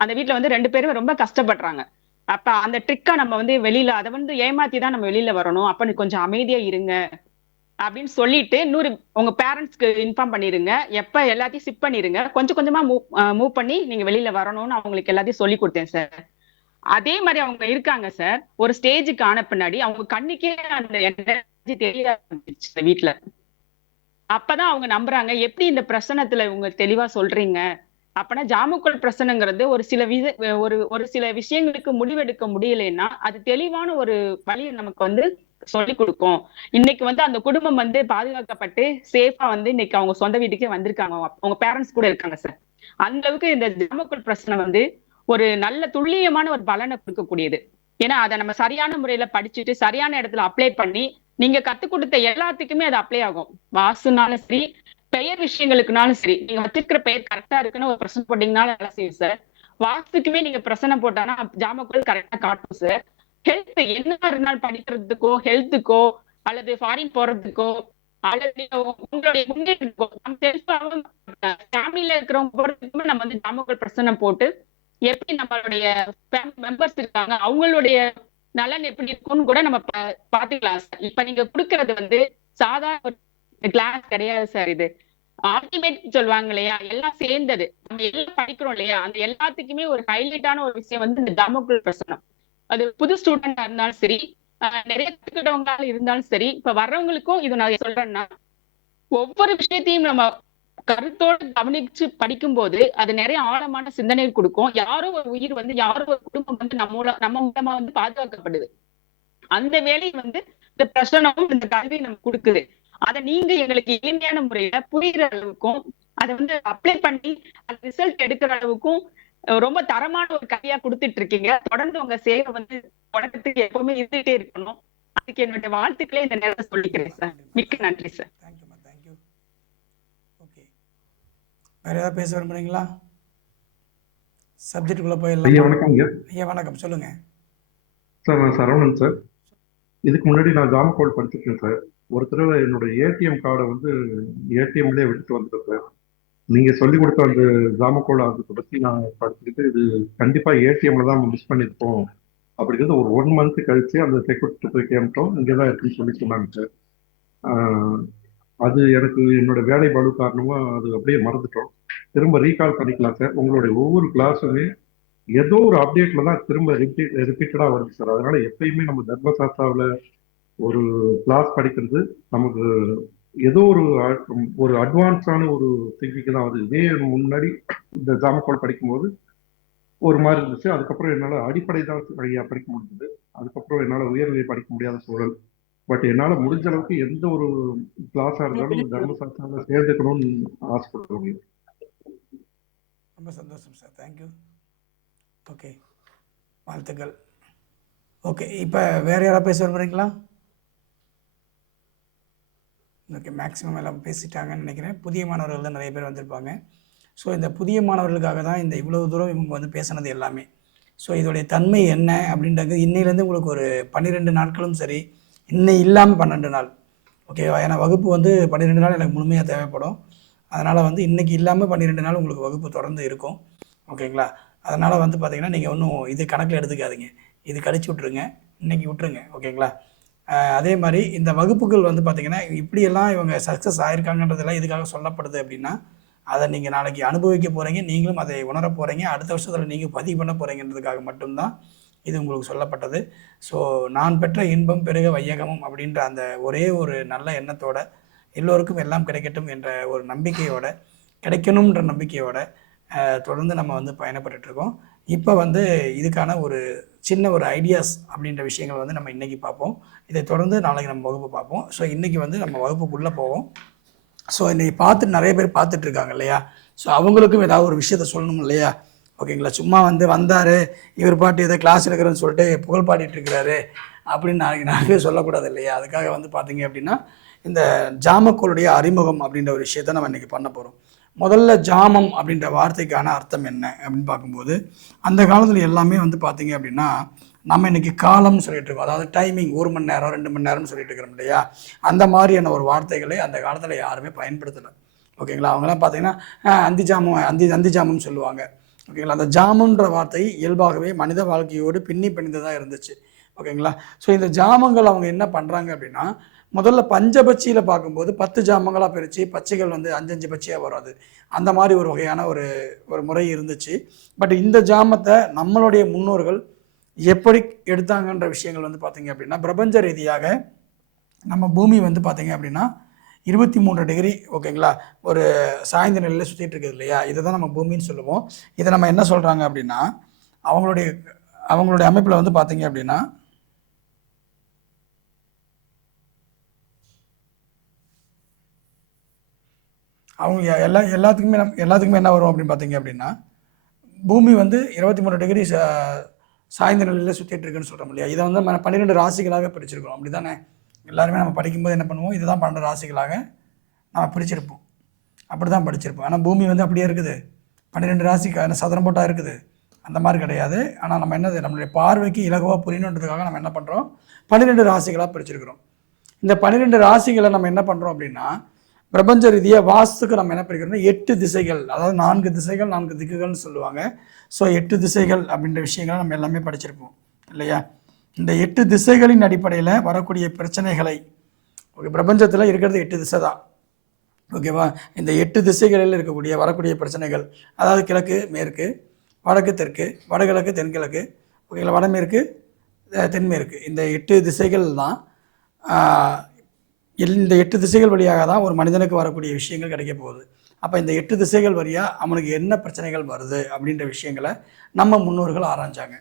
அந்த வீட்டுல வந்து 2 பேரும் ரொம்ப கஷ்டப்படுறாங்க. அப்ப அந்த ட்ரிக்கா நம்ம வந்து வெளியில அதை வந்து ஏமாத்தி தான் நம்ம வெளியில வரணும். அப்ப நீ கொஞ்சம் அமைதியா இருங்க அப்படின்னு சொல்லிட்டு உங்க பேரண்ட்ஸ்க்கு இன்ஃபார்ம் பண்ணிருங்க, எப்ப எல்லாத்தையும் சிப் பண்ணிருங்க, கொஞ்சம் கொஞ்சமா மூவ் பண்ணி நீங்க வெளியில வரணும்னு அவங்களுக்கு எல்லாத்தையும் சொல்லி கொடுத்தேன் சார். அதே மாதிரி அவங்க இருக்காங்க சார். ஒரு ஸ்டேஜுக்கு ஆன பின்னாடி அவங்க கண்ணுக்கே அந்த எனர்ஜி தெரிய ஆரம்பிச்சு வீட்டுல. அப்பதான் அவங்க நம்புறாங்க, எப்படி இந்த பிரசனத்துல இவங்க தெளிவா சொல்றீங்க, அப்பனா ஜாமக்கோல் பிரசனங்கிறது ஒரு சில விஷயங்களுக்கு முடிவெடுக்க முடியலைன்னா அது தெளிவான ஒரு வழியை நமக்கு வந்து சொல்லி கொடுக்கும். இன்னைக்கு வந்து அந்த குடும்பம் வந்து பாதுகாக்கப்பட்டு சேஃபா வந்து இன்னைக்கு அவங்க சொந்த வீட்டுக்கே வந்திருக்காங்க, அவங்க பேரண்ட்ஸ் கூட இருக்காங்க சார். அந்த அளவுக்கு இந்த ஜாமக்கோல் பிரசனம் வந்து ஒரு நல்ல துல்லியமான ஒரு பலனை கொடுக்கக்கூடியது. ஏன்னா அதை நம்ம சரியான முறையில படிச்சுட்டு சரியான இடத்துல அப்ளை பண்ணி நீங்க கத்து கொடுத்த எல்லாத்துக்குமே அது அப்ளை ஆகும். வாசுனாலும் சரி, பெயர் விஷயங்களுக்குனாலும் சரி, நீங்க வச்சிருக்கிற பெயர் கரெக்டா இருக்குன்னு ஒரு பிரச்சனை போட்டீங்கனாலும் வேலை செய்யும் சார். வாஸ்துக்குமே நீங்க பிரசனம் போட்டானா ஜாமக்கோல் கரெக்டா காட்டும் சார். ஹெல்த் என்ன இருந்தாலும் படிக்கிறதுக்கோ ஹெல்த்துக்கோ அல்லது ஃபாரின் போறதுக்கோ அல்லது நீங்க உங்களுடைய முன்னேற்றத்துக்கோ நம்ம செல்ஃபாவும் ஃபேமிலியில இருக்கிறவங்க போறதுக்குமே நம்ம வந்து ஜாமக்கோல் பிரசனம் போட்டு எப்படி நம்மளுடைய மெம்பர்ஸ் இருக்காங்க அவங்களுடைய நலன் எப்படி இருக்கும்னு கூட நம்ம பாத்துக்கலாம் சார். இப்ப நீங்க கொடுக்கறது வந்து சாதாரண கிளாஸ் கிடையாது சார். இது அல்டிமேட் சொல்லுவாங்க இல்லையா, எல்லாம் சேர்ந்தது. நம்ம எல்லாம் படிக்கிறோம் இல்லையா, அந்த எல்லாத்துக்குமே ஒரு ஹைலைட்டான ஒரு விஷயம் வந்து இந்த ஜாமக்கோல் பிரசனம். அது புது ஸ்டூடெண்டா இருந்தாலும் சரி, நிறைய கத்துக்கிட்டவங்க இருந்தாலும் சரி, இப்ப வர்றவங்களுக்கும் இது நான் சொல்றேன்னா, ஒவ்வொரு விஷயத்தையும் நம்ம கருத்தோடு கவனிச்சு படிக்கும்போது அது நிறைய ஆழமான சிந்தனை கொடுக்கும். யாரோ ஒரு உயிர் வந்து யாரோ ஒரு குடும்பம் வந்து நம்ம மூலமா வந்து பாதுகாக்கப்படுது. அந்த வேலையை வந்து இந்த பிரசனமும் இந்த கல்வி நமக்கு கொடுக்குது. அதை நீங்க எங்களுக்கு எளிமையான முறையில புரியுற அளவுக்கும் அதை வந்து அப்ளை பண்ணி அந்த ரிசல்ட் எடுக்கிற அளவுக்கும் ரொம்ப தரமான ஒரு கல்வியா கொடுத்துட்டு இருக்கீங்க. தொடர்ந்து உங்க சேவை வந்து தொடக்கத்துக்கு எப்பவுமே இருந்துகிட்டே இருக்கணும். அதுக்கு என்னுடைய வாழ்த்துக்களே இந்த நேரத்தை சொல்லிக்கிறேன் சார். மிக்க நன்றி சார். தேங்க்யூ. ஓகே, வேற ஏதாவது பேச விரும்புறீங்களா? சப்ஜெக்டுக்குள்ள போயிடலாம். ஐயா வணக்கம்ங்க. ஐயா வணக்கம், சொல்லுங்க சார். நான் சரவணன் சார். இதுக்கு முன்னாடி நான் ஜாமக்கோல் படிச்சிருக்கேன் சார். ஒரு தடவை என்னோட ஏடிஎம் கார்டை வந்து ஏடிஎம்லேயே விட்டுட்டு வந்துட்டேன் சார். நீங்க சொல்லி கொடுத்த அந்த ஜாமக்கோல் அதை பத்தி நான் படிச்சுக்கிட்டு இது கண்டிப்பா ஏடிஎம்ல தான் மிஸ் பண்ணியிருப்போம் அப்படிங்கிறது ஒரு 1 மந்த் கழிச்சு அந்த செக்யூரிட்டி போய் கேட்டோம். இங்கே தான் இருக்குன்னு சொல்லி சொன்னாங்க சார். அது எனக்கு என்னோட வேலை பளு காரணமா அது அப்படியே மறந்துட்டோம். திரும்ப ரீகால் பண்ணிக்கலாம் சார். உங்களுடைய ஒவ்வொரு கிளாஸுமே ஏதோ ஒரு அப்டேட்ல தான் திரும்ப ரிப்பீட்டடா வருது சார். அதனால எப்பயுமே நம்ம தர்மசாஸ்திராவில் ஒரு கிளாஸ் படிக்கிறது நமக்கு ஏதோ ஒரு அட்வான்ஸான ஒரு திங்கிங் தான் வருது. இதே முன்னாடி இந்த ஜாமக்கோல் படிக்கும்போது ஒரு மாதிரி இருந்துச்சு. அதுக்கப்புறம் என்னால் அடிப்படை தான் ஐயா படிக்க முடிஞ்சது. அதுக்கப்புறம் என்னால் உயர்நிலை படிக்க முடியாத சூழல். பட் என்னால் முடிஞ்ச அளவுக்கு எந்த ஒரு கிளாஸாக இருந்தாலும் தர்மசாஸ்திராவில் சேர்ந்துக்கணும்னு ஆசைப்படுறோம். ரொம்ப சந்தோஷம் சார், தேங்க்யூ. ஓகே, வாழ்த்துக்கள். ஓகே, இப்போ வேறு யாராவது பேச விரும்புகிறீங்களா? ஓகே, மேக்ஸிமம் எல்லாம் பேசிட்டாங்கன்னு நினைக்கிறேன். புதிய மாணவர்கள் தான் நிறைய பேர் வந்திருப்பாங்க. ஸோ இந்த புதிய மாணவர்களுக்காக தான் இந்த இவ்வளவு தூரம் இவங்க வந்து பேசுனது எல்லாமே. ஸோ இதோடைய தன்மை என்ன அப்படின்றது இன்னையிலேருந்து உங்களுக்கு ஒரு 12 நாட்களும் சரி, இன்னை இல்லாமல் 12 நாள், ஓகேவா? ஏன்னா வகுப்பு வந்து 12 நாள் எனக்கு முழுமையாக தேவைப்படும். அதனால் வந்து இன்றைக்கி இல்லாமல் 12 நாள் உங்களுக்கு வகுப்பு தொடர்ந்து இருக்கும், ஓகேங்களா? அதனால் வந்து பார்த்திங்கன்னா நீங்கள் ஒன்றும் இது கணக்கில் எடுத்துக்காதீங்க. இது கழிச்சு விட்ருங்க, இன்றைக்கி விட்ருங்க, ஓகேங்களா? அதே மாதிரி இந்த வகுப்புகள் வந்து பார்த்திங்கன்னா இப்படியெல்லாம் இவங்க சக்ஸஸ் ஆகிருக்காங்கன்றதெல்லாம் எதுக்காக சொல்லப்படுது அப்படின்னா, அதை நீங்கள் நாளைக்கு அனுபவிக்க போகிறீங்க, நீங்களும் அதை உணர போகிறீங்க, அடுத்த வருஷத்தில் நீங்கள் பதிவு பண்ண போகிறீங்கன்றதுக்காக மட்டும்தான் இது உங்களுக்கு சொல்லப்பட்டது. ஸோ நான் பெற்ற இன்பம் பெருக வையகமும் அப்படின்ற அந்த ஒரே ஒரு நல்ல எண்ணத்தோட எல்லோருக்கும் எல்லாம் கிடைக்கட்டும் என்ற ஒரு நம்பிக்கையோட, கிடைக்கணுன்ற நம்பிக்கையோட தொடர்ந்து நம்ம வந்து பயணப்பட்டுருக்கோம். இப்போ வந்து இதுக்கான ஒரு சின்ன ஒரு ஐடியாஸ் அப்படின்ற விஷயங்கள் வந்து நம்ம இன்றைக்கி பார்ப்போம். இதை தொடர்ந்து நாளைக்கு நம்ம வகுப்பு பார்ப்போம். ஸோ இன்றைக்கி வந்து நம்ம வகுப்புக்குள்ளே போவோம். ஸோ இன்றைக்கி பார்த்துட்டு நிறைய பேர் பார்த்துட்ருக்காங்க இல்லையா? ஸோ அவங்களுக்கும் ஏதாவது ஒரு விஷயத்த சொல்லணும் இல்லையா? ஓகேங்களா? சும்மா வந்து வந்தார், இவர் பாட்டு ஏதோ கிளாஸ் எடுக்கிறேன்னு சொல்லிட்டு புகழ் பாடிட்டுருக்கிறாரு அப்படின்னு நாளைக்கு நிறைய சொல்லக்கூடாது இல்லையா? அதுக்காக வந்து பார்த்தீங்க அப்படின்னா இந்த ஜாமக்கோளுடைய அறிமுகம் அப்படின்ற ஒரு விஷயத்த நம்ம இன்றைக்கி பண்ண போகிறோம். முதல்ல ஜாமம் அப்படின்ற வார்த்தைக்கான அர்த்தம் என்ன அப்படின்னு பார்க்கும்போது, அந்த காலத்தில் எல்லாமே வந்து பார்த்தீங்க அப்படின்னா நம்ம இன்றைக்கி காலம்னு சொல்லிட்டு இருக்கோம். அதாவது டைமிங் 1 மணி நேரம் 2 மணி நேரம்னு சொல்லிட்டு இருக்கிறோம் இல்லையா? அந்த மாதிரியான ஒரு வார்த்தைகளை அந்த காலத்தில் யாருமே பயன்படுத்தலை, ஓகேங்களா? அவங்களாம் பார்த்தீங்கன்னா அந்தி ஜாமம் சொல்லுவாங்க, ஓகேங்களா? அந்த ஜாமன்ற வார்த்தை இயல்பாகவே மனித வாழ்க்கையோடு பிணைந்ததாக இருந்துச்சு, ஓகேங்களா? ஸோ இந்த ஜாமங்கள் அவங்க என்ன பண்ணுறாங்க அப்படின்னா, முதல்ல பஞ்சபட்சியில் பார்க்கும்போது 10 ஜாமங்களாக பிரித்து பச்சைகள் வந்து 5 பச்சையாக வராது, அந்த மாதிரி ஒரு வகையான ஒரு முறை இருந்துச்சு. பட் இந்த ஜாமத்தை நம்மளுடைய முன்னோர்கள் எப்படி எடுத்தாங்கன்ற விஷயங்கள் வந்து பார்த்திங்க அப்படின்னா, பிரபஞ்ச ரீதியாக நம்ம பூமி வந்து பார்த்திங்க அப்படின்னா 23 டிகிரி, ஓகேங்களா, ஒரு சாய்ந்த நிலையில் சுற்றிட்டு இருக்குது இல்லையா? இதை தான் நம்ம பூமின்னு சொல்லுவோம். இதை நம்ம என்ன சொல்கிறாங்க அப்படின்னா, அவங்களுடைய அமைப்பில் வந்து பார்த்திங்க அப்படின்னா அவங்க எல்லாத்துக்குமே என்ன வரும் அப்படின்னு பார்த்தீங்க அப்படின்னா, பூமி வந்து 23 டிகிரி சாய்ந்த நிலையில் சுற்றிட்டு இருக்குன்னு சொல்கிறோம் இல்லையா? இதை வந்து 12 ராசிகளாக பிரிச்சிருக்கோம், அப்படி தானே? எல்லாருமே நம்ம படிக்கும்போது என்ன பண்ணுவோம், இதுதான் 12 ராசிகளாக நம்ம பிரிச்சிருப்போம், அப்படி தான் படிச்சிருப்போம். ஆனால் பூமி வந்து அப்படியே இருக்குது, 12 ராசிக்கு சதுரம் போட்டால் இருக்குது, அந்த மாதிரி கிடையாது. ஆனால் நம்ம என்னது நம்மளுடைய பார்வைக்கு இலகுவாக புரியணுன்றதுக்காக நம்ம என்ன பண்ணுறோம், 12 ராசிகளாக பிரிச்சிருக்கிறோம். இந்த 12 ராசிகளை நம்ம என்ன பண்ணுறோம் அப்படின்னா, பிரபஞ்ச ரீதியாக வாஸ்துக்கு நம்ம என்ன பிரிக்கிறோம்னா 8 திசைகள், அதாவது 4 திசைகள் 4 திக்குகள்னு சொல்லுவாங்க. ஸோ 8 திசைகள் அப்படின்ற விஷயங்களை நம்ம எல்லாமே படிச்சிருப்போம் இல்லையா. இந்த 8 திசைகளின் அடிப்படையில் வரக்கூடிய பிரச்சனைகளை, ஓகே, பிரபஞ்சத்தில் இருக்கிறது 8 திசை தான், ஓகேவா. இந்த 8 திசைகளில் இருக்கக்கூடிய வரக்கூடிய பிரச்சனைகள், அதாவது கிழக்கு மேற்கு, வடக்கு தெற்கு, வடகிழக்கு தென்கிழக்கு, ஓகேங்களா, வடமேற்கு தென்மேற்கு, இந்த 8 திசைகள் தான். இந்த 8 திசைகள் வழியாக தான் ஒரு மனிதனுக்கு வரக்கூடிய விஷயங்கள் கிடைக்க போகுது. அப்போ இந்த 8 திசைகள் வழியாக அவனுக்கு என்ன பிரச்சனைகள் வருது அப்படின்ற விஷயங்களை நம்ம முன்னோர்கள் ஆராய்ஞ்சாங்க,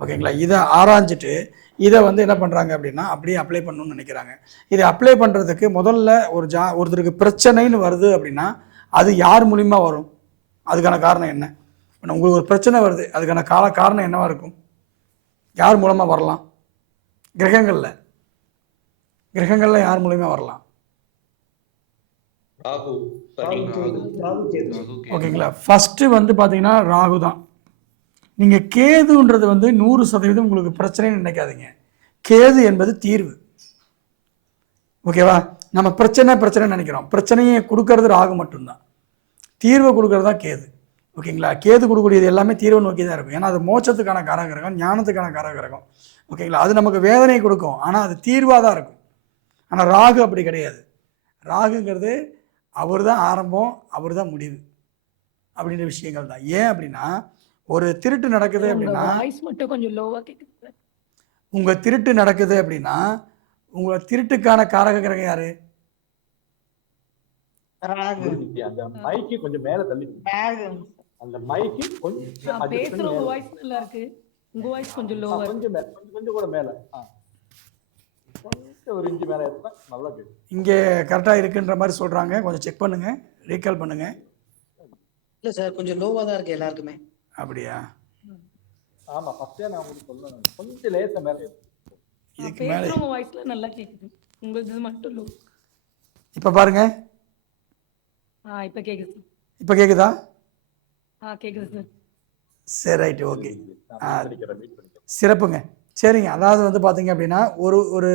ஓகேங்களா. இதை ஆராய்ஞ்சிட்டு இதை வந்து என்ன பண்ணுறாங்க அப்படின்னா அப்படியே அப்ளை பண்ணணும்னு நினைக்கிறாங்க. இதை அப்ளை பண்ணுறதுக்கு முதல்ல ஒருத்தருக்கு பிரச்சனைன்னு வருது அப்படின்னா அது யார் மூலிமா வரும், அதுக்கான காரணம் என்ன? உங்களுக்கு ஒரு பிரச்சனை வருது, அதுக்கான காரணம் என்னவா இருக்கும்? யார் மூலமாக வரலாம்? கிரகங்களில் யார் மூலிமா வரலாம்? ஓகேங்களா. ஃபஸ்ட்டு வந்து பார்த்தீங்கன்னா ராகு தான். நீங்கள் கேதுன்றது வந்து 100% உங்களுக்கு பிரச்சனைன்னு நினைக்காதீங்க. கேது என்பது தீர்வு, ஓகேவா. நம்ம பிரச்சனை நினைக்கிறோம், பிரச்சனையை கொடுக்கறது ராகு மட்டும்தான், தீர்வை கொடுக்கறது தான் கேது, ஓகேங்களா. கேது கொடுக்கக்கூடியது எல்லாமே தீர்வை நோக்கி தான் இருக்கும். ஏன்னா அது மோட்சத்துக்கான காரகிரகம், ஞானத்துக்கான காரகிரகம், ஓகேங்களா. அது நமக்கு வேதனை கொடுக்கும், ஆனால் அது தீர்வாக தான் இருக்கும். ஆனால் ராகு அப்படி கிடையாது. ராகுங்கிறது அவர் தான் ஆரம்பம், அவர் தான் முடிவு அப்படின்ற விஷயங்கள் தான். ஏன் அப்படின்னா, ஒரு திருட்டு நடக்குது அப்படின்னா, மட்டும் கொஞ்சம் லோவா கேக்குது. உங்க திருட்டு நடக்குது அப்படின்னா உங்க திருட்டுக்கான காரக கிரகம் யாரு? அந்த மைக்கு கொஞ்சம் மேல தள்ளி, அந்த மைக்கு கொஞ்சம் பேசுற வாய்ஸ் நல்லா இருக்கு, உங்க வாய்ஸ் கொஞ்சம் லோவா இருக்கு. கொஞ்சம் கூட மேல, கொஞ்சம் ஒரு இன்ச் மேல இருந்தா நல்லா கேட்கும். இங்கே கரெக்டாக இருக்குன்ற மாதிரி சொல்கிறாங்க, கொஞ்சம் செக் பண்ணுங்க, ரீகால் பண்ணுங்க. இல்லை சார், கொஞ்சம் லோவாக தான் இருக்கு எல்லாருக்குமே. அப்படியா? ஆமா, ஃபர்ஸ்டே நான் உங்களுக்கு சொன்னேன், கொஞ்சம் லேசா மேல. இதுக்கு மேலே பேசுற வாய்ஸ்ல நல்லா கேக்குது, உங்களுக்கு மட்டும் லோ. இப்போ பாருங்க, இப்போ கேக்குது. இப்போ கேக்குதா? கேக்குது சார். சரி, ரைட்டு, ஓகே, சிறப்புங்க. சரிங்க. அதாவது வந்து பார்த்தீங்க அப்படின்னா ஒரு ஒரு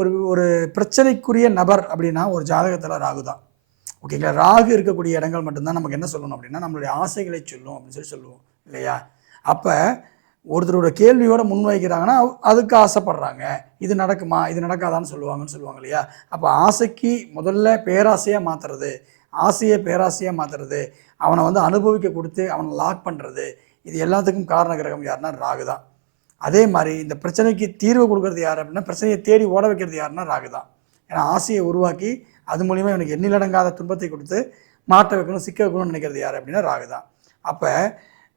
ஒரு ஒரு பிரச்சனைக்குரிய நபர் அப்படின்னா ஒரு ஜாதகத்தில் ராகு தான், ஓகேங்களா. ராகு இருக்கக்கூடிய இடங்கள் மட்டும்தான் நமக்கு என்ன சொல்லணும் அப்படின்னா நம்மளுடைய ஆசைகளை சொல்லும் அப்படின்னு சொல்லுவோம் இல்லையா. அப்போ ஒருத்தரோட கேள்வியோட முன்வைக்கிறாங்கன்னா அதுக்கு ஆசைப்படுறாங்க, இது நடக்குமா இது நடக்காதான்னு சொல்லுவாங்க இல்லையா. அப்போ ஆசைக்கு முதல்ல பேராசையாக மாற்றுறது, ஆசையை பேராசையாக மாற்றுறது, அவனை வந்து அனுபவிக்க கொடுத்து அவனை லாக் பண்ணுறது, இது எல்லாத்துக்கும் காரண கிரகம் யாருன்னா ராகு தான். அதே மாதிரி இந்த பிரச்சனைக்கு தீர்வு கொடுக்கறது யார் அப்படின்னா, பிரச்சனையை தேடி ஓட வைக்கிறது யாருன்னா ராகு தான். ஏன்னா ஆசையை உருவாக்கி அது மூலிமா எனக்கு எண்ணிலடங்காத துன்பத்தை கொடுத்து மாட்ட வைக்கணும், சிக்க வைக்கணும்னு நினைக்கிறது யார் அப்படின்னா ராகு தான். அப்போ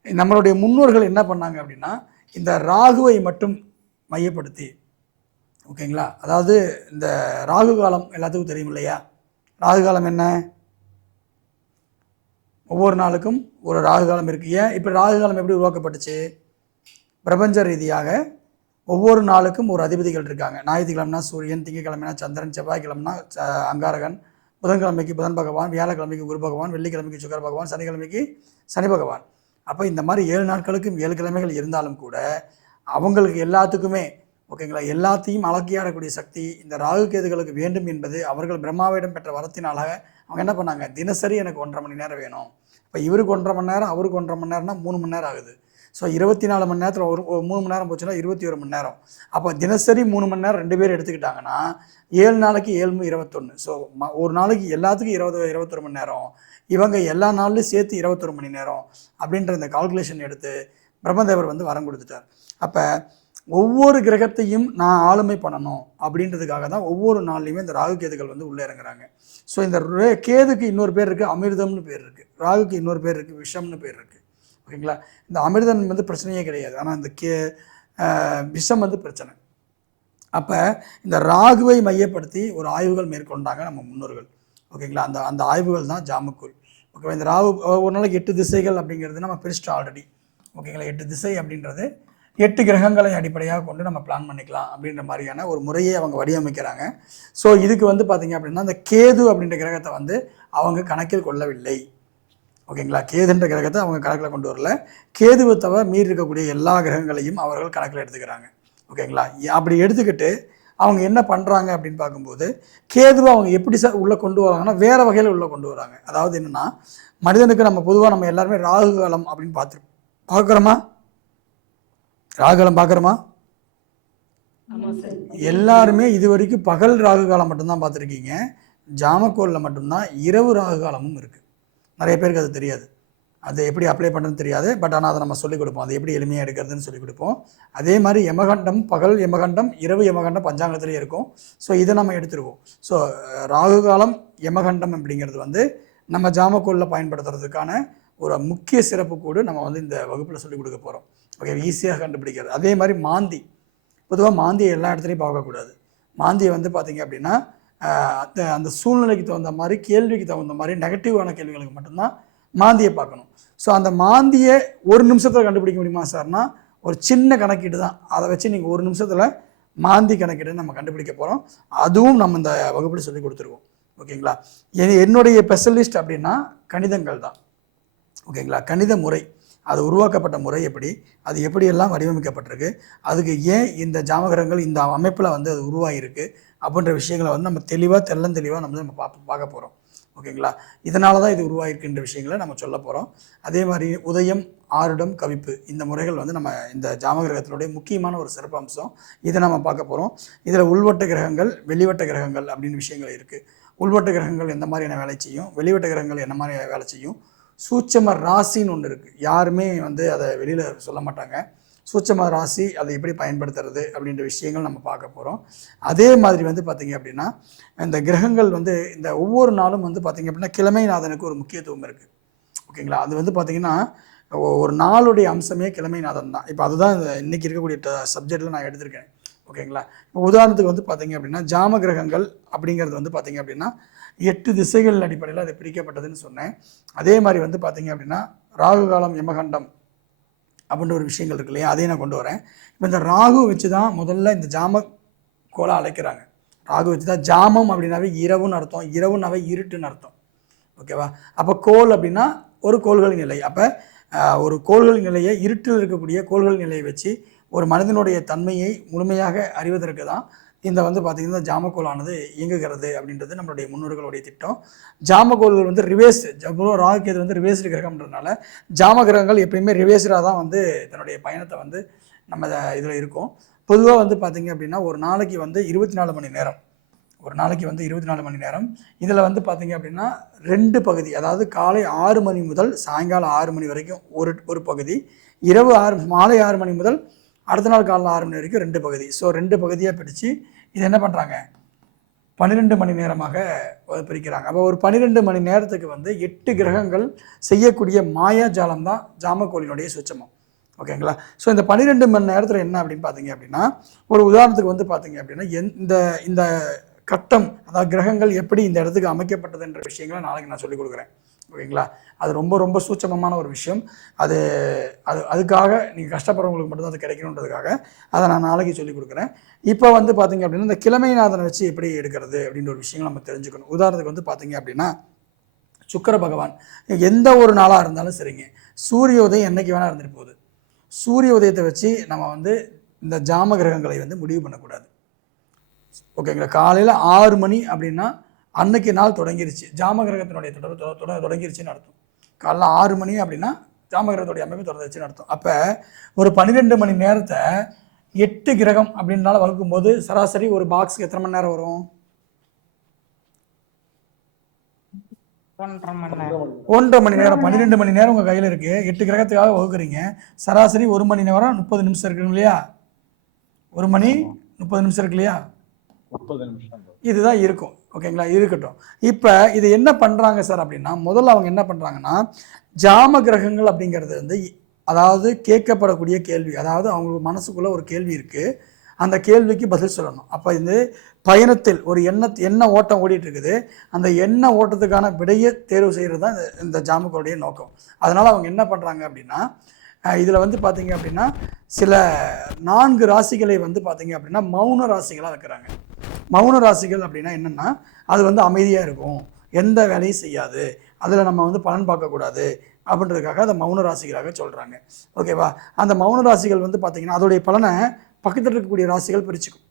நம்மளுடைய முன்னோர்கள் என்ன பண்ணாங்க அப்படின்னா இந்த ராகுவை மட்டும் மையப்படுத்தி, ஓகேங்களா. அதாவது இந்த ராகு காலம் எல்லாத்துக்கும் தெரியும் இல்லையா. ராகு காலம் என்ன? ஒவ்வொரு நாளுக்கும் ஒரு ராகு காலம் இருக்குது. ஏன் இப்போ ராகு காலம் எப்படி உருவாக்கப்பட்டுச்சு? பிரபஞ்ச ரீதியாக ஒவ்வொரு நாளுக்கும் ஒரு அதிபதிகள் இருக்காங்க. ஞாயிற்றுக்கிழமைனா சூரியன், திங்கக்கிழமைனா சந்திரன், செவ்வாய்க்கிழமைனா அங்காரகன், புதன்கிழமைக்கு புதன் பகவான், வியாழக்கிழமைக்கு குரு பகவான், வெள்ளிக்கிழமைக்கு சுக்கர பகவான், சனிக்கிழமைக்கு சனி பகவான். அப்போ இந்த மாதிரி 7 நாட்களுக்கும் 7 கிழமைகள் இருந்தாலும் கூட அவங்களுக்கு எல்லாத்துக்குமே, ஓகேங்களா, எல்லாத்தையும் அலக்கியாடக்கூடிய சக்தி இந்த ராகு கேதுகளுக்கு வேண்டும் என்பது அவர்கள் பிரம்மாவிடம் பெற்ற வரத்தினால அவங்க என்ன பண்ணாங்க, தினசரி எனக்கு 1.5 மணி நேரம் வேணும். இப்போ இவருக்கு 1.5 மணி நேரம், அவருக்கு 1.5 மணி நேரம்னா 3 மணி நேரம் ஆகுது. ஸோ 24 மணி நேரத்தில் ஒரு 3 மணி நேரம் போச்சுன்னா 21 மணி நேரம். அப்போ தினசரி 3 மணி நேரம் 2 பேர் எடுத்துக்கிட்டாங்கன்னா 7 நாளைக்கு 7 21. ஸோ ஒரு நாளைக்கு எல்லாத்துக்கும் 21 மணி நேரம், இவங்க எல்லா நாள்லையும் சேர்த்து 21 மணி நேரம் அப்படின்ற இந்த கால்குலேஷன் எடுத்து பிரம்மதேவர் வந்து வரம் கொடுத்துட்டார். அப்போ ஒவ்வொரு கிரகத்தையும் நான் ஆளுமை பண்ணணும் அப்படின்றதுக்காக தான் ஒவ்வொரு நாள்லையுமே இந்த ராகு கேதுகள் வந்து உள்ளே இறங்குறாங்க. ஸோ இந்த கேதுக்கு இன்னொரு பேர் இருக்குது, அமிர்தம்னு பேர் இருக்குது. ராகுக்கு இன்னொரு பேர் இருக்குது, விஷம்னு பேர் இருக்குது, ஓகேங்களா. இந்த அமிர்தம் வந்து பிரச்சனையே கிடையாது, ஆனால் இந்த விஷம் வந்து பிரச்சனை. அப்போ இந்த ராகுவை மையப்படுத்தி ஒரு ஆய்வுகள் மேற்கொண்டாங்க நம்ம முன்னோர்கள், ஓகேங்களா. அந்த ஆய்வுகள் தான் ஜாமக்கோல், ஓகேவா. இந்த ராகு ஒரு நாளைக்கு 8 திசைகள் அப்படிங்கிறது நம்ம பிரிச்சுட்டு ஆல்ரெடி, ஓகேங்களா. 8 திசை அப்படின்றது 8 கிரகங்களை அடிப்படையாக கொண்டு நம்ம பிளான் பண்ணிக்கலாம் அப்படின்ற மாதிரியான ஒரு முறையை அவங்க வடிவமைக்கிறாங்க. ஸோ இதுக்கு வந்து பார்த்திங்க அப்படின்னா இந்த கேது அப்படின்ற கிரகத்தை வந்து அவங்க கணக்கில் கொள்ளவில்லை, ஓகேங்களா. கேதுன்ற கிரகத்தை அவங்க கணக்கில் கொண்டு வரல. கேதுவை தவிர மீறி இருக்கக்கூடிய எல்லா கிரகங்களையும் அவர்கள் கணக்கில் எடுத்துக்கிறாங்க. ஓகேங்களா. அப்படி எடுத்துக்கிட்டு அவங்க என்ன பண்ணுறாங்க அப்படின்னு பார்க்கும்போது, கேதுவை அவங்க எப்படி சார் உள்ளே கொண்டு வராங்கன்னா வேறு வகையில் உள்ளே கொண்டு வராங்க. அதாவது என்னென்னா, மனிதனுக்கு நம்ம பொதுவாக நம்ம எல்லாருமே ராகு காலம் அப்படின்னு பார்க்குறோமா? ராகு காலம் பார்க்குறோமா? எல்லாருமே இது வரைக்கும் பகல் ராகு காலம் மட்டும்தான் பார்த்துருக்கீங்க. ஜாமக்கோலில் மட்டும்தான் இரவு ராகு காலமும் இருக்குது. நிறைய பேருக்கு அது தெரியாது. அது எப்படி அப்ளை பண்ணுறதுன்னு தெரியாது. பட் ஆனால் அதை நம்ம சொல்லிக் கொடுப்போம். அது எப்படி எளிமையாக எடுக்கிறதுன்னு சொல்லிக் கொடுப்போம். அதே மாதிரி யமகண்டம், பகல் யமகண்டம், இரவு யமகண்டம் பஞ்சாங்கத்திலே இருக்கும். ஸோ இதை நம்ம எடுத்துருவோம். ஸோ ராகு காலம் யமகண்டம் அப்படிங்கிறது வந்து நம்ம ஜாமக்கோலில் பயன்படுத்துறதுக்கான ஒரு முக்கிய சிறப்பு கூடு நம்ம வந்து இந்த வகுப்பில் சொல்லிக் கொடுக்க போகிறோம். ஓகே, ஈஸியாக கண்டுபிடிக்கிறது. அதே மாதிரி மாந்தி, பொதுவாக மாந்தியை எல்லா இடத்துலையும் பார்க்கக்கூடாது. மாந்தியை வந்து பார்த்திங்க அப்படின்னா அந்த சூழ்நிலைக்கு தகுந்த மாதிரி, கேள்விக்கு தகுந்த மாதிரி, நெகட்டிவான கேள்விகளுக்கு மட்டும்தான் மாந்தியை பார்க்கணும். ஸோ அந்த மாந்தியை ஒரு நிமிஷத்தில் கண்டுபிடிக்க முடியுமா சார்னா, ஒரு சின்ன கணக்கீடு தான். அதை வச்சு நீங்கள் ஒரு நிமிஷத்தில் மாந்தி கணக்கீடு நம்ம கண்டுபிடிக்க போகிறோம். அதுவும் நம்ம இந்த வகுப்பில் சொல்லி கொடுத்துருவோம். ஓகேங்களா. என்னுடைய ஸ்பெஷலிஸ்ட் அப்படின்னா கணிதங்கள் தான். ஓகேங்களா. கணித முறை, அது உருவாக்கப்பட்ட முறை எப்படி, அது எப்படியெல்லாம் வடிவமைக்கப்பட்டிருக்கு, அதுக்கு ஏன் இந்த ஜாமகரங்கள் இந்த அமைப்பில் வந்து அது உருவாகிருக்கு அப்படின்ற விஷயங்களை வந்து நம்ம தெளிவாக நம்ம பார்க்க போகிறோம். ஓகேங்களா. இதனால தான் இது உருவாகிருக்குன்ற விஷயங்களை நம்ம சொல்ல போகிறோம். அதே மாதிரி உதயம், ஆருடம், கவிப்பு, இந்த முறைகள் வந்து நம்ம இந்த ஜாமகிரகத்தினுடைய முக்கியமான ஒரு சிறப்பம்சம். இதை நம்ம பார்க்க போகிறோம். இதில் உள்வட்ட கிரகங்கள், வெளிவட்ட கிரகங்கள் அப்படின்னு விஷயங்கள் இருக்குது. உள்வட்ட கிரகங்கள் எந்த மாதிரியான வேலை செய்யும், வெளிவட்ட கிரகங்கள் என்ன மாதிரி வேலை செய்யும், சூட்சம ராசின்னு ஒன்று இருக்குது. யாருமே வந்து அதை வெளியில் சொல்ல மாட்டாங்க. சூட்சம ராசி அதை எப்படி பயன்படுத்துறது அப்படின்ற விஷயங்கள் நம்ம பார்க்க போகிறோம். அதே மாதிரி வந்து பார்த்திங்க அப்படின்னா இந்த கிரகங்கள் வந்து இந்த ஒவ்வொரு நாளும் வந்து பார்த்திங்க அப்படின்னா கிழமைநாதனுக்கு ஒரு முக்கியத்துவம் இருக்குது. ஓகேங்களா. அது வந்து பார்த்திங்கன்னா ஒரு நாளுடைய அம்சமே கிழமைநாதன் தான். இப்போ அதுதான் இன்றைக்கி இருக்கக்கூடிய சப்ஜெக்டில் நான் எடுத்திருக்கேன். ஓகேங்களா. இப்போ உதாரணத்துக்கு வந்து பார்த்திங்க அப்படின்னா ஜாம கிரகங்கள் அப்படிங்கிறது வந்து பார்த்திங்க அப்படின்னா 8 திசைகள் அடிப்படையில் அது பிரிக்கப்பட்டதுன்னு சொன்னேன். அதே மாதிரி வந்து பார்த்திங்க அப்படின்னா ராகு காலம், யமகண்டம் அப்படின்ற ஒரு விஷயங்கள் இருக்கு இல்லையா, அதையும் நான் கொண்டு வரேன். இப்போ இந்த ராகு வச்சு தான் முதல்ல இந்த ஜாம கோலை அழைக்கிறாங்க. ராகு வச்சு தான் ஜாமம் அப்படின்னாவே இரவுன்னு அர்த்தம், இரவுனாவே இருட்டுன்னு அர்த்தம். ஓகேவா. அப்போ கோல் அப்படின்னா ஒரு கோள்களின் நிலை. அப்போ ஒரு கோள்களின் நிலையை, இருட்டில் இருக்கக்கூடிய கோள்களின் நிலையை வச்சு ஒரு மனிதனுடைய தன்மையை முழுமையாக அறிவதற்கு தான் இந்த வந்து பார்த்திங்கன்னா ஜாமக்கோளானது இயங்குகிறது அப்படின்றது நம்மளுடைய முன்னோர்களுடைய திட்டம். ஜாமக்கோள்கள் வந்து ரிவேஸ், ராகு இது வந்து ரிவேஸ்டு கிரகம்ன்றதுனால ஜாம கிரகங்கள் எப்பயுமே ரிவேஸ்டாக தான் வந்து தன்னுடைய பயணத்தை வந்து நம்ம இதில் இருக்கும். பொதுவாக வந்து பார்த்திங்க அப்படின்னா ஒரு நாளைக்கு வந்து 24 மணி நேரம், ஒரு நாளைக்கு வந்து 24 மணி நேரம். இதில் வந்து பார்த்திங்க அப்படின்னா 2 பகுதி, அதாவது காலை 6 மணி முதல் சாயங்காலம் 6 மணி வரைக்கும் ஒரு பகுதி, இரவு மாலை 6 மணி முதல் அடுத்த நாள் காலையில் 6 மணி வரைக்கும் 2 பகுதி. ஸோ 2 பகுதியாக பிரித்து இது என்ன பண்ணுறாங்க, 12 மணி நேரமாக பிரிக்கிறாங்க. அப்போ ஒரு 12 மணி நேரத்துக்கு வந்து 8 கிரகங்கள் செய்யக்கூடிய மாயாஜாலம் தான் ஜாமக்கோளினுடைய சுச்சமம். ஓகேங்களா. ஸோ இந்த 12 மணி நேரத்தில் என்ன அப்படின்னு பார்த்தீங்க அப்படின்னா, ஒரு உதாரணத்துக்கு வந்து பார்த்தீங்க அப்படின்னா இந்த கட்டம், அதாவது கிரகங்கள் எப்படி இந்த இடத்துக்கு அமைக்கப்பட்டதுன்ற விஷயங்களை நாளைக்கு நான் சொல்லிக் கொடுக்குறேன். ஓகேங்களா. அது ரொம்ப ரொம்ப சூட்சமமான ஒரு விஷயம். அதுக்காக நீங்கள் கஷ்டப்படுறவங்களுக்கு மட்டும்தான் அது கிடைக்கணுன்றதுக்காக அதை நான் நாளைக்கு சொல்லிக் கொடுக்குறேன். இப்போ வந்து பார்த்திங்க அப்படின்னா இந்த கிழமைநாதனை வச்சு எப்படி எடுக்கிறது அப்படின்ற ஒரு விஷயங்கள் நம்ம தெரிஞ்சுக்கணும். உதாரணத்துக்கு வந்து பார்த்திங்க அப்படின்னா சுக்கிர பகவான் எந்த ஒரு நாளாக இருந்தாலும் சரிங்க, சூரிய உதயம் என்றைக்கு வேணால் இருந்துட்டு போகுது. சூரிய உதயத்தை வச்சு நம்ம வந்து இந்த ஜாம கிரகங்களை வந்து முடிவு பண்ணக்கூடாது. ஓகேங்களா. காலையில் 6 மணி அப்படின்னா அன்னைக்கு நாள் தொடங்கிருச்சு, ஜாம கிரகத்தினுடைய தொடங்கிருச்சுன்னு அர்த்தம். காலைல 6 மணி அப்படின்னா ஜாம கிரகத்துடைய அமைப்பு தொடர்ந்துச்சுன்னு அர்த்தம். அப்போ ஒரு 12 மணி நேரத்தை 8 கிரகம் அப்படின்னால வகுக்கும்போது சராசரி ஒரு பாக்ஸுக்கு எத்தனை மணி நேரம் வரும்? 1.5 மணி நேரம். 12 மணி நேரம் உங்கள் கையில் இருக்குது, 8 கிரகத்துக்காக வகுக்குறீங்க. சராசரி 1 மணி நேரம் 30 நிமிஷம் இருக்குங்க இல்லையா? 1 மணி 30 நிமிஷம் இருக்கு இல்லையா? 30 நிமிஷம் இதுதான் இருக்கும். ஓகேங்களா. இருக்கட்டும். இப்போ இது என்ன பண்ணுறாங்க சார் அப்படின்னா, முதல்ல அவங்க என்ன பண்ணுறாங்கன்னா ஜாம கிரகங்கள் அப்படிங்கிறது வந்து அதாவது கேட்கப்படக்கூடிய கேள்வி, அதாவது அவங்க மனசுக்குள்ளே ஒரு கேள்வி இருக்குது, அந்த கேள்விக்கு பதில் சொல்லணும். அப்போ இந்த பயணத்தில் ஒரு எண்ண ஓட்டம் ஓடிட்டு இருக்குது, அந்த எண்ண ஓட்டத்துக்கான விடையை தேர்வு செய்கிறது தான் இந்த ஜாமக்கோளுடைய நோக்கம். அதனால் அவங்க என்ன பண்ணுறாங்க அப்படின்னா, இதில் வந்து பார்த்திங்க அப்படின்னா சில 4 ராசிகளை வந்து பார்த்திங்க அப்படின்னா மௌன ராசிகளாக வைக்கிறாங்க. மௌன ராசிகள் அப்படின்னா என்னென்னா, அது வந்து அமைதியாக இருக்கும், எந்த வேலையும் செய்யாது, அதில் நம்ம வந்து பலன் பார்க்கக்கூடாது அப்படின்றதுக்காக அதை மௌன ராசிகளாக சொல்கிறாங்க. ஓகேவா? அந்த மௌன ராசிகள் வந்து பார்த்திங்கன்னா அதோடைய பலனை பக்கத்தில் இருக்கக்கூடிய ராசிகள் பிரிச்சுக்கும்.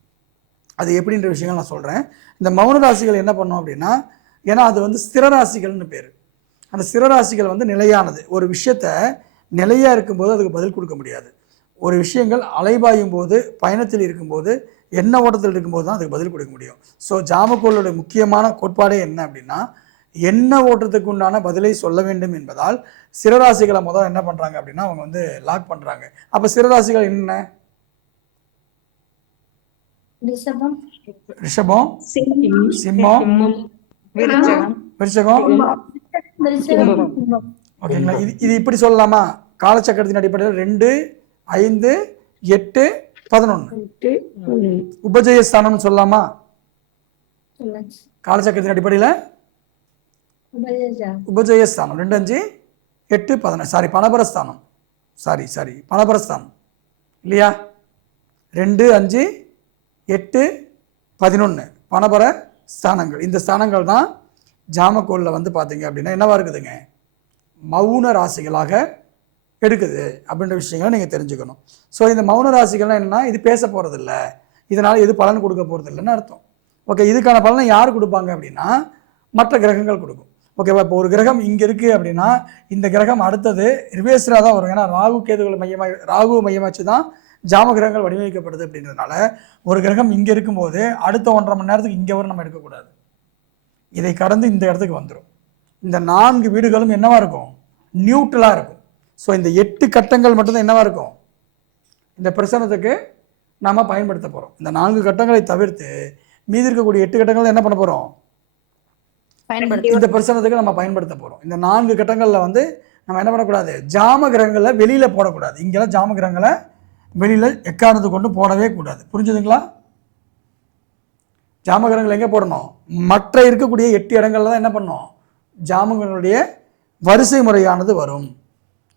அது எப்படின்ற விஷயங்கள் நான் சொல்கிறேன். இந்த மௌன ராசிகள் என்ன பண்ணோம் அப்படின்னா, ஏன்னா அது வந்து ஸ்திர ராசிகள்னு பேர். அந்த ஸ்திர ராசிகள் வந்து நிலையானது. ஒரு விஷயத்த நிலையாக இருக்கும்போது அதுக்கு பதில் கொடுக்க முடியாது. ஒரு விஷயங்கள் அலைபாயும் போது, பயணத்தில் இருக்கும்போது, எண்ண ஓட்டத்தில் இருக்கும்போது தான் அதுக்கு பதில் கொடுக்க முடியும். ஸோ ஜாமக்கோளுடைய முக்கியமான கோட்பாடே என்ன அப்படின்னா, எண்ண ஓட்டத்துக்கு உண்டான பதிலை சொல்ல வேண்டும் என்பதால் சிறராசிகளை முதல் என்ன பண்ணுறாங்க அப்படின்னா அவங்க வந்து லாக் பண்ணுறாங்க. அப்போ சிறராசிகள் என்ன? ரிஷபம், சிம்மம், விருச்சகம். ஓகேங்களா? இது இப்படி சொல்லலாமா? காலச்சக்கரத்தின் அடிப்படையில் 2, 5, 8, 11 உபஜயஸ்தானம் சொல்லலாமா? காலச்சக்கரத்தின் அடிப்படையில் உபஜயஸ்தானம் 2, 5, 8, 11. சாரி, பணபரஸ்தானம். சாரி பணபரஸ்தானம் இல்லையா? 2, 5, 8, 11 பணபர ஸ்தானங்கள். இந்த ஸ்தானங்கள் தான் ஜாமக்கோளில் வந்து பார்த்தீங்க அப்படின்னா என்னவா இருக்குதுங்க? மௌன ராசிகளாக எடுக்குது அப்படின்ற விஷயங்களை நீங்கள் தெரிஞ்சுக்கணும். ஸோ இந்த மௌன ராசிகள்லாம் என்னென்னா, இது பேச போகிறதில்ல, இதனால் எது பலன் கொடுக்க போகிறதில்லைன்னு அர்த்தம். ஓகே, இதுக்கான பலனை யார் கொடுப்பாங்க அப்படின்னா மற்ற கிரகங்கள் கொடுக்கும். ஓகேவா? இப்போ ஒரு கிரகம் இங்கே இருக்குது அப்படின்னா இந்த கிரகம் அடுத்தது ரிவேர்ஸாக தான் வரும். ஏன்னா ராகு மையமாச்சு தான் ஜாம கிரகங்கள் வடிவமைக்கப்படுது அப்படின்றதுனால ஒரு கிரகம் இங்கே இருக்கும்போது அடுத்த 1.5 மணி நேரத்துக்கு இங்கே வரும் நம்ம எடுக்கக்கூடாது. இதை கடந்து இந்த இடத்துக்கு வந்துடும். இந்த 4 வீடுகளும் என்னவா இருக்கும்? நியூட்ரலாக இருக்கும். ஸோ இந்த 8 கட்டங்கள் மட்டும்தான் என்னவா இருக்கும்? இந்த பிரசனத்துக்கு நாம் பயன்படுத்த போகிறோம். இந்த 4 கட்டங்களை தவிர்த்து மீதி இருக்கக்கூடிய 8 கட்டங்களை என்ன பண்ண போகிறோம்? இந்த பிரசனத்துக்கு நம்ம பயன்படுத்த போகிறோம். இந்த 4 கட்டங்களில் வந்து நம்ம என்ன பண்ணக்கூடாது? ஜாம கிரகங்களை வெளியில் போடக்கூடாது. இங்கெல்லாம் ஜாம கிரகங்களை வெளியில் எக்காரணத்தை கொண்டு போடவே கூடாது. புரிஞ்சுதுங்களா? ஜாமகிரகங்கள் எங்கே போடணும்? மற்ற இருக்கக்கூடிய 8 இடங்கள்ல தான் என்ன பண்ணணும்? ஜாமங்களுடைய வரிசை முறையானது வரும்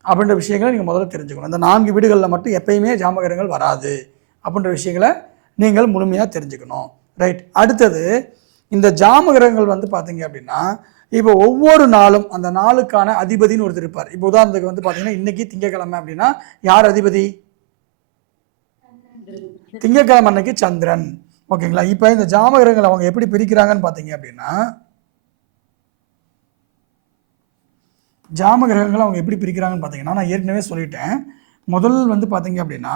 அப்படின்ற விஷயங்களை நீங்கள் முதல்ல தெரிஞ்சுக்கணும். இந்த 4 வீடுகளில் மட்டும் எப்பயுமே ஜாமகிரகங்கள் வராது அப்படின்ற விஷயங்களை நீங்கள் முழுமையாக தெரிஞ்சுக்கணும். ரைட். அடுத்தது இந்த ஜாமகிரகங்கள் வந்து பார்த்தீங்க அப்படின்னா இப்போ ஒவ்வொரு நாளும் அந்த நாளுக்கான அதிபதினு ஒருத்தர் இருப்பார். இப்போ உதாரணத்துக்கு வந்து பார்த்தீங்கன்னா இன்னைக்கு திங்கக்கிழமை அப்படின்னா யார் அதிபதி? திங்கக்கிழமை அன்னைக்கு சந்திரன். ஓகேங்களா? இப்போ இந்த ஜாமகிரகங்கள் அவங்க எப்படி பிரிக்கிறாங்கன்னு பார்த்தீங்க அப்படின்னா ஜாமகிரகங்கள் அவங்க எப்படி பிரிக்கிறாங்கன்னு பார்த்தீங்கன்னா நான் ஏற்கனவே சொல்லிட்டேன். முதல் வந்து பார்த்தீங்க அப்படின்னா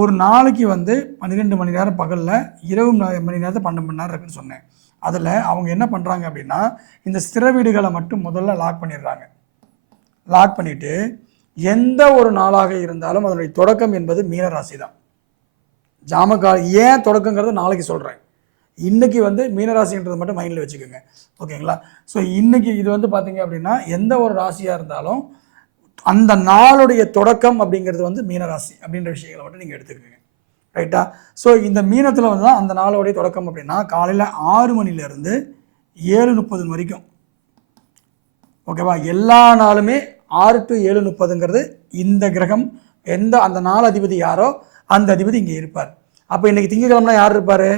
ஒரு நாளைக்கு வந்து 12 மணி நேரம் பகலில், இரவு மணி நேரத்தை 12 மணி நேரம் இருக்குன்னு சொன்னேன். அதில் அவங்க என்ன பண்ணுறாங்க அப்படின்னா இந்த ஸ்திர வீடுகளை மட்டும் முதல்ல லாக் பண்ணிடுறாங்க. லாக் பண்ணிவிட்டு எந்த ஒரு நாளாக இருந்தாலும் அதனுடைய தொடக்கம் என்பது மீனராசி தான். ஏன் தொடக்கங்கிறத நாளைக்கு சொல்கிறேன். இன்றைக்கி வந்து மீனராசின்றது மட்டும் மைண்டில் வச்சுக்கோங்க. ஓகேங்களா? ஸோ இன்றைக்கி இது வந்து பார்த்தீங்க அப்படின்னா எந்த ஒரு ராசியாக இருந்தாலும் அந்த நாளுடைய தொடக்கம் அப்படிங்கிறது வந்து மீனராசி அப்படின்ற விஷயங்களை மட்டும் நீங்கள் எடுத்துக்கோங்க. ரைட்டா? ஸோ இந்த மீனத்தில் வந்து தான் அந்த நாளுடைய தொடக்கம் அப்படின்னா காலையில் 6 மணிலேருந்து 7:30 வரைக்கும். ஓகேவா? எல்லா நாளுமே 6 to 7:30ங்கிறது இந்த கிரகம் எந்த அந்த நாள் அதிபதி யாரோ அந்த அதிபதி இங்கே இருப்பார். அப்போ இன்னைக்கு திங்கக்கிழமை யார் இருப்பார்?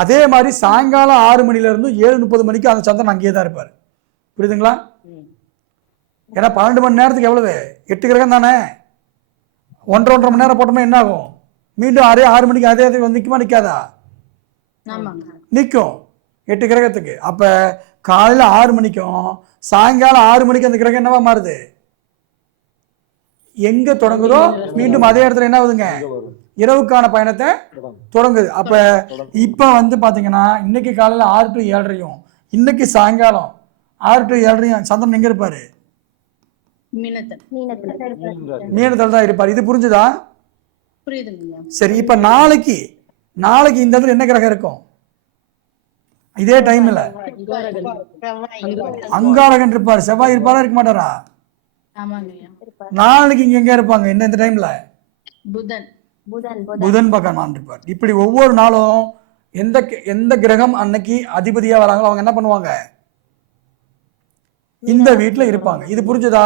அதே மாதிரி சாயங்காலம் 6 மணிலேருந்து 7:30 மணிக்கு அந்த சந்திரன் அங்கேயே தான் இருப்பார். புரியுதுங்களா? ஏன்னா 12 மணி நேரத்துக்கு எவ்வளவு? 8 கிரகம் தானே. 1.5 மணி நேரம் போட்டோம்னா என்ன ஆகும்? மீண்டும் 6 மணிக்கு அதே நிற்குமா நிற்காதா? நிற்கும் 8 கிரகத்துக்கு. அப்போ காலையில் 6 மணிக்கும் சாயங்காலம் 6 மணிக்கு அந்த கிரகம் என்னவா மாறுது? எங்கே தொடங்குதோ மீண்டும் அதே இடத்துல என்ன ஆகுதுங்க? இரவுக்கான பயணத்தை தொடங்குது. அப்போ இப்போ வந்து பார்த்தீங்கன்னா இன்னைக்கு காலையில் 6 to 7:30 இன்னைக்கு சாயங்காலம் 6 to 7:30 சந்திரன் எங்கே இருப்பார்? மீனத்தில் தான் இருப்பார். இது புரிஞ்சுதா? சரி. இப்போ நாளைக்கு இந்த இடத்துல என்ன கிரகம் இருக்கும்? இதே டைம்ல அங்காரகன் இருப்பார். செவ்வாய் இருப்பாரா இருக்க மாட்டாரா? நாளைக்கு இங்க எங்க இருப்பாங்க? இந்த டைம்ல புதன் பகவான் இருப்பார். இப்படி ஒவ்வொரு நாளும் எந்த கிரகம் அன்னைக்கு அதிபதியா வராங்களோ அவங்க என்ன பண்ணுவாங்க? இந்த வீட்டுல இருப்பாங்க. இது புரிஞ்சுதா?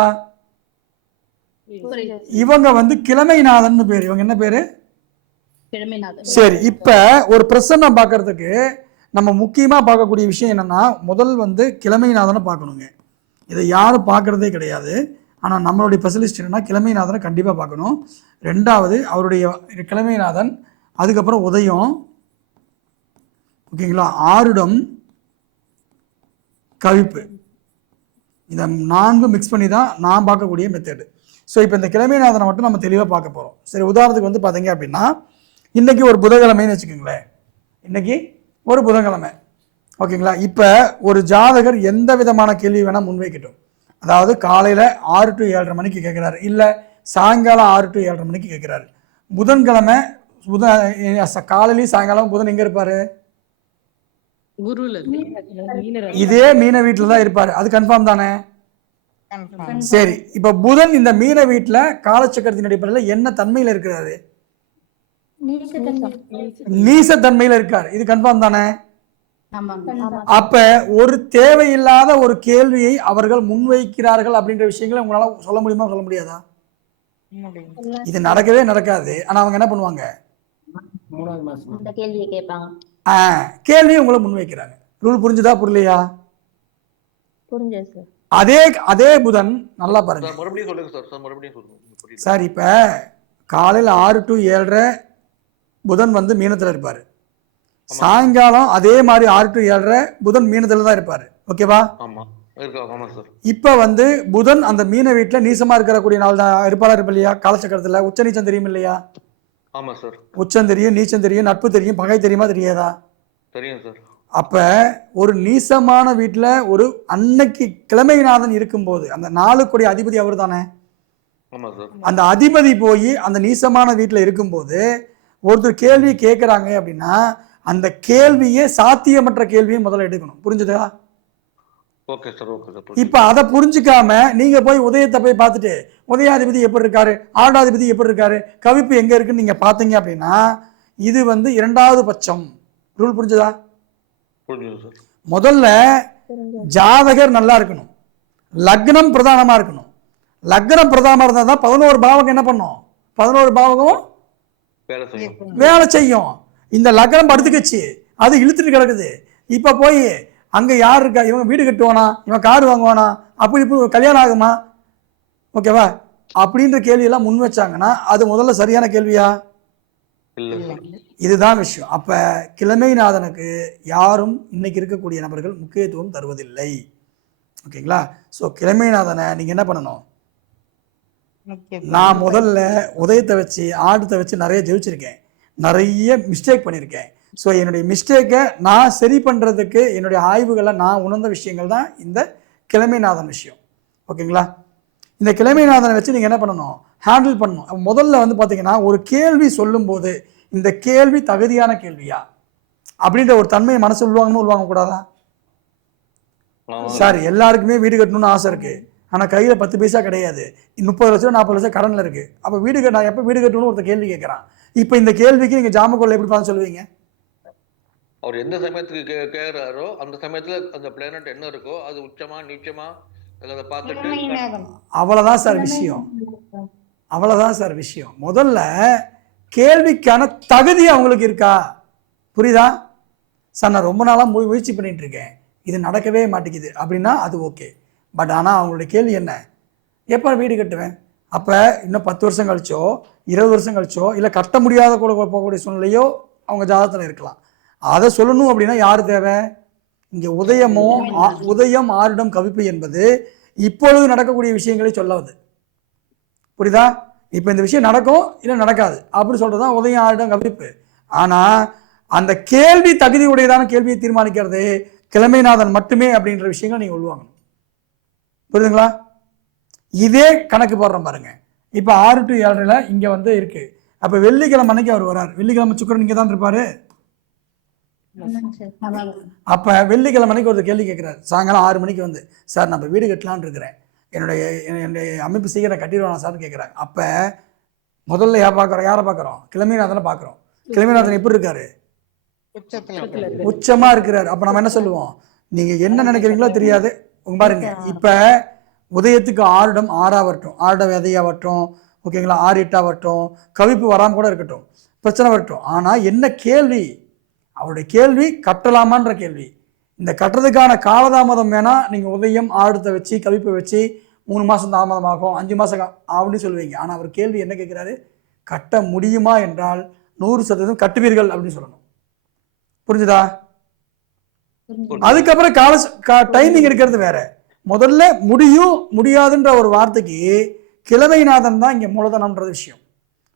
இவங்க வந்து கிழமைநாதன் பேரு. இவங்க என்ன பேரு? சரி. இப்ப ஒரு பிரசன்னம் பார்க்கறதுக்கு நம்ம முக்கியமாக பார்க்கக்கூடிய விஷயம் என்னென்னா, முதல் வந்து கிழமைநாதனை பார்க்கணுங்க. இதை யாரும் பார்க்குறதே கிடையாது. ஆனால் நம்மளுடைய ஸ்பெஷலிஸ்ட் என்னென்னா கிழமைநாதனை கண்டிப்பாக பார்க்கணும். ரெண்டாவது அவருடைய கிழமைநாதன், அதுக்கப்புறம் உதயம், ஓகேங்களா, ஆருடம், கவிப்பு. இதை 4 மிக்ஸ் பண்ணி தான் நான் பார்க்கக்கூடிய மெத்தடு. ஸோ இப்போ இந்த கிழமைநாதனை மட்டும் நம்ம தெளிவாக பார்க்க போகிறோம். சரி, உதாரணத்துக்கு வந்து பார்த்தீங்க அப்படின்னா, இன்றைக்கி ஒரு புதன்கிழமைன்னு வச்சுக்கோங்களேன். இன்றைக்கி ஒரு புதன்கிழமை, ஓகேங்களா. இப்போ ஒரு ஜாதகர் எந்த விதமான கேள்வி வேணால் முன்வைக்கட்டும். அதாவது காலையில் 6 to 7:30 மணிக்கு கேட்குறாரு, இல்லை சாயங்காலம் 6 to 7:30 மணிக்கு கேட்குறாரு. புதன்கிழமை காலையிலையும் சாயங்காலம் புதன் எங்கே இருப்பார்? இதே மீன வீட்டில் தான் இருப்பார். அது கன்ஃபார்ம் தானே? சரி, இப்போ புதன் இந்த மீன வீட்டில் காலச்சக்கரத்தின் அடிப்படையில் என்ன தன்மையில் இருக்கிறாரு? நீசத்தன்மையில் இருக்கார். இது கன்ஃபார்ம் தானே? அப்ப ஒரு தேவையில்லாத ஒரு கேள்வியை அவர்கள் முன்வைக்கிறார்கள் அப்படின்ற விஷயங்களை உங்களால சொல்ல முடியுமா, சொல்ல முடியாதா? இது நடக்கவே நடக்காது. ஆனா அவங்க என்ன பண்ணுவாங்க? கேள்வியை உங்களை முன்வைக்கிறாங்க. ரூல் புரிஞ்சுதா, புரியலையா? அதே புதன் நல்லா பாருங்க சார். இப்ப காலையில 6 to 7:30 புதன் வந்து மீனத்துல இருப்பாரு. சாயங்காலம் அதே மாதிரி 6 to 7:30 புதன் மீனத்துல தான் இருப்பாரு. ஓகேவா? இப்ப வந்து புதன் அந்த மீன வீட்டுல நீசமா இருக்கக்கூடிய நாள் தான் இருப்பாரா, இருப்ப இல்லையா? காலச்சக்கரத்துல உச்ச நீச்சம் தெரியும் இல்லையா? உச்சம் தெரியும், நீச்சம் தெரியும், நட்பு தெரியும், பகை தெரியுமா, தெரியாதா? அப்ப ஒரு நீசமான வீட்டுல ஒரு அன்னைக்கு கிழமைநாதன் இருக்கும்போது அந்த நாளுக்குடைய அதிபதி அவர் தானே. அந்த அதிபதி போய் அந்த நீசமான வீட்டுல இருக்கும்போது ஒருத்தர் கேள்வி கேட்கிறாங்க அப்படின்னா அந்த கேள்வியே சாத்தியமற்ற கேள்வியை முதல்ல எடுக்கணும். புரிஞ்சுதா? இப்ப அதை புரிஞ்சுக்காம நீங்க போய் உதயத்தை போய் பார்த்துட்டு உதயாதிபதி எப்படி இருக்காரு, ஆடாதிபதி எப்படி இருக்காரு, கவிப்பு எங்க இருக்குன்னு நீங்க பாத்தீங்க அப்படின்னா இது வந்து 2வது பட்சம். ரூல் புரிஞ்சுதா? முதல்ல ஜாதகர் நல்லா இருக்கணும், லக்னம் பிரதானமா இருக்கணும். லக்னம் பிரதானமா இருந்தா தான் 11 பாவகம் என்ன பண்ணும்? 11 பாவகம் வேலை செய்யும். இந்த லக்னம் படுத்துக்கச்சு, அது இழுத்துட்டு கிடக்குது. இப்ப போய் அங்க யார் இருக்கா, இவங்க வீடு கட்டுவானா, இவன் கார் வாங்குவானா, அப்படி இப்படி கல்யாணம் ஆகுமா, ஓகேவா, அப்படின்ற கேள்வி எல்லாம் முன் வச்சாங்கன்னா அது முதல்ல சரியான கேள்வியா? இதுதான் விஷயம். அப்ப கிழமைநாதனுக்கு யாரும் இன்னைக்கு இருக்கக்கூடிய நபர்கள் முக்கியத்துவம் தருவதில்லை. ஓகேங்களா? ஸோ கிழமைநாதனை நீங்க என்ன பண்ணணும்? நான் முதல்ல உதயத்தை வச்சு ஆட்டத்தை வச்சு நிறைய ஜெயிச்சிருக்கேன், நிறைய மிஸ்டேக் பண்ணியிருக்கேன். ஸோ என்னுடைய மிஸ்டேக்கை நான் சரி பண்ணுறதுக்கு என்னுடைய ஆய்வுகளை நான் உணர்ந்த விஷயங்கள் தான் இந்த கிழமைநாதன் விஷயம். ஓகேங்களா? இந்த கிழமைநாதனை வச்சு நீங்கள் என்ன பண்ணணும்? ஹேண்டில் பண்ணணும். முதல்ல வந்து பார்த்தீங்கன்னா ஒரு கேள்வி சொல்லும்போது இந்த கேள்வி தகுதியான கேள்வியா அப்படின்ற ஒரு தன்மையை மனசு உள்வாங்க கூடாதா? சார் எல்லாருக்குமே வீடு கட்டணும்னு ஆசை இருக்குது, ஆனால் கையில் 10 பைசா கிடையாது, 30 லட்சம் 40 லட்சம் கடனில் இருக்குது. அப்போ நான் எப்போ வீடு கட்டணும்னு ஒருத்தர் கேள்வி கேட்குறான். இப்போ இந்த கேள்விக்கு நீங்கள் ஜாமக்கோல் எப்படி பார்த்து சொல்லுவீங்க? அவர் எந்த சமயத்துக்கு கேட்குறாரோ அந்த சமயத்துல அந்த பிளானட் என்ன இருக்கோ அது உச்சமா நீச்சமா அதை பார்த்துட்டு அவ்வளோதான் சார் விஷயம். அவ்வளோதான் சார் விஷயம். முதல்ல கேள்விக்கான தகுதி அவங்களுக்கு இருக்கா? புரியுதா சார்? நான் ரொம்ப நாளாக முயற்சி பண்ணிட்டு இருக்கேன், இது நடக்கவே மாட்டேங்குது அப்படின்னா அது ஓகே. பட் ஆனால் அவங்களுடைய கேள்வி என்ன? எப்போ வீடு கட்டுவேன்? அப்போ இன்னும் 10 வருஷம் கழிச்சோ 20 வருஷம் கழிச்சோ இல்லை கட்ட முடியாத கூட போகக்கூடிய சூழ்நிலையோ அவங்க ஜாதகத்தில் இருக்கலாம். அதை சொல்லணும் அப்படின்னா யார் தேவை? இங்கே உதயம் ஆருடம் கவிப்பு என்பது இப்பொழுது நடக்கக்கூடிய விஷயங்களை சொல்லவது. புரியுதா? இப்போ இந்த விஷயம் நடக்கும் இல்லை நடக்காது அப்படி சொல்றதுதான் உதயம் ஆருடம் கவிப்பு. ஆனால் அந்த கேள்வி தகுதி உடையதான கேள்வியை தீர்மானிக்கிறது கிழமைநாதன் மட்டுமே அப்படின்ற விஷயங்கள் நீங்கள் உள்வாங்கணும். புரியுதுங்களா? இதே கணக்கு போடுறோம் பாருங்க. இப்போ 6 to 7:30 இங்கே வந்து இருக்கு. அப்போ வெள்ளிக்கிழமை அன்னைக்கு அவர் வர்றார். வெள்ளிக்கிழமை சுக்கிரன் இங்கே தான் இருப்பாரு. அப்போ வெள்ளிக்கிழமை அன்னைக்கு ஒரு கேள்வி கேட்குறாரு. சாயங்காலம் 6 மணிக்கு வந்து, சார் நம்ம வீடு கட்டலான்னு இருக்கிறேன், என்னுடைய அமைப்பு சீக்கிரம் கட்டிடுவானா சார்னு கேட்குறாங்க. அப்போ முதல்ல யாரை பார்க்குறோம்? கிழமைநாதனை பார்க்குறோம். கிழமைநாதன் எப்படி இருக்காரு? உச்சமா இருக்கிறாரு. அப்போ நம்ம என்ன சொல்லுவோம்? நீங்கள் என்ன நினைக்கிறீங்களோ தெரியாது. உங்க பாருங்க, இப்போ உதயத்துக்கு ஆருடம் 6ஆகட்டும், ஆருடம் விதையாகட்டும், ஓகேங்களா, 6 8ஆகட்டும், கவிப்பு வராமல் கூட இருக்கட்டும், பிரச்சனை வரட்டும். ஆனால் என்ன கேள்வி? அவருடைய கேள்வி கட்டலாமான்ற கேள்வி. இந்த கட்டுறதுக்கான காலதாமதம் வேணால் நீங்கள் உதயம் ஆடுத்தை வச்சு கவிப்பை வச்சு 3 மாதம் தாமதமாகும் 5 மாதம் அப்படின்னு சொல்லுவீங்க. ஆனால் அவர் கேள்வி என்ன கேட்குறாரு, கட்ட முடியுமா என்றால் 100% கட்டுவீர்கள் அப்படின்னு சொல்லணும். புரிஞ்சுதா? அதுக்கப்புறம் டைமிங் எடுக்கிறது வேற. முதல்ல முடியும் முடியாதுன்ற ஒரு வார்த்தைக்கு கிழமைநாதன் தான் இங்கே மூலதனம்ன்றது விஷயம்.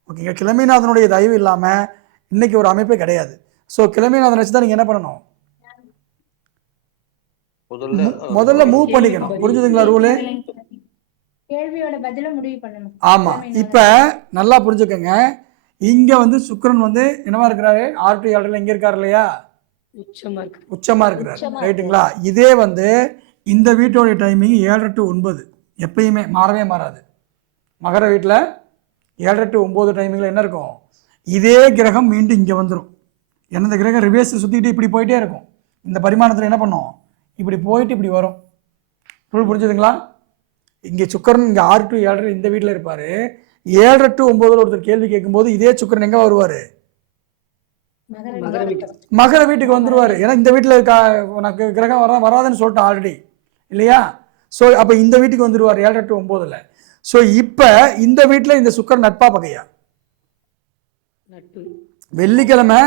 ஓகேங்க, கிழமைநாதனுடைய தயவு இல்லாமல் இன்னைக்கு ஒரு அமைப்பே கிடையாது. ஸோ கிழமைநாதன் வச்சு தான் நீங்கள் என்ன பண்ணணும், முதல்ல மூவ் பண்ணிக்கணும். புரிஞ்சுதுங்களா ரூலு? கேள்வியோட பதில முடிவு பண்ணணும். ஆமா, இப்ப நல்லா புரிஞ்சுக்கங்க. இங்க வந்து சுக்கிரன் வந்து என்னவா இருக்கிறாரு, R2 ஆர்டர்ல இங்க இருக்காரு இல்லையா, உச்சமா இருக்கிறாரு, ரைட்டுங்களா? இதே வந்து இந்த வீட்டோட டைமிங் 7 to 9 எப்பயுமே மாறவே மாறாது. மகர வீட்டில் 7 to 9 டைமிங்கில் என்ன இருக்கும், இதே கிரகம் மீண்டும் இங்கே வந்துடும். ஏன்னா இந்த கிரகம் ரிவேர்ஸ் சுற்றிக்கிட்டு இப்படி போயிட்டே இருக்கும். இந்த பரிமாணத்தில் என்ன பண்ணும், இப்படி போயிட்டு இப்படி வரும். புரிஞ்சுதுங்களா? இங்கே சுக்கரன் இங்கே 6 to 7 இந்த வீட்டில் இருப்பார். 7 to 9 ஒருத்தர் கேள்வி கேட்கும்போது இதே சுக்கரன் எங்கே வருவார், மகர வீட்டுக்கு வந்துடுவார். ஏன்னா இந்த வீட்டில் உனக்கு கிரகம் வராதுன்னு சொல்லிட்டேன் ஆல்ரெடி இல்லையா? ஸோ அப்போ இந்த வீட்டுக்கு வந்துடுவார் 7 to 9. ஸோ இப்போ இந்த வீட்டில் இந்த சுக்கரன் நட்பா பகையா? வெள்ளிக்கிழமை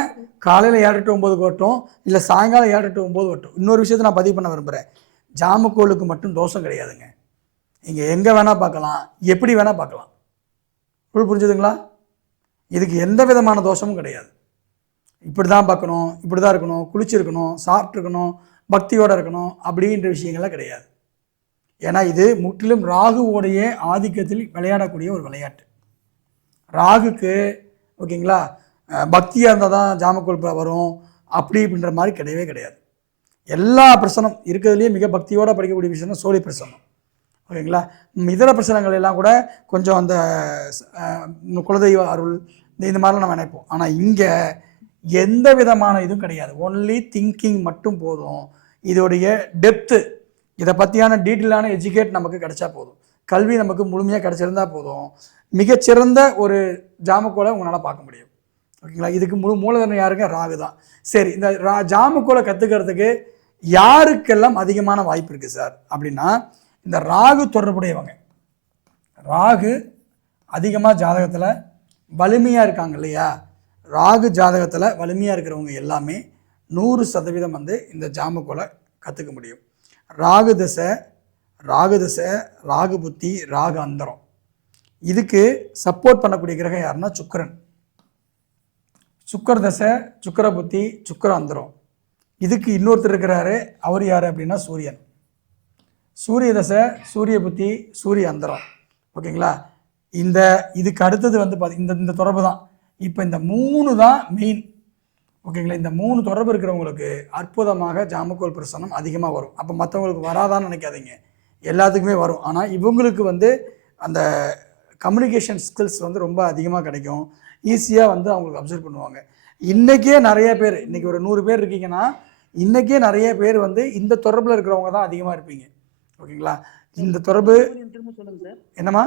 காலையில் 7 to 9 வரட்டும், இல்லை சாயங்காலம் 7 to 9 வரட்டும். இன்னொரு விஷயத்தை நான் பதிவு பண்ண விரும்புகிறேன். ஜாமக்கோளுக்கு மட்டும் தோஷம் கிடையாதுங்க. இங்கே எங்கே வேணால் பார்க்கலாம், எப்படி வேணால் பார்க்கலாம். புரிஞ்சுதுங்களா? இதுக்கு எந்த விதமான தோஷமும் கிடையாது. இப்படி தான் பார்க்கணும், இப்படி தான் இருக்கணும், குளிச்சிருக்கணும், சாப்பிட்ருக்கணும், பக்தியோடு இருக்கணும் அப்படின்ற விஷயங்கள்லாம் கிடையாது. ஏன்னா இது முற்றிலும் ராகுவோடைய ஆதிக்கத்தில் விளையாடக்கூடிய ஒரு விளையாட்டு. ராகுக்கு ஓகேங்களா பக்தியாக இருந்தால் தான் ஜாமக்கோல் வரும் அப்படி அப்படின்ற மாதிரி கிடையவே கிடையாது. எல்லா பிரசனம் இருக்கிறதுலேயே மிக பக்தியோடு படிக்கக்கூடிய விஷயம் சோழி பிரசனம். ஓகேங்களா? இதர பிரச்சனைகள் எல்லாம் கூட கொஞ்சம் அந்த குலதெய்வ அருள் இந்த மாதிரிலாம் நம்ம நினைப்போம். ஆனால் இங்கே எந்த விதமான இதுவும் கிடையாது. ஒன்லி திங்கிங் மட்டும் போதும். இதோடைய டெப்த்து, இதை பற்றியான டீட்டெயிலான எஜுகேட் நமக்கு கிடைச்சா போதும். கல்வி நமக்கு முழுமையாக கிடைச்சிருந்தா போதும். மிகச்சிறந்த ஒரு ஜாமக்கோலை உங்களால் பார்க்க முடியும். ஓகேங்களா? இதுக்கு மூலதனம் யாருங்க, ராகு தான். சரி, இந்த ஜாமக்கோலை கற்றுக்கிறதுக்கு யாருக்கெல்லாம் அதிகமான வாய்ப்பு இருக்குது சார் அப்படின்னா, இந்த ராகு தொடர்புடையவங்க, ராகு அதிகமாக ஜாதகத்தில் வலிமையாக இருக்காங்க இல்லையா, ராகு ஜாதகத்தில் வலிமையாக இருக்கிறவங்க எல்லாமே 100% வந்து இந்த ஜாமக்கோலை கற்றுக்க முடியும். ராகு தசை, ராகு புத்தி, ராகு அந்தரம், இதுக்கு சப்போர்ட் பண்ணக்கூடிய கிரகம் யாருன்னா சுக்கிரன். சுக்கர தசை, சுக்கர புத்தி, சுக்கர அந்தரம். இதுக்கு இன்னொருத்தர் இருக்கிறாரு, அவர் யார் அப்படின்னா சூரியன். சூரிய தசை, சூரிய புத்தி, சூரிய அந்தரம். ஓகேங்களா? இதுக்கு அடுத்தது வந்து இந்த தொடர்பு தான். இப்போ இந்த 3 தான் மெயின். ஓகேங்களா? இந்த 3 தொடர்பு இருக்கிறவங்களுக்கு அற்புதமாக ஜாமக்கோல் பிரசனம் அதிகமாக வரும். அப்போ மற்றவங்களுக்கு வராதான்னு நினைக்காதீங்க, எல்லாத்துக்குமே வரும். ஆனால் இவங்களுக்கு வந்து அந்த கம்யூனிகேஷன் ஸ்கில்ஸ் வந்து ரொம்ப அதிகமாக கிடைக்கும். ஈஸியாக வந்து அவங்களுக்கு அப்சர்வ் பண்ணுவாங்க. இன்றைக்கே நிறைய பேர், இன்றைக்கி ஒரு 100 பேர் இருக்கீங்கன்னா இன்றைக்கே நிறைய பேர் வந்து இந்த தொடர்பில் இருக்கிறவங்க தான் அதிகமாக இருப்பீங்க. ஓகேங்களா? இந்த தொடர்பு என்னம்மா,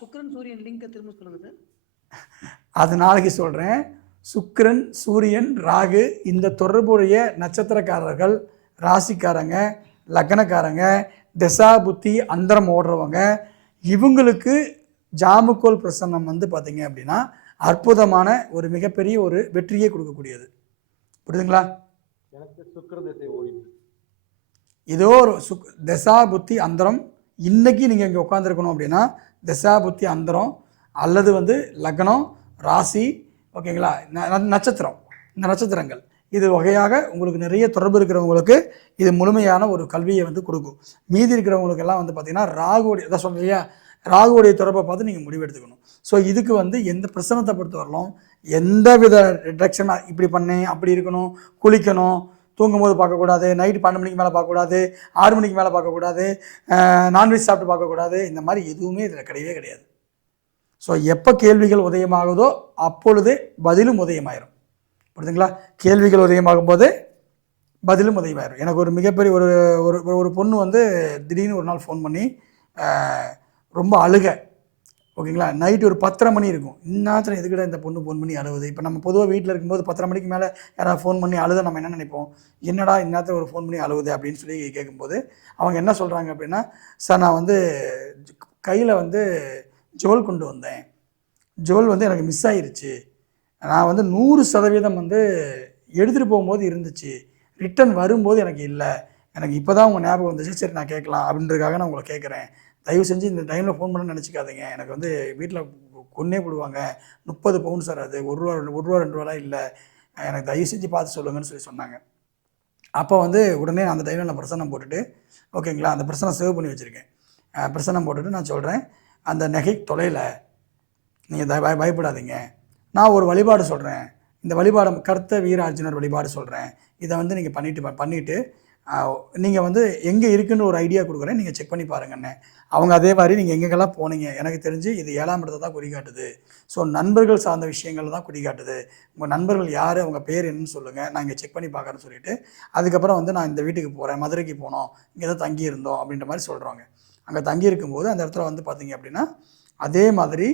சுக்கிரன் சூரியன் லிங்க் திரும்ப சொல்லுங்க சார். அது நாளைக்கு சொல்கிறேன். சுக்கிரன், சூரியன், ராகு இந்த தொடர்புடைய நட்சத்திரக்காரர்கள், ராசிக்காரங்க, லக்னக்காரங்க, தசா புத்தி அந்தரம் ஓடுறவங்க, இவங்களுக்கு ஜாமக்கோல் பிரசன்னம் வந்து பார்த்தீங்க அப்படின்னா அற்புதமான ஒரு மிகப்பெரிய ஒரு வெற்றியை கொடுக்கக்கூடியது. புரியுதுங்களா? எனக்கு சுக்கிர திசை ஓடிட்டு ஏதோ ஒரு தசா புத்தி அந்தரம் இன்னைக்கு நீங்கள் இங்கே உட்காந்துருக்கணும் அப்படின்னா தசா புத்தி அந்தரம் அல்லது வந்து லக்னம், ராசி, ஓகேங்களா, நட்சத்திரம், இந்த நட்சத்திரங்கள் இது வகையாக உங்களுக்கு நிறைய தொடர்பு இருக்கிறவங்களுக்கு இது முழுமையான ஒரு கல்வியை வந்து கொடுக்கும். மீதி இருக்கிறவங்களுக்கெல்லாம் வந்து பார்த்தீங்கன்னா ராகுவோடைய, அதான் சொல்கிறியா, ராகுவோடைய தொடர்பை பார்த்து நீங்கள் முடிவெடுத்துக்கணும். ஸோ இதுக்கு வந்து எந்த பிரச்சனத்தை பொறுத்த வரலும் எந்த வித டிரெக்ஷனாக இப்படி பண்ணேன் அப்படி இருக்கணும், குளிக்கணும், தூங்கும் போது பார்க்கக்கூடாது, நைட்டு 12 மணிக்கு மேலே பார்க்கக்கூடாது, 6 மணிக்கு மேலே பார்க்கக்கூடாது, நான்வெஜ் சாப்பிட்டு பார்க்கக்கூடாது, இந்த மாதிரி எதுவுமே இதில் கிடையவே கிடையாது. ஸோ எப்போ கேள்விகள் உதயமாகுதோ அப்பொழுது பதிலும் உதயமாயிரும். புரியுதுங்களா? கேள்விகள் உதயமாகும் போது பதிலும் உதயமாயிரும். எனக்கு ஒரு மிகப்பெரிய ஒரு பொண்ணு வந்து திடீர்னு ஒரு நாள் ஃபோன் பண்ணி ரொம்ப அழுக, ஓகேங்களா. நைட்டு ஒரு 10:30 மணி இருக்கும். இந்நேரத்தில் எதுக்கிட்ட இந்த பொண்ணு ஃபோன் பண்ணி அழுவுது. இப்போ நம்ம பொதுவாக வீட்டில் இருக்கும்போது 10:30 மணிக்கு மேலே யாராவது ஃபோன் பண்ணி அழுத நம்ம என்ன நினைப்போம், என்னடா இந்நேரத்தில் ஒரு ஃபோன் பண்ணி அழுவுது அப்படின்னு சொல்லி கேட்கும்போது அவங்க என்ன சொல்கிறாங்க அப்படின்னா, சார் நான் வந்து கையில் வந்து ஜுவல் கொண்டு வந்தேன், ஜுவல் வந்து எனக்கு மிஸ் ஆயிருச்சு, நான் வந்து 100% வந்து எடுத்துகிட்டு போகும்போது இருந்துச்சு, ரிட்டன் வரும்போது எனக்கு இல்லை, எனக்கு இப்போ தான் உங்கள் ஞாபகம் வந்துச்சு, சரி நான் கேட்கலாம் அப்படின்றதுக்காக நான் உங்களை கேட்குறேன், தயவு செஞ்சு இந்த டைமில் ஃபோன் பண்ண நினச்சிக்காதீங்க, எனக்கு வந்து வீட்டில் கொன்னே போடுவாங்க, 30 பவுன் சார், அது ₹1 ₹2 ரூபாலாம் இல்லை, எனக்கு தயவு செஞ்சு பார்த்து சொல்லுங்கன்னு சொல்லி சொன்னாங்க. அப்போ வந்து உடனே அந்த டைமில் நான் பிரசன்னம் போட்டுட்டு, ஓகேங்களா, அந்த பிரசனை சேவ் பண்ணி வச்சுருக்கேன், பிரசன்னம் போட்டுட்டு நான் சொல்கிறேன், அந்த நகை தொலைல, நீங்கள் பயப்படாதீங்க, நான் ஒரு வழிபாடு சொல்கிறேன், இந்த வழிபாடு கர்த்த வீர அர்ஜுனர் வழிபாடு சொல்கிறேன், இதை வந்து நீங்கள் பண்ணிவிட்டு நீங்கள் வந்து எங்கே இருக்குன்னு ஒரு ஐடியா கொடுக்குறேன், நீங்கள் செக் பண்ணி பாருங்கண்ணே. அவங்க அதே மாதிரி நீங்கள் எங்கெங்கெல்லாம் போனீங்க, எனக்கு தெரிஞ்சு இது 7ஆம் இடத்தை தான் குறிகாட்டுது, ஸோ நண்பர்கள் சார்ந்த விஷயங்கள் தான் குறிகாட்டுது, உங்கள் நண்பர்கள் யார், அவங்க பேர் என்னன்னு சொல்லுங்கள், நான் இங்கே செக் பண்ணி பார்க்குறேன்னு சொல்லிவிட்டு அதுக்கப்புறம் வந்து நான் இந்த வீட்டுக்கு போகிறேன், மதுரைக்கு போனோம், இங்கே தான் தங்கி இருந்தோம் அப்படின்ற மாதிரி சொல்கிறாங்க. அங்கே தங்கி இருக்கும்போது அந்த இடத்துல வந்து பார்த்தீங்க அப்படின்னா அதே மாதிரி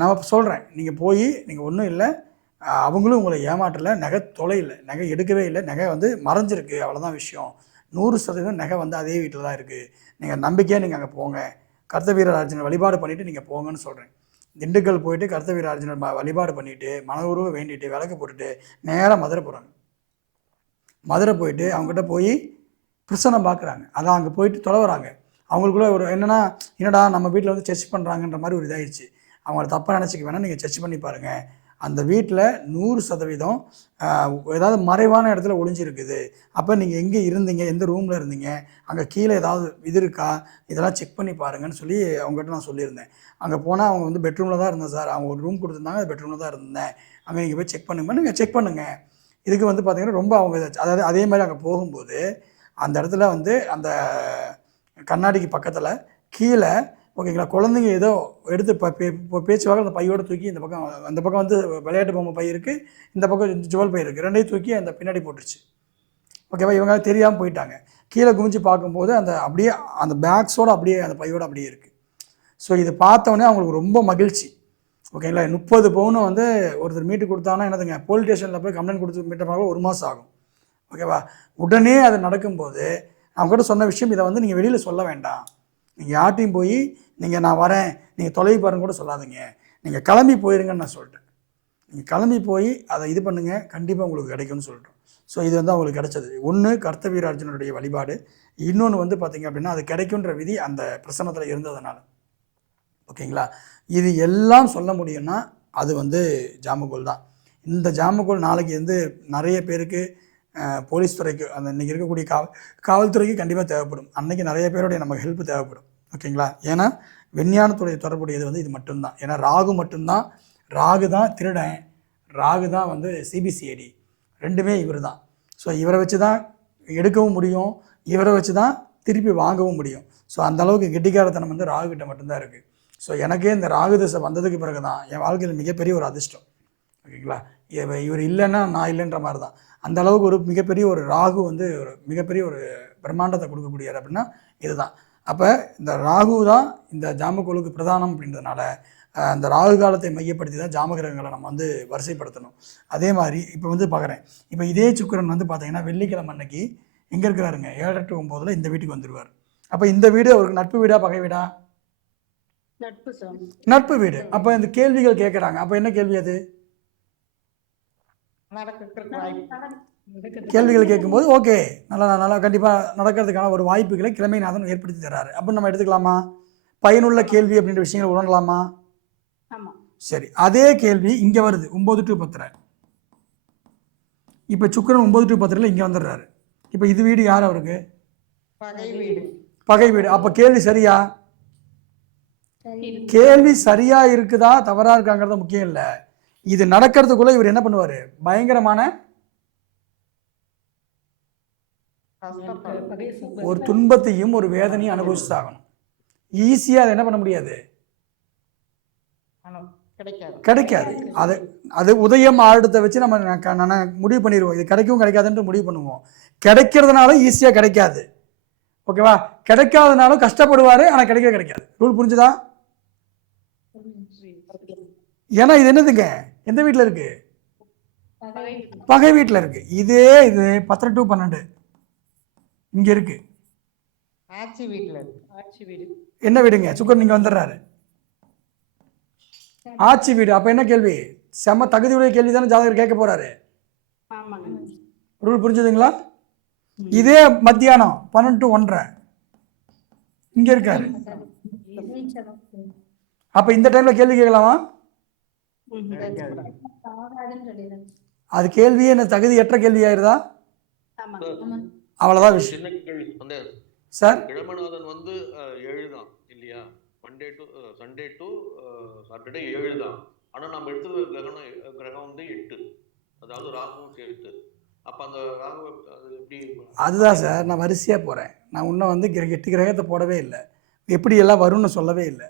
நான் சொல்கிறேன், நீங்கள் போய் நீங்கள் ஒன்றும் இல்லை, அவங்களும் உங்களை ஏமாற்றலை, நகை தொலைஇல்லை, நகை எடுக்கவே இல்லை, நகை வந்து மறைஞ்சிருக்கு, அவ்வளோதான் விஷயம், 100% நகை வந்து அதே வீட்டில் தான் இருக்குது, நீங்கள் நம்பிக்கையாக நீங்கள் அங்கே போங்க, கர்த்த வீர அர்ஜுனர் வழிபாடு பண்ணிவிட்டு நீங்கள் போங்கன்னு சொல்கிறேன். திண்டுக்கல் போயிட்டு கர்த்த வீர அர்ஜுனர் வழிபாடு பண்ணிவிட்டு மனவுருவ வேண்டிட்டு விளக்கு போட்டுட்டு நேராக மதுரை போகிறாங்க. மதுரை போயிட்டு அவங்ககிட்ட போய் பிரசனம் பார்க்குறாங்க, அதான் அங்கே போயிட்டு தொலைவராங்க. அவங்களுக்குள்ள ஒரு என்னடா நம்ம வீட்டில் வந்து சர்ச் பண்ணுறாங்கன்ற மாதிரி ஒரு இதாகிடுச்சு. அவங்கள தப்பாக நினச்சிக்க வேணால் நீங்கள் சர்ச் பண்ணி பாருங்கள், அந்த வீட்டில் 100% ஏதாவது மறைவான இடத்துல ஒளிஞ்சிருக்குது, அப்போ நீங்கள் எங்கே இருந்தீங்க, எந்த ரூமில் இருந்தீங்க, அங்கே கீழே ஏதாவது இது இருக்கா, இதெல்லாம் செக் பண்ணி பாருங்கன்னு சொல்லி அவங்ககிட்ட நான் சொல்லியிருந்தேன். அங்கே போனால் அவங்க வந்து பெட்ரூமில் தான் இருந்தேன் சார், அவங்க ஒரு ரூம் கொடுத்துருந்தாங்க, அது பெட்ரூமில் தான் இருந்தேன், அங்கே நீங்கள் போய் செக் பண்ணுங்க, நீங்கள் செக் பண்ணுங்கள். இதுக்கு வந்து பார்த்திங்கன்னா ரொம்ப அவங்க அதாவது அதே மாதிரி அங்கே போகும்போது அந்த இடத்துல வந்து அந்த கண்ணாடிக்கு பக்கத்தில் கீழே, ஓகேங்களா, குழந்தைங்க ஏதோ எடுத்து பேச்சுவாக அந்த பையோடு தூக்கி இந்த பக்கம், அந்த பக்கம் வந்து விளையாட்டு பொம்மை பை இருக்குது, இந்த பக்கம் ஜுவல் பை இருக்குது, ரெண்டையும் தூக்கி அந்த பின்னாடி போட்டுருச்சு. ஓகேவா, இவங்க தெரியாமல் போயிட்டாங்க. கீழே குமிச்சு பார்க்கும்போது அந்த அப்படியே அந்த பேக்ஸோடு அப்படியே அந்த பையோடு அப்படியே இருக்குது. ஸோ இது பார்த்தோன்னே அவங்களுக்கு ரொம்ப மகிழ்ச்சி. ஓகேங்களா, 30 பவுன் வந்து ஒருத்தர் மீட்டு கொடுத்தாங்கன்னா என்னதுங்க, போலீஸ் ஸ்டேஷனில் போய் கம்ப்ளைண்ட் கொடுத்து மீட்டமாக 1 மாதம் ஆகும். ஓகேவா, உடனே அது நடக்கும்போது அவங்ககிட்ட சொன்ன விஷயம், இதை வந்து நீங்கள் வெளியில் சொல்ல வேண்டாம், நீங்கள் யார்ட்டையும் போய் நீங்கள் நான் வரேன், நீங்கள் தொலைவி பாருங்க கூட சொல்லாதீங்க, நீங்கள் கிளம்பி போயிருங்கன்னு நான் சொல்லிட்டேன். நீங்கள் கிளம்பி போய் அதை இது பண்ணுங்கள், கண்டிப்பாக உங்களுக்கு கிடைக்கும்னு சொல்லிட்டோம். ஸோ இது வந்து அவங்களுக்கு கிடைச்சது. ஒன்று கர்த்த வீர அர்ஜுனனுடைய வழிபாடு, இன்னொன்று வந்து பார்த்திங்க அப்படின்னா அது கிடைக்குன்ற விதி அந்த பிரசன்னத்தில் இருந்ததுனால. ஓகேங்களா, இது எல்லாம் சொல்ல முடியும்னா அது வந்து ஜாமக்கோல் தான். இந்த ஜாமக்கோல் நாளைக்கு வந்து நிறைய பேருக்கு போலீஸ் துறைக்கு, அந்த இன்றைக்கி இருக்கக்கூடிய காவல்துறைக்கு கண்டிப்பாக தேவைப்படும். அன்றைக்கி நிறைய பேருடைய நமக்கு ஹெல்ப் தேவைப்படும். ஓகேங்களா, ஏன்னா விஞ்ஞானத்துடைய தொடர்புடையது வந்து இது மட்டும்தான். ஏன்னா ராகு மட்டும்தான், ராகு தான் திருடன், ராகு தான் வந்து சிபிசிஐடி, ரெண்டுமே இவர் தான். ஸோ இவரை வச்சு தான் எடுக்கவும் முடியும், இவரை வச்சு தான் திருப்பி வாங்கவும் முடியும். ஸோ அந்தளவுக்கு கெட்டிக்காரத்தனம் வந்து ராகுகிட்ட மட்டும்தான் இருக்குது. ஸோ எனக்கே இந்த ராகு திசை வந்ததுக்கு பிறகு தான் என் வாழ்க்கையில் மிகப்பெரிய ஒரு அதிர்ஷ்டம். ஓகேங்களா, இவர் இல்லைன்னா நான் இல்லைன்ற மாதிரி தான். அந்த அளவுக்கு ஒரு மிகப்பெரிய ஒரு ராகு வந்து ஒரு மிகப்பெரிய ஒரு பிரம்மாண்டத்தை கொடுக்கக்கூடியார் அப்படின்னா இதுதான். அப்போ இந்த ராகு தான் இந்த ஜாமக்கோளுக்கு பிரதானம் அப்படின்றதுனால அந்த ராகு காலத்தை மையப்படுத்தி தான் ஜாமகிரகங்களை நம்ம வந்து வரிசைப்படுத்தணும். அதே மாதிரி இப்போ வந்து பார்க்குறேன், இப்போ இதே சுக்கிரன் வந்து பார்த்தீங்கன்னா வெள்ளிக்கிழமை அன்னைக்கு எங்கே இருக்கிறாருங்க, 7 to 9 இந்த வீட்டுக்கு வந்துடுவார். அப்போ இந்த வீடு அவருக்கு நட்பு வீடா பகை வீடா? நட்பு வீடு. அப்போ இந்த கேள்விகள் கேட்குறாங்க, அப்போ என்ன கேள்வி அது? கேள்விகள் கேட்கும்போது ஓகே, நல்லா கண்டிப்பாக நடக்கிறதுக்கான ஒரு வாய்ப்புகளை கிழமைநாதன் ஏற்படுத்தி தர்றாரு அப்படின்னு நம்ம எடுத்துக்கலாமா? பயனுள்ள கேள்வி அப்படின்ற விஷயங்களை உணரலாமா? சரி, அதே கேள்வி இங்கே வருது 9 to 10. இப்போ சுக்கிரன் 9 to 10 இங்கே வந்துடுறாரு. இப்போ இது வீடு யார் அவருக்கு? பகை வீடு. அப்போ கேள்வி சரியா? கேள்வி சரியா இருக்குதா தவறா இருக்காங்கிறது முக்கியம் இல்லை. இது நடக்கிறதுக்குள்ள இவர் என்ன பண்ணுவாரு, பயங்கரமான ஒரு துன்பத்தையும் ஒரு வேதனையும் அனுபவிச்சுதாகணும். ஈஸியா அதை என்ன பண்ண முடியாது, கிடைக்காது. அது உதயம் ஆடுத்தை வச்சு நம்ம முடிவு பண்ணிடுவோம், இது கிடைக்கும் கிடைக்காதுன்ட்டு முடிவு பண்ணுவோம். கிடைக்கிறதுனால ஈஸியா கிடைக்காது. ஓகேவா, கிடைக்காதனாலும் கஷ்டப்படுவாரு, ஆனா கிடைக்காது. ரூல் புரிஞ்சுதா? ஏன்னா இது என்னதுங்க, எந்த வீட்டில் இருக்கு? பகை வீட்டில் இருக்கு. இது 10 to 12 இங்க இருக்கு. ஆட்சி வீட்டுல என்ன வீடுங்க? சுக்கரன் நீங்க வந்துடுறாரு, ஆட்சி வீடு. அப்ப என்ன கேள்வி? செம தகுதியுடைய கேள்வி தானே ஜாதகர் கேட்க போறாரு. ரூல் புரிஞ்சுதுங்களா? இதே மத்தியானம் 12 to 1:30 இங்க இருக்காரு. அப்ப இந்த டைம்ல கேள்வி கேட்கலாமா? அது கேள்வியே என்ன தகுதியற்ற கேள்வி ஆயிருதா? அவ்வளவுதான் விஷயம். சின்ன கேள்வி சந்தேகம் சார், கிழமநாதன் வந்து 7 தான் இல்லையா? Monday to Sunday to Saturday 7 தான். ஆனா நம்ம எடுத்துக்கிற கிரகம் வந்து 8, அதாவது ராகுவும் சேர்த்து. அப்ப அந்த ராகு அது எப்படி? அதுதான் சார், நான் வரிசையா போறேன். நான் இன்னும் வந்து 8 கிரகத்தை போடவே இல்லை, எப்படி எல்லாம் வரும்னு சொல்லவே இல்லை.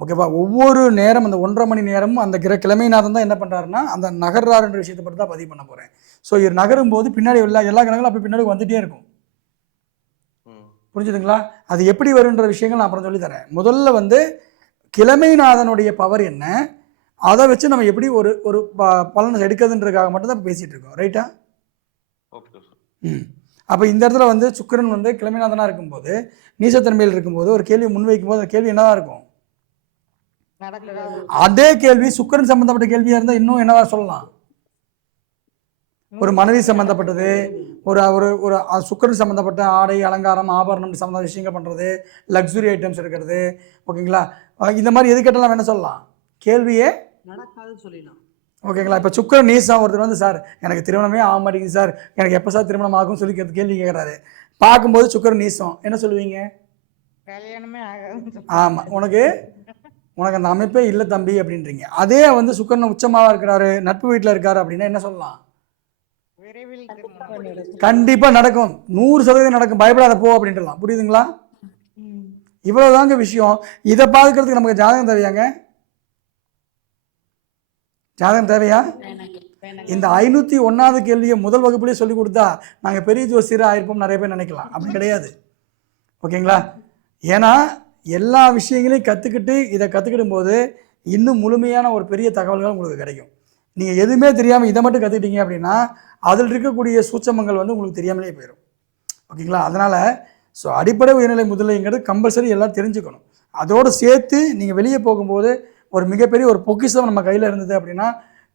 ஓகேவா? ஒவ்வொரு நேரம் அந்த 1.5 மணி நேரமும் அந்த கிழமைநாதன் தான் என்ன பண்ணுறாருன்னா அந்த நகர்றாருன்ற விஷயத்தை பற்றி தான் பதிவு பண்ண போகிறேன். ஸோ இது நகரும் போது பின்னாடி எல்லா கிரகங்களும் அப்போ பின்னாடி வந்துகிட்டே இருக்கும். புரிஞ்சுதுங்களா? அது எப்படி வருன்ற விஷயங்கள் நான் அப்புறம் சொல்லித்தரேன். முதல்ல வந்து கிழமைநாதனுடைய பவர் என்ன, அதை வச்சு நம்ம எப்படி ஒரு பலனை எடுக்கிறதுன்றதுக்காக மட்டும் தான் பேசிகிட்டு இருக்கோம். ரைட்டா? அப்போ இந்த இடத்துல வந்து சுக்கிரன் வந்து கிழமைநாதனாக இருக்கும்போது, நீசத்தன்மையில் இருக்கும்போது ஒரு கேள்வி முன்வைக்கும் போது அந்த கேள்வி என்னதான் இருக்கும்? அதே கேள்வி சுக்கிரன் சம்பந்தப்பட்ட கேள்வியா இருந்தா இன்னும் என்னவா சொல்லலாம்? ஒரு மனைவி சம்பந்தப்பட்டது, ஒரு ஒரு சுக்கிரன் சம்பந்தப்பட்ட ஆடை அலங்காரம் ஆபரணம் சம்பந்த விஷயங்கள் பண்றது, லக்ஸுரி ஐட்டம்ஸ் எடுக்கிறது, ஓகேங்களா? இந்த மாதிரி எது கேட்டாலும் என்ன சொல்லலாம்? கேள்வியே நடக்காதுன்னு சொல்லிடலாம். ஓகேங்களா? இப்போ சுக்கிரன் நீசம் ஒருத்தர் வந்து சார் எனக்கு திருமணமே ஆக மாட்டேங்குது சார், எனக்கு எப்போ சார் திருமணம் ஆகும்னு சொல்லி கேள்வி கேட்குறாரு. பார்க்கும்போது சுக்கிரன் நீசம், என்ன சொல்லுவீங்க? கல்யாணமே ஆகாது. ஆமாம், உனக்கு அந்த அமைப்பே இல்லை தம்பி அப்படின்றீங்க. அதே வந்து சுக்கிரன் உச்சமாக இருக்கிறாரு, நட்பு வீட்டில் இருக்காரு அப்படின்னா என்ன சொல்லலாம்? கண்டிப்பாக நடக்கும், 100% நடக்கும், பயப்படாத போ அப்படின்றலாம். புரியுதுங்களா? இவ்வளவுதாங்க விஷயம். இதை பார்க்கறதுக்கு நமக்கு ஜாதகம் தேவையாங்க? ஜாதகம் தேவையா? இந்த 501வது கேள்வியை முதல் வகுப்புலேயே சொல்லி கொடுத்தா நாங்கள் பெரிய ஜோசியராக ஆயிருப்போம் நிறைய பேர் நினைக்கலாம். அப்படி கிடையாது. ஓகேங்களா? ஏன்னா எல்லா விஷயங்களையும் கற்றுக்கிட்டு இதை கற்றுக்கிடும் போது இன்னும் முழுமையான ஒரு பெரிய தகவல்கள் உங்களுக்கு கிடைக்கும். நீங்கள் எதுவுமே தெரியாமல் இதை மட்டும் கற்றுக்கிட்டீங்க அப்படின்னா அதில் இருக்கக்கூடிய சூட்சமங்கள் வந்து உங்களுக்கு தெரியாமலே போயிடும். ஓகேங்களா? அதனால் ஸோ அடிப்படை உயர்நிலை முதல்நிலைங்கிறது கம்பல்சரி எல்லாம் தெரிஞ்சுக்கணும். அதோடு சேர்த்து நீங்கள் வெளியே போகும்போது ஒரு மிகப்பெரிய ஒரு பொக்கிஷம் நம்ம கையில் இருந்தது அப்படின்னா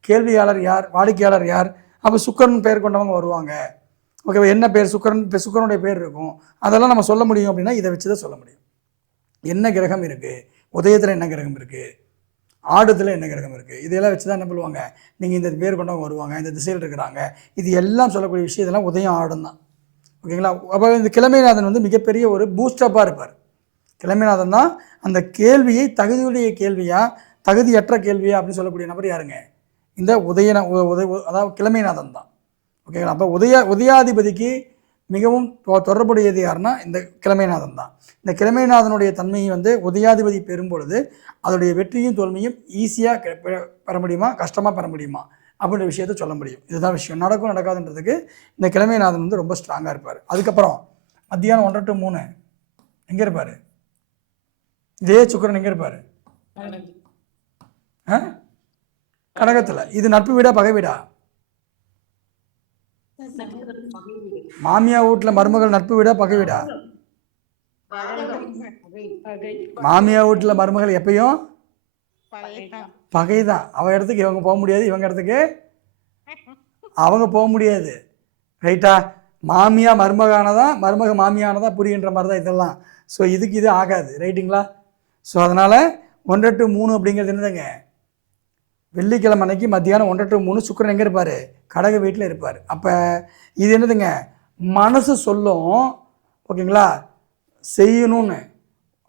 கேள்வியாளர் யார், வாடிக்கையாளர் யார், அப்போ சுக்கிரன் பெயர் கொண்டவங்க வருவாங்க. ஓகேவா? என்ன பேர்? சுக்கிரனுடைய பேர் இருக்கும். அதெல்லாம் நம்ம சொல்ல முடியும் அப்படின்னா இதை வச்சு தான் சொல்ல முடியும். என்ன கிரகம் இருக்குது, உதயத்தில் என்ன கிரகம் இருக்குது, ஆடுதல் என்ன கிரகம் இருக்குது, இதெல்லாம் வச்சு தான் என்ன பண்ணுவாங்க, நீங்கள் இந்த பேர் கொண்டவங்க வருவாங்க, இந்த திசையில் இருக்கிறாங்க, இது எல்லாம் சொல்லக்கூடிய விஷயம். இதெல்லாம் உதயம் ஆடும் தான். ஓகேங்களா? அப்போ இந்த கிழமைநாதன் வந்து மிகப்பெரிய ஒரு பூஸ்டப்பாக இருப்பார். கிழமைநாதன் தான் அந்த கேள்வியை தகுதியுடைய கேள்வியா தகுதியற்ற கேள்வியா அப்படின்னு சொல்லக்கூடிய நபர் யாருங்க? இந்த அதாவது கிழமைநாதன் தான். ஓகேங்களா? அப்போ உதயாதிபதிக்கு மிகவும் தொடர்புடையது யாருன்னா இந்த கிழமைநாதன் தான். இந்த கிழமைநாதனுடைய தன்மையை வந்து உதயாதிபதி பெறும் பொழுது அதோடைய வெற்றியும் தோல்வியும் ஈஸியாக பெற முடியுமா, கஷ்டமாக பெற முடியுமா அப்படின்ற விஷயத்த சொல்ல முடியும். இதுதான் விஷயம். நடக்கும் நடக்காதுன்றதுக்கு இந்த கிழமைநாதன் வந்து ரொம்ப ஸ்ட்ராங்காக இருப்பார். அதுக்கப்புறம் மத்தியானம் 1 to 3 எங்கே இருப்பார்? இதே சுக்கிரன் எங்கே இருப்பார்? கடகத்தில். இது நட்பு வீடா பகை வீடா? மாமியா வீட்டில் மருமகள் நட்பு வீடா பகை வீடா? மாமியா வீட்டில் மருமகள் எப்பயும் பகைதான். அவ இடத்துக்கு இவங்க போக முடியாது, இவங்க இடத்துக்கு அவங்க போக முடியாது. ரைட்டா? மாமியா மருமகானதான், மருமக மாமியானதா புரிகின்ற மாதிரி தான் இதெல்லாம். ஸோ இதுக்கு இது ஆகாது. ரைட்டுங்களா? ஸோ அதனால் 1 to 3 அப்படிங்கிறது என்னதுங்க? வெள்ளிக்கிழமை அன்னைக்கு மத்தியானம் 1 to 3 சுக்கிரன் எங்கே இருப்பார்? கடக வீட்டில் இருப்பார். அப்போ இது என்னதுங்க? மனசு சொல்லும், ஓகேங்களா, செய்யணும்னு,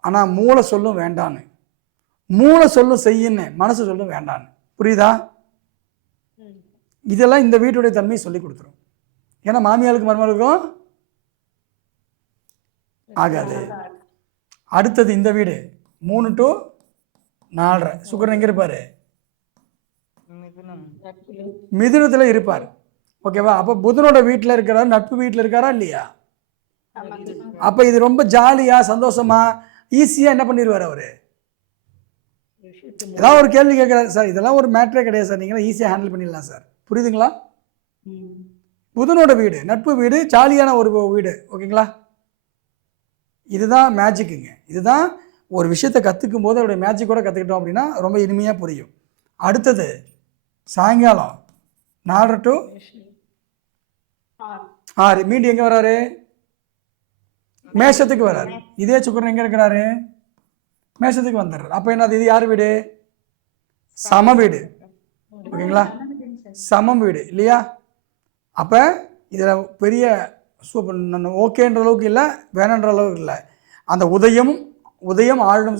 ஆனால் மூளை சொல்லும் வேண்டான்னு. மூளை சொல்லும் செய்யன்னு, மனசு சொல்லும் வேண்டான்னு. புரியுதா? இதெல்லாம் இந்த வீட்டுடைய தன்மையை சொல்லி கொடுத்துரும். ஏன்னா மாமியாருக்கு மருமகளுக்கும் ஆகாது. அடுத்தது இந்த வீடு 3 to 4:30 சுக்கிரன் எங்கே இருப்பார்? மிதுனத்தில் இருப்பார். ஓகேவா? அப்போ புதனோட வீட்டில் இருக்கிறார், நட்பு வீட்டில் இருக்காரா இல்லையா? அப்போ இது ரொம்ப ஜாலியாக சந்தோஷமா ஈஸியாக என்ன பண்ணிடுவார்? அவர் ஏதாவது ஒரு கேள்வி கேட்குறாரு சார், இதெல்லாம் ஒரு மேட்ரே கிடையாது சார், நீங்களும் ஈஸியாக ஹேண்டில் பண்ணிடலாம் சார். புரியுதுங்களா? புதனோட வீடு நட்பு வீடு, ஜாலியான ஒரு வீடு. ஓகேங்களா? இதுதான் மேஜிக்குங்க. இதுதான் ஒரு விஷயத்தை கற்றுக்கும் போது அதோடைய மேஜிக்கோட கற்றுக்கிட்டோம் அப்படின்னா ரொம்ப இனிமையாக புரியும். அடுத்தது சாயங்காலம் 4 to 6 மீண்டும் எங்கே வராரு? மேஷத்துக்கு வராரு. இதே சுக்கிரன் எங்கே இருக்கிறாரு? மேஷத்துக்கு வந்துடுறாரு. அப்போ என்னது? இது யார் வீடு? சம வீடு. ஓகேங்களா? சமம் வீடு இல்லையா? அப்போ இதில் பெரிய சூப்பர் ஓகேன்ற அளவுக்கு இல்லை, வேணன்ற அளவுக்கு இல்லை. அந்த உதயம் ஆளும்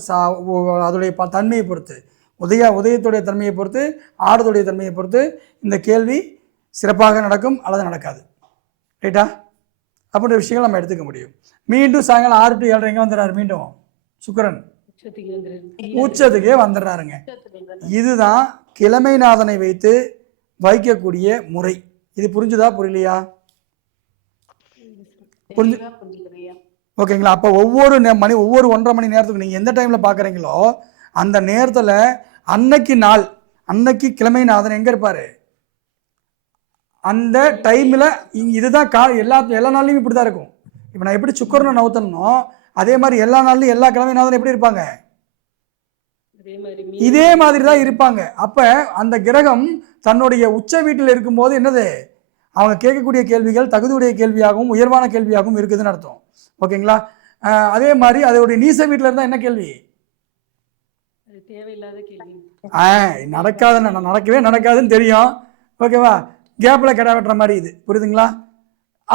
அதோடைய தன்மையை பொறுத்து, உதயத்துடைய தன்மையை பொறுத்து, ஆடுதோடைய தன்மையை பொறுத்து இந்த கேள்வி சிறப்பாக நடக்கும் அல்லது நடக்காது. ரைட்டா? அப்படின்ற விஷயங்கள் நம்ம எடுத்துக்க முடியும். மீண்டும் சாயங்காலம் 6 to 7 எங்கே வந்துடுறாரு? மீண்டும் சுக்கிரன் உச்சத்துக்கே வந்துடுறாருங்க. இதுதான் கிழமைநாதனை வைத்து வைக்கக்கூடிய முறை. இது புரிஞ்சுதா புரியலையா? புரிஞ்சு ஓகேங்களா? அப்போ ஒவ்வொரு 1.5 மணி நேரத்துக்கு நீங்கள் எந்த டைமில் பார்க்குறீங்களோ அந்த நேரத்தில் அன்னைக்கு நாள், அன்னைக்கு கிழமைநாதன் எங்கே இருப்பார்? அந்த டைமில் இதுதான் எல்லா நாள்லையும் இப்படி தான் இருக்கும். இப்போ நான் எப்படி சுக்கரனை நவுத்தனோ அதே மாதிரி எல்லா நாள்லையும் எல்லா கிழமைநாதனும் எப்படி இருப்பாங்க? இதே மாதிரி தான் இருப்பாங்க. அப்போ அந்த கிரகம் தன்னுடைய உச்ச வீட்டில் இருக்கும்போது என்னது? அவங்க கேட்கக்கூடிய கேள்விகள் தகுதியுடைய கேள்வியாகவும் உயர்வான கேள்வியாகவும் இருக்குதுன்னு அர்த்தம். ஓகேங்களா? அதே மாதிரி அதோடைய நீச வீட்டில் இருந்தால் என்ன கேள்வி? தேவையில்லாத கேள்வி. நடக்காதுன்னு தெரியும். ஓகேவா? கேப்பில் கிடா வெட்டுற மாதிரி இது. புரியுதுங்களா?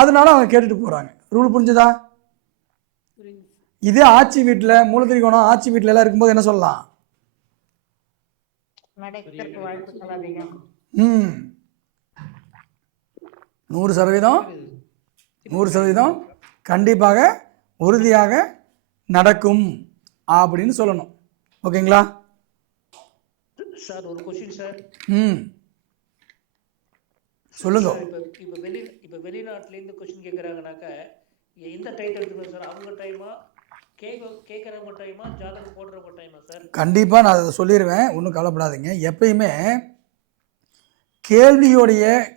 அதனால அவங்க கேட்டுட்டு போகிறாங்க. ரூல் புரிஞ்சுதா? இதே ஆட்சி வீட்டில் மூலத்திரிகோணம் ஆட்சி வீட்டில் எல்லாம் இருக்கும்போது என்ன சொல்லலாம்? 100% கண்டிப்பாக உறுதியாக நடக்கும் அப்படின்னு சொல்லணும். ஓகேங்களா? சார் ஒரு கொஸ்டின் சார். சொல்லுங்க. இப்போ வெளிநாட்டிலேருந்து கொஸ்டின் கேட்குறாங்கனாக்கா எந்த டைட்டில் எடுத்துக்கணும் சார்? அவங்க டைமா, கேட்குறவங்க டைமா, ஜாதகம் போடுறவங்க டைமா சார்? கண்டிப்பாக நான் அதை சொல்லிடுவேன், ஒன்றும் கவலைப்படாதீங்க. எப்பயுமே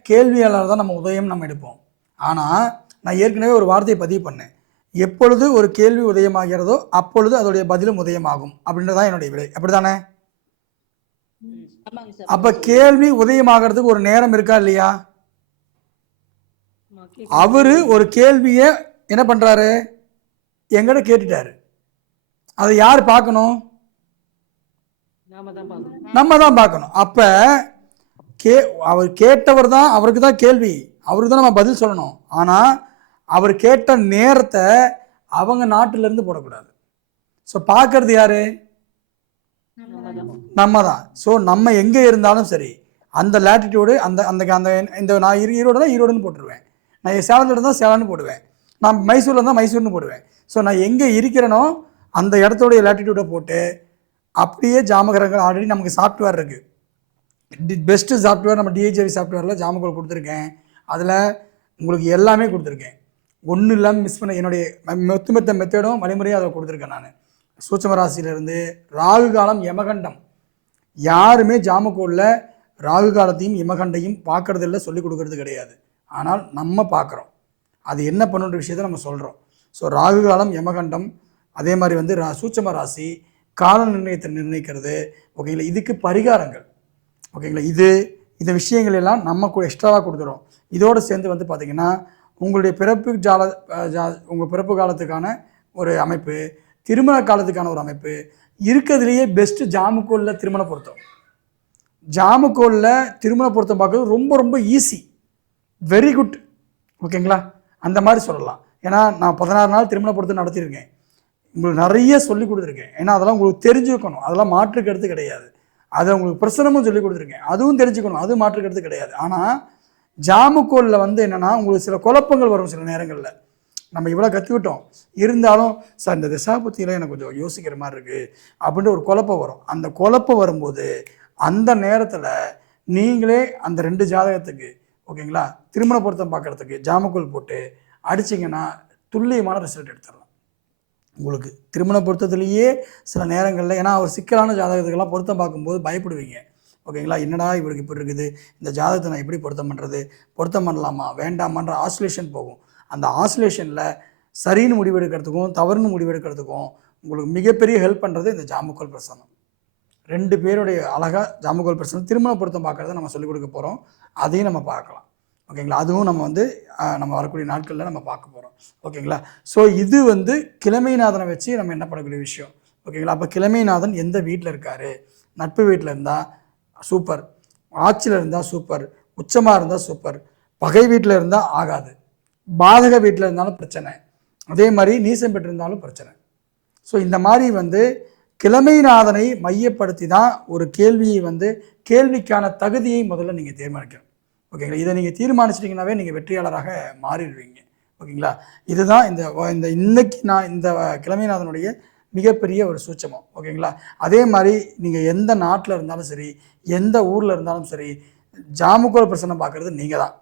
கேள்வியாளர் தான் நம்ம உதயம் நம்ம எடுப்போம். ஆனால் நான் ஏற்கனவே ஒரு வார்த்தையை பதிவு பண்ணேன். எப்பொழுது ஒரு கேள்வி உதயமாகிறதோ அப்பொழுது அதோடைய பதிலும் உதயமாகும் அப்படின்றதான் என்னுடைய விடை. அப்படித்தானே? அப்போ கேள்வி உதயமாகிறதுக்கு ஒரு நேரம் இருக்கா இல்லையா? அவரு ஒரு கேள்வியை என்ன பண்ணுறாரு? எங்கிட்ட கேட்டுட்டாரு. அதை யார் பார்க்கணும்? நம்ம தான் பார்க்கணும். அப்போ அவர் கேட்டவர் தான், அவருக்கு தான் கேள்வி, அவருக்கு தான் நம்ம பதில் சொல்லணும். ஆனால் அவர் கேட்ட நேரத்தை அவங்க நாட்டிலேருந்து போடக்கூடாது. ஸோ பார்க்கறது யாரு? நம்ம தான். ஸோ நம்ம எங்கே இருந்தாலும் சரி அந்த லேட்டிடியூடு அந்த அந்த அந்த இந்த நான் ஈரோடுனா ஈரோடுன்னு போட்டுருவேன், நான் சேலத்தில் இருந்தால் சேலம்னு போடுவேன், நான் மைசூரில் இருந்தால் மைசூர்னு போடுவேன். ஸோ நான் எங்கே இருக்கிறேனோ அந்த இடத்தோடைய லேட்டிடியூடை போட்டு அப்படியே ஜாமகிரகங்கள் ஆல்ரெடி நமக்கு சாஃப்ட்வேர் இருக்குது. பெஸ்ட்டு சாஃப்ட்வேர் நம்ம டிஹெச்ஐவி சாஃப்ட்வேரில் ஜாமக்கோல் கொடுத்துருக்கேன். அதில் உங்களுக்கு எல்லாமே கொடுத்துருக்கேன், ஒன்றும் இல்லாமல் மிஸ் பண்ண என்னுடைய மெத்த மெத்தடும் வழிமுறையும் அதை கொடுத்துருக்கேன். நான் சூட்சும ராசியிலிருந்து ராகு காலம் யமகண்டம் யாருமே ஜாமக்கோலில் ராகு காலத்தையும் யமகண்டையும் பார்க்கறதில்ல, சொல்லிக் கொடுக்கறது கிடையாது. ஆனால் நம்ம பார்க்குறோம், அது என்ன பண்ணுன்ற விஷயத்த நம்ம சொல்கிறோம். ஸோ ராகு காலம் யமகண்டம், அதே மாதிரி வந்து சூட்சும ராசி கால நிர்ணயத்தை நிர்ணயிக்கிறது. ஓகேங்களா? இதுக்கு பரிகாரங்கள். ஓகேங்களா? இந்த விஷயங்கள் எல்லாம் நம்ம எக்ஸ்ட்ராவாக கொடுக்குறோம். இதோடு சேர்ந்து வந்து பார்த்திங்கன்னா உங்களுடைய உங்கள் பிறப்பு காலத்துக்கான ஒரு அமைப்பு, திருமண காலத்துக்கான ஒரு அமைப்பு இருக்கிறதுலையே பெஸ்ட்டு ஜாமக்கோலில் திருமண பொருத்தம். ஜாமக்கோலில் திருமண பொருத்தம் பார்க்குறது ரொம்ப ரொம்ப ஈஸி, வெரி குட். ஓகேங்களா? அந்த மாதிரி சொல்லலாம். ஏன்னா நான் 16 நாள் திருமண பொருத்தம் நடத்தியிருக்கேன், உங்களுக்கு நிறைய சொல்லி கொடுத்துருக்கேன். ஏன்னா அதெல்லாம் உங்களுக்கு தெரிஞ்சுக்கணும், அதெல்லாம் மாற்று கருத்து கிடையாது. அதை உங்களுக்கு பிரசனமும் சொல்லி கொடுத்துருக்கேன், அதுவும் தெரிஞ்சுக்கணும், அது மாற்று கருத்து கிடையாது. ஆனால் ஜாமக்கோலில் வந்து என்னென்னா உங்களுக்கு சில குழப்பங்கள் வரும். சில நேரங்களில் நம்ம இவ்வளோ கற்றுக்கிட்டோம், இருந்தாலும் சார் இந்த திசாபுத்தியில் எனக்கு கொஞ்சம் யோசிக்கிற மாதிரி இருக்குது அப்படின்ட்டு ஒரு குழப்பம் வரும். அந்த குழப்பம் வரும்போது அந்த நேரத்தில் நீங்களே அந்த 2 ஜாதகத்துக்கு ஓகேங்களா திருமண பொருத்தம் பார்க்குறதுக்கு ஜாமக்கோல் போட்டு அடிச்சிங்கன்னா துல்லியமான ரிசல்ட் எடுத்துடலாம். உங்களுக்கு திருமண பொருத்தத்திலேயே சில நேரங்களில், ஏன்னா ஒரு சிக்கலான ஜாதகத்துக்கெல்லாம் பொருத்தம் பார்க்கும்போது பயப்படுவீங்க. ஓகேங்களா, என்னடா இவருக்கு இப்படி இருக்குது, இந்த ஜாதகத்தை நான் எப்படி பொருத்தம் பண்ணுறது, பொருத்தம் பண்ணலாமா வேண்டாமான்ற ஆசிலேஷன் போகும். அந்த ஆசிலேஷனில் சரின்னு முடிவெடுக்கிறதுக்கும் தவறுன்னு முடிவெடுக்கிறதுக்கும் உங்களுக்கு மிகப்பெரிய ஹெல்ப் பண்ணுறது இந்த ஜாமக்கோல் பிரசனம். 2 பேருடைய அழகாக ஜாமக்கோல் பிரசனம் திருமண பொருத்தம் பார்க்குறத நம்ம சொல்லிக் கொடுக்க போகிறோம். அதையும் நம்ம பார்க்கலாம். ஓகேங்களா, அதுவும் நம்ம வந்து நம்ம வரக்கூடிய நாட்களில் நம்ம பார்க்க போகிறோம். ஓகேங்களா, ஸோ இது வந்து கிழமைநாதனை வச்சு நம்ம என்ன பண்ணக்கூடிய விஷயம். ஓகேங்களா, அப்போ கிழமைநாதன் எந்த வீட்டில் இருக்கார், நட்பு வீட்டில் இருந்தால் சூப்பர், ஆட்சியில் இருந்தால் சூப்பர், உச்சமாக இருந்தால் சூப்பர், பகை வீட்டில் இருந்தால் ஆகாது, பாதக வீட்டில் இருந்தாலும் பிரச்சனை, அதே மாதிரி நீசம் பெற்றிருந்தாலும் பிரச்சனை. ஸோ இந்த மாதிரி வந்து கிழமைநாதனை மையப்படுத்தி தான் ஒரு கேள்வியை வந்து கேள்விக்கான தகுதியை முதல்ல நீங்கள் தீர்மானிக்கணும். ஓகேங்களா, இதை நீங்கள் தீர்மானிச்சிட்டிங்கனாவே நீங்கள் வெற்றியாளராக மாறிடுவீங்க. ஓகேங்களா, இதுதான் இந்த இன்னைக்கு நான் இந்த கிழமைநாதனுடைய மிகப்பெரிய ஒரு சூட்சமம். ஓகேங்களா, அதே மாதிரி நீங்கள் எந்த நாட்டில் இருந்தாலும் சரி, எந்த ஊரில் இருந்தாலும் சரி, ஜாமக்கோல் பிரசனம் பார்க்குறது நீங்கள் தான்.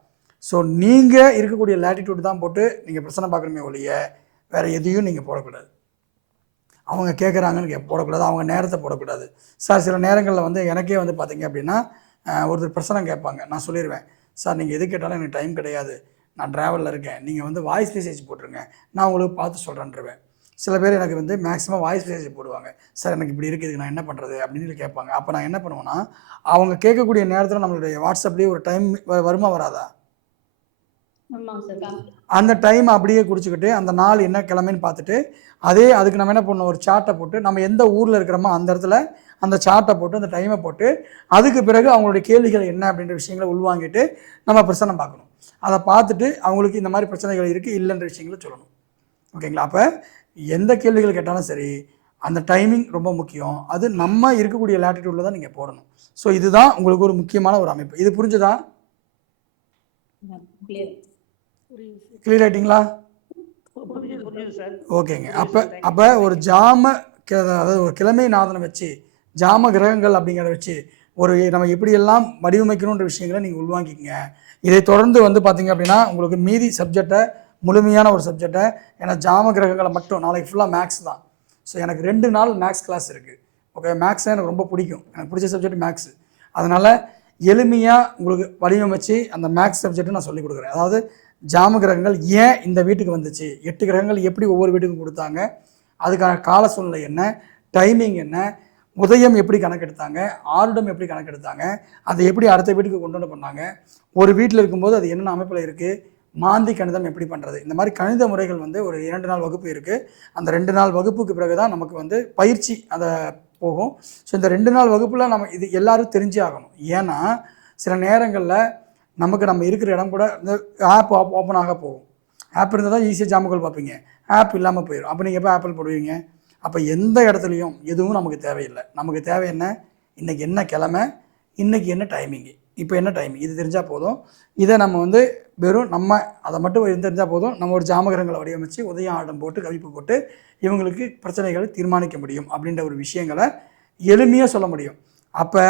ஸோ நீங்கள் இருக்கக்கூடிய லேட்டிடியூட் தான் போட்டு நீங்கள் பிரசனம் பார்க்கணுமே ஒழிய வேறு எதையும் நீங்கள் போடக்கூடாது. அவங்க கேட்குறாங்கன்னு போடக்கூடாது, அவங்க நேரத்தை போடக்கூடாது. சார் சில நேரங்களில் வந்து எனக்கே வந்து பார்த்தீங்க அப்படின்னா ஒருத்தர் பிரசனம் கேட்பாங்க, நான் சொல்லிடுவேன், சார் நீங்கள் எது கேட்டாலும் எனக்கு டைம் கிடையாது, நான் ட்ராவலில் இருக்கேன், நீங்கள் வந்து வாய்ஸ் மெசேஜ் போட்டுருங்க, நான் உங்களுக்கு பார்த்து சொல்கிறேன்ருவேன். சில பேர் எனக்கு வந்து மேக்ஸிமம் வாய்ஸ் மெசேஜ் போடுவாங்க, சார் எனக்கு இப்படி இருக்குது, நான் என்ன பண்ணுறது அப்படின்னு கேட்பாங்க. அப்போ நான் என்ன பண்ணுவேன்னா, அவங்க கேட்கக்கூடிய நேரத்தில் நம்மளுடைய வாட்ஸ்அப்லேயே ஒரு டைம் வருமா வராதா, அந்த டைம் அப்படியே குறிச்சிக்கிட்டு அந்த நாள் என்ன கிழமைன்னு பார்த்துட்டு அதுக்கு நம்ம என்ன பண்ணணும், ஒரு சார்ட்டை போட்டு நம்ம எந்த ஊரில் இருக்கிறோமோ அந்த இடத்துல அந்த சார்ட்டை போட்டு அந்த டைமை போட்டு அதுக்கு பிறகு அவங்களுடைய கேள்விகள் என்ன அப்படின்ற விஷயங்களை உள்வாங்கிட்டு நம்ம பிரச்சனை பார்க்கணும். அதை பார்த்துட்டு அவங்களுக்கு இந்த மாதிரி பிரச்சனைகள் இருக்குது இல்லைன்ற விஷயங்களை சொல்லணும். ஓகேங்களா, அப்போ எந்த கேள்விகள் கேட்டாலும் சரி அந்த டைமிங் ரொம்ப முக்கியம். அது நம்ம இருக்கக்கூடிய லேட்டிடியூடில் தான் நீங்கள் போடணும். ஸோ இதுதான் உங்களுக்கு ஒரு முக்கியமான ஒரு அமைப்பு. இது புரிஞ்சுதா, கிளியர் ஆகிட்டிங்களா? ஓகேங்க, அப்போ ஒரு அதாவது ஒரு கிழமைநாதனை வச்சு ஜாம கிரகங்கள் அப்படிங்கிறத வச்சு ஒரு நம்ம எப்படியெல்லாம் வடிவமைக்கணுன்ற விஷயங்களை நீங்கள் உள்வாங்கிக்கங்க. இதை தொடர்ந்து வந்து பார்த்தீங்க அப்படின்னா உங்களுக்கு மீதி சப்ஜெக்டை முழுமையான ஒரு சப்ஜெக்டை, ஏன்னா ஜாம கிரகங்களை மட்டும் நாளைக்கு ஃபுல்லாக மேக்ஸ் தான். ஸோ எனக்கு 2 நாள் மேக்ஸ் கிளாஸ் இருக்குது. ஓகே, மேக்ஸ் எனக்கு ரொம்ப பிடிக்கும், எனக்கு பிடிச்ச சப்ஜெக்ட் மேக்ஸு. அதனால் எளிமையாக உங்களுக்கு வடிவமைச்சு அந்த மேக்ஸ் சப்ஜெக்ட்டை நான் சொல்லிக் கொடுக்குறேன். அதாவது ஜாம கிரகங்கள் ஏன் இந்த வீட்டுக்கு வந்துச்சு, 8 கிரகங்கள் எப்படி ஒவ்வொரு வீட்டுக்கும் கொடுத்தாங்க, அதுக்கான கால சூழ்நிலை என்ன, டைமிங் என்ன, உதயம் எப்படி கணக்கெடுத்தாங்க, ஆருடம் எப்படி கணக்கெடுத்தாங்க, அதை எப்படி அடுத்த வீட்டுக்கு கொண்டு பண்ணாங்க, ஒரு வீட்டில் இருக்கும்போது அது என்னென்ன அமைப்பில் இருக்குது, மாந்தி கணிதம் எப்படி பண்ணுறது, இந்த மாதிரி கணித முறைகள் வந்து ஒரு 2 நாள் வகுப்பு இருக்குது. அந்த 2 நாள் வகுப்புக்கு பிறகு தான் நமக்கு வந்து பயிற்சி அதை போகும். ஸோ இந்த 2 நாள் வகுப்பில் நம்ம இது எல்லோரும் தெரிஞ்சே ஆகணும். ஏன்னா சில நேரங்களில் நமக்கு நம்ம இருக்கிற இடம் கூட இந்த ஆப் ஓப்பன் ஆக போகும். ஆப் இருந்தால் தான் ஈஸியாக ஜாமக்கோல் பார்ப்பீங்க, ஆப் இல்லாமல் போயிடும். அப்போ நீங்கள் எப்போ ஆப்பிள் போடுவீங்க? அப்போ எந்த இடத்துலையும் எதுவும் நமக்கு தேவையில்லை. நமக்கு தேவை என்ன, இன்றைக்கி என்ன கிழமை, இன்றைக்கி என்ன டைமிங்கு, இப்போ என்ன டைமிங், இது தெரிஞ்சால் போதும். இதை நம்ம வந்து வெறும் நம்ம அதை மட்டும் தெரிஞ்சால் போதும். நம்ம ஒரு ஜாமகிரகங்களை வடிவமைச்சு உதயம் ஆட்டம் போட்டு கவிப்பு போட்டு இவங்களுக்கு பிரச்சனைகளை தீர்மானிக்க முடியும் அப்படின்ற ஒரு விஷயங்களை எளிமையாக சொல்ல முடியும். அப்போ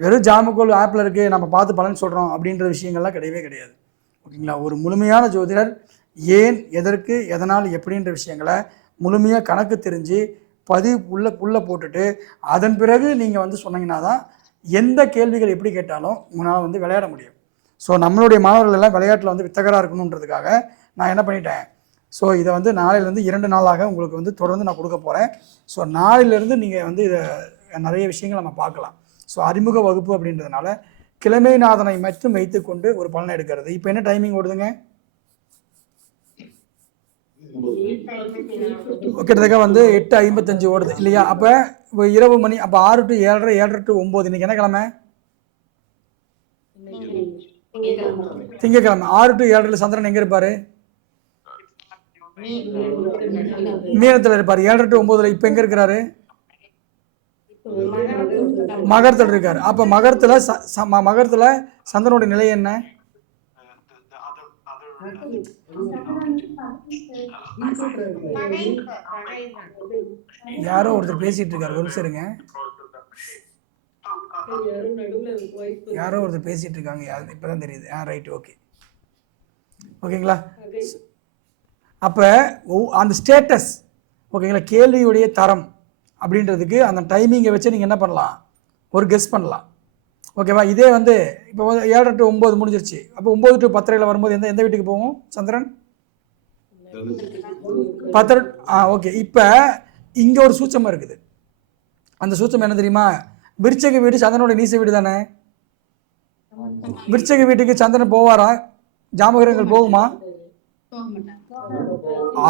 வெறும் ஜாமக்கோல் ஆப்பில் இருக்குது நம்ம பார்த்து பலன் சொல்கிறோம் அப்படின்ற விஷயங்கள்லாம் கிடையவே கிடையாது. ஓகேங்களா, ஒரு முழுமையான ஜோதிடர் ஏன், எதற்கு, எதனால், எப்படின்ற விஷயங்களை முழுமையாக கணக்கு தெரிஞ்சு பதிவு உள்ள போட்டுட்டு அதன் பிறகு நீங்கள் வந்து சொன்னீங்கன்னா தான் எந்த கேள்விகள் எப்படி கேட்டாலும் உங்களால் வந்து விளையாட முடியும். ஸோ நம்மளுடைய மாணவர்கள் எல்லாம் விளையாட்டில் வந்து வித்தகராக இருக்கணுன்றதுக்காக நான் என்ன பண்ணிட்டேன், ஸோ இதை வந்து நாளையிலேருந்து 2 நாளாக உங்களுக்கு வந்து தொடர்ந்து நான் கொடுக்க போகிறேன். ஸோ நாளையிலேருந்து நீங்கள் வந்து இதை நிறைய விஷயங்கள் நம்ம பார்க்கலாம். ஸோ அறிமுக வகுப்பு அப்படின்றதுனால கிழமைநாதனை மட்டும் வைத்துக்கொண்டு ஒரு பலனை எடுக்கிறது. இப்போ என்ன டைமிங் ஓடுதுங்க, கிட்டத்தட்ட வந்து 8:55 ஓடுது இல்லையா? அப்போ இரவு மணி, அப்போ 6 to 7:30, 7:30 to 9. இன்னைக்கு என்ன கிழமை? திங்கக்கிழமை. 6 to 7:30 சந்திரன் எங்க இருப்பாரு? மீனத்தில் இருப்பாரு. 7:30 to 9 இப்ப எங்க இருக்கிறாரு? மகரத்தில் இருக்காரு. அப்ப மகரத்துல சந்திரனுடைய நிலை என்ன? யாரோ ஒருத்தர் பேசிட்டு இருக்காரு, ஒரு நிமிஷம் இருங்க. யாரோ ஒருத்தர் பேசிட்டு இருக்காங்க, இப்பதான் தெரியுது. ரைட், ஓகே, ஓகேங்களா. அப்ப அந்த ஸ்டேட்டஸ், ஓகேங்களா? கேள்வியுடைய தரம் அப்படின்றதுக்கு அந்த டைமிங்கை வச்சு நீங்கள் என்ன பண்ணலாம், ஒரு கெஸ் பண்ணலாம். ஓகேவா? இதே வந்து இப்போ 7 to 9 முடிஞ்சிருச்சு. அப்போ 9 to 10 வரும்போது எந்த வீட்டுக்கு போகும் சந்திரன்? 10. ஓகே. இப்போ இங்கே ஒரு சூட்சமாக இருக்குது. அந்த சூட்சம் என்ன தெரியுமா? விருச்சக வீடு சந்திரனோட நீச வீடு தானே. விருச்சக வீட்டுக்கு சந்திரன் போவாரா? ஜாமகிரகங்கள் போகுமா?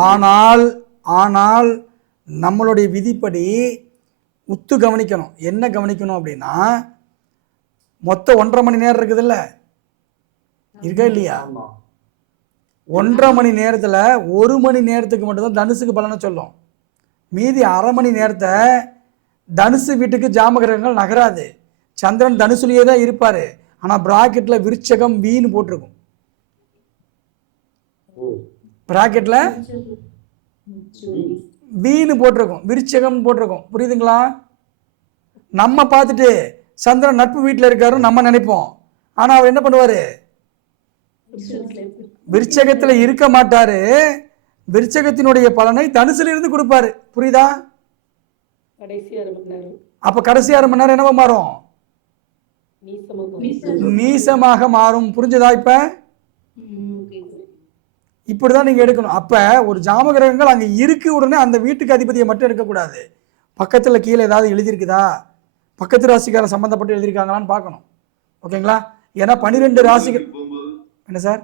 ஆனால் நம்மளுடைய விதிப்படி உத்து கவனிக்கணும். என்ன கவனிக்கணும் அப்படின்னா, மொத்தம் 1.5 மணி நேரம் இருக்குதுல்ல, இருக்கா இல்லையா? 1.5 மணி நேரத்தில் 1 மணி நேரத்துக்கு மட்டும்தான் தனுசுக்கு பலனை சொல்லும். மீதி 1/2 மணி நேரத்தை தனுசு வீட்டுக்கு ஜாமகிரகங்கள் நகராது. சந்திரன் தனுசுலேயே தான் இருப்பார். ஆனால் பிராக்கெட்டில் விருச்சகம் வீணு போட்டிருக்கும். பிராக்கெட்டில் வீணு போட்டிருக்கும், விருச்சகம் போட்டிருக்கும். புரியுதுங்களா? நம்ம பார்த்துட்டு சந்திரன் நட்பு வீட்டில் இருக்காருன்னு நம்ம நினைப்போம். ஆனால் அவர் என்ன பண்ணுவார்? விருச்சகத்தில் இருக்க மாட்டாரு. விருச்சகத்தினுடைய பலனை தனுசுல இருந்து கொடுப்பாரு. புரியுதா? அப்ப கடைசி 6 மணி நேரம் என்னவா மாறும்? நீசமாக மாறும். புரிஞ்சதா? இப்படிதான் நீங்க எடுக்கணும். அப்ப ஒரு ஜாமகிரகங்கள் அங்க இருக்கு, உடனே அந்த வீட்டுக்கு அதிபதியை மட்டும் எடுக்கக்கூடாது. பக்கத்துல கீழே ஏதாவது எழுதியிருக்குதா, பக்கத்து ராசிக்கார சம்பந்தப்பட்டு எழுதியிருக்காங்களான்னு பார்க்கணும். ஓகேங்களா? ஏன்னா 12 ராசிகள். என்ன சார்?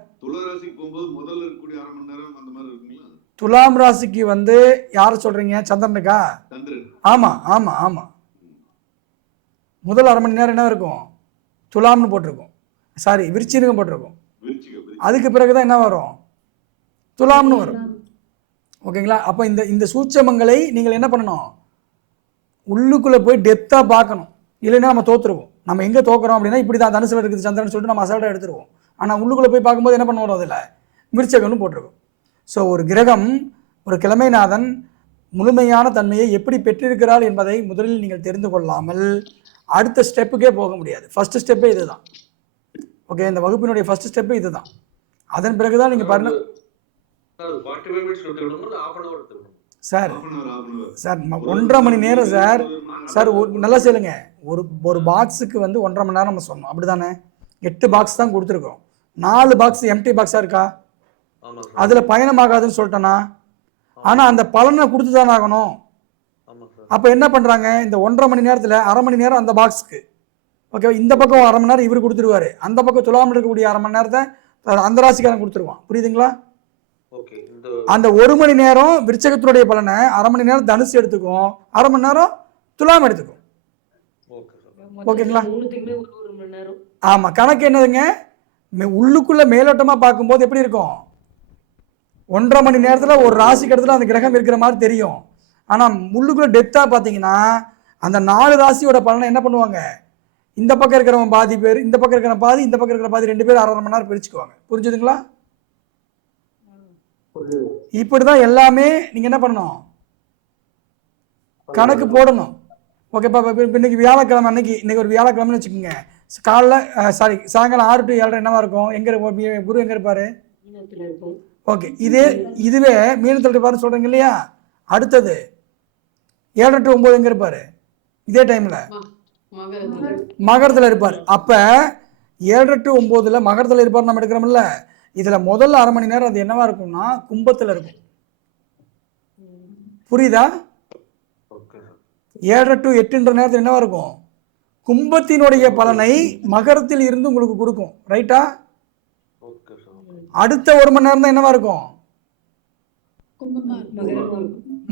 துலாம் ராசிக்கு வந்து யார சொல்றீங்க? சந்திரனுக்கா? ஆமா ஆமா ஆமா. முதல் 1/2 மணி நேரம் என்ன இருக்கும்? துலாம்னு போட்டிருக்கும். சாரி, விருச்சிகம் போட்டிருக்கும். அதுக்கு பிறகுதான் என்ன வரும்? துலாம்னு வரும். ஓகேங்களா? அப்போ இந்த சூட்சமங்களை நீங்கள் என்ன பண்ணணும்? உள்ளுக்குள்ளே போய் டெப்த்தாக பார்க்கணும். இல்லைன்னா நம்ம தோற்றுருவோம். நம்ம எங்கே தோக்குறோம் அப்படின்னா, இப்படி தான் தனுசில் இருக்குது சந்திரன் சொல்லிட்டு நம்ம அசால்ட்டாக எடுத்துருவோம். ஆனால் உள்ளுக்குள்ளே போய் பார்க்கும்போது என்ன பண்ணுவோம்? அதில் விருச்சகம்னு போட்டிருக்கும். ஸோ ஒரு கிரகம், ஒரு கிழமைநாதன் முழுமையான தன்மையை எப்படி பெற்றிருக்கிறாள் என்பதை முதலில் நீங்கள் தெரிந்து கொள்ளாமல் அடுத்த ஸ்டெப்புக்கே போக முடியாது. ஃபர்ஸ்ட் ஸ்டெப்பே இதுதான். ஓகே, இந்த வகுப்பினுடைய ஃபர்ஸ்ட் ஸ்டெப்பு இதுதான். அதன் பிறகுதான் நீங்கள் பாருங்க சார். சார் 1.5 மணி நேரம் சார். சார் நல்லா சொல்லுங்க. ஒரு பாக்ஸுக்கு வந்து 1.5 மணி நேரம் நம்ம சொன்னோம், அப்படிதானே? 8 பாக்ஸ் தான் கொடுத்துருக்கோம். 4 பாக்ஸ் எம்டி பாக்ஸா இருக்கா? அதுல பயணமாகாதுன்னு சொல்லிட்டேன்னா, ஆனா அந்த பலனை கொடுத்து தானே ஆகணும். அப்ப என்ன பண்றாங்க? இந்த 1.5 மணி நேரத்துல 1/2 மணி நேரம் அந்த பாக்ஸுக்கு. ஓகே, இந்த பக்கம் 1/2 மணி நேரம் இவர் கொடுத்துருவாரு, அந்த பக்கம் துலாம் இருக்கக்கூடிய 1/2 மணி நேரத்தை அந்த ராசிக்காரன் கொடுத்துருவான். புரியுதுங்களா? அந்த 1 மணி நேரம் விருச்சகத்தினுடைய பலனை 1/2 மணி நேரம் தனுசு எடுத்துக்கும், 1/2 மணி நேரம் துலாம் எடுத்துக்கும். ஓகேங்களா? ஆமா, கணக்கு என்னதுங்க? உள்ளுக்குள்ள மேலோட்டமா பார்க்கும்போது எப்படி இருக்கும்? 1.5 மணி நேரத்துல ஒரு ராசிக்கு இடத்துல அந்த கிரகம் இருக்கிற மாதிரி தெரியும். ஆனா உள்ளுக்குள்ள டெப்தா பார்த்தீங்கன்னா அந்த 4 ராசியோட பலனை என்ன பண்ணுவாங்க? இந்த பக்கம் இருக்கிறவன் பாதி பேர், இந்த பக்கம் இருக்கிற பாதி, இந்த பக்கம் இருக்கிற பாதி, 2 பேர் 1/2 மணி நேரம் பிரிச்சுக்குவாங்க. புரிஞ்சுதுங்களா? இப்படிதான் எல்லாமே நீங்க என்ன பண்ணணும்? கணக்கு போடணும். ஓகேப்பா? இன்னைக்கு வியாழக்கிழமை, இன்னைக்கு ஒரு வியாழக்கிழமைன்னு வச்சுக்கோங்க. காலைல சாயங்காலம் 6 to 7 என்னவா இருக்கும்? எங்க குரு எங்க இருப்பாரு? ஓகே, இதுவே மீனத்தில் இருப்பாருன்னு சொல்றீங்க இல்லையா? அடுத்தது 7 to 9 எங்க இருப்பாரு? இதே டைம்ல மகரத்துல இருப்பார். அப்ப 7 to 9 மகரத்துல இருப்பார் நம்ம எடுக்கிறோம்ல. இதுல முதல்ல 1/2 மணி நேரம் அது என்னவா இருக்கும்னா கும்பத்துல இருக்கும். புரியுதா? 7 to 8 நேரத்தில் என்னவா இருக்கும்? கும்பத்தினுடைய பலனை மகரத்தில் இருந்து உங்களுக்கு கொடுக்கும். ரைட்டா? அடுத்த 1 மணி நேரம் தான் என்னவா இருக்கும்?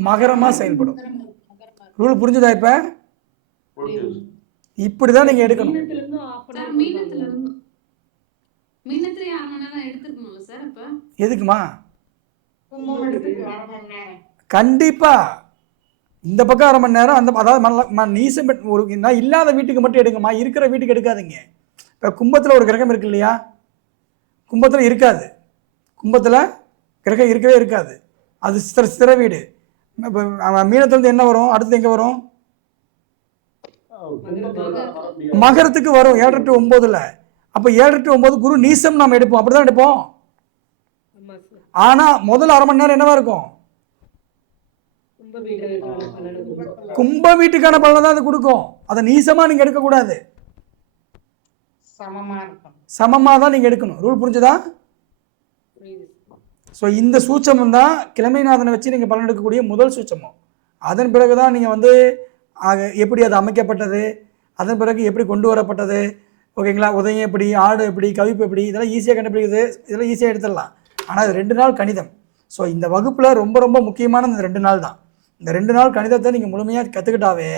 மகரமா செயல்படும். ரூல் புரிஞ்சுதா? இப்ப இப்படிதான் நீங்க எடுக்கணும். எதுக்குமா? கண்டிப்பா இந்த பக்கம் 1/2 மணி நேரம், அந்த அதாவது நீசம் ஒரு இல்லாத வீட்டுக்கு மட்டும் எடுங்கம்மா, இருக்கிற வீட்டுக்கு எடுக்காதீங்க. இப்போ கும்பத்தில் ஒரு கிரகம் இருக்கு இல்லையா? கும்பத்தில் இருக்காது. கும்பத்தில் கிரகம் இருக்கவே இருக்காது. அது ஸ்திர வீடு. இப்போ மீனத்துலேருந்து என்ன வரும்? அடுத்தது எங்கே வரும்? மகரத்துக்கு வரும் 7 to 9. அப்போ 7 to 9 குரு நீசம் நாம் எடுப்போம். அப்படிதான் எடுப்போம். ஆனா முதல் 1/2 மணி நேரம் என்னவா இருக்கும்? கும்ப வீட்டுக்கான பலனை தான் அது கொடுக்கும். அதை நீசமா நீங்க எடுக்கக்கூடாது, சமமா இருக்கும். சமமா தான் நீங்க எடுக்கணும். ரூல் புரிஞ்சுதா? ஸோ இந்த சூட்சமம் தான் கிழமைநாதனை வச்சு நீங்கள் பலன் எடுக்கக்கூடிய முதல் சூட்சமம். அதன் பிறகு தான் நீங்கள் வந்து எப்படி அது அமைக்கப்பட்டது, அதன் பிறகு எப்படி கொண்டு வரப்பட்டது, ஓகேங்களா, உதயம் எப்படி, ஆடு எப்படி, கவிப்பு எப்படி, இதெல்லாம் ஈஸியாக கண்டுபிடிக்குது, இதெல்லாம் ஈஸியாக எடுத்துடலாம். ஆனால் அது 2 நாள் கணிதம். ஸோ இந்த வகுப்பில் ரொம்ப ரொம்ப முக்கியமான இந்த 2 நாள் தான். இந்த 2 நாள் கணிதத்தை நீங்கள் முழுமையாக கற்றுக்கிட்டாவே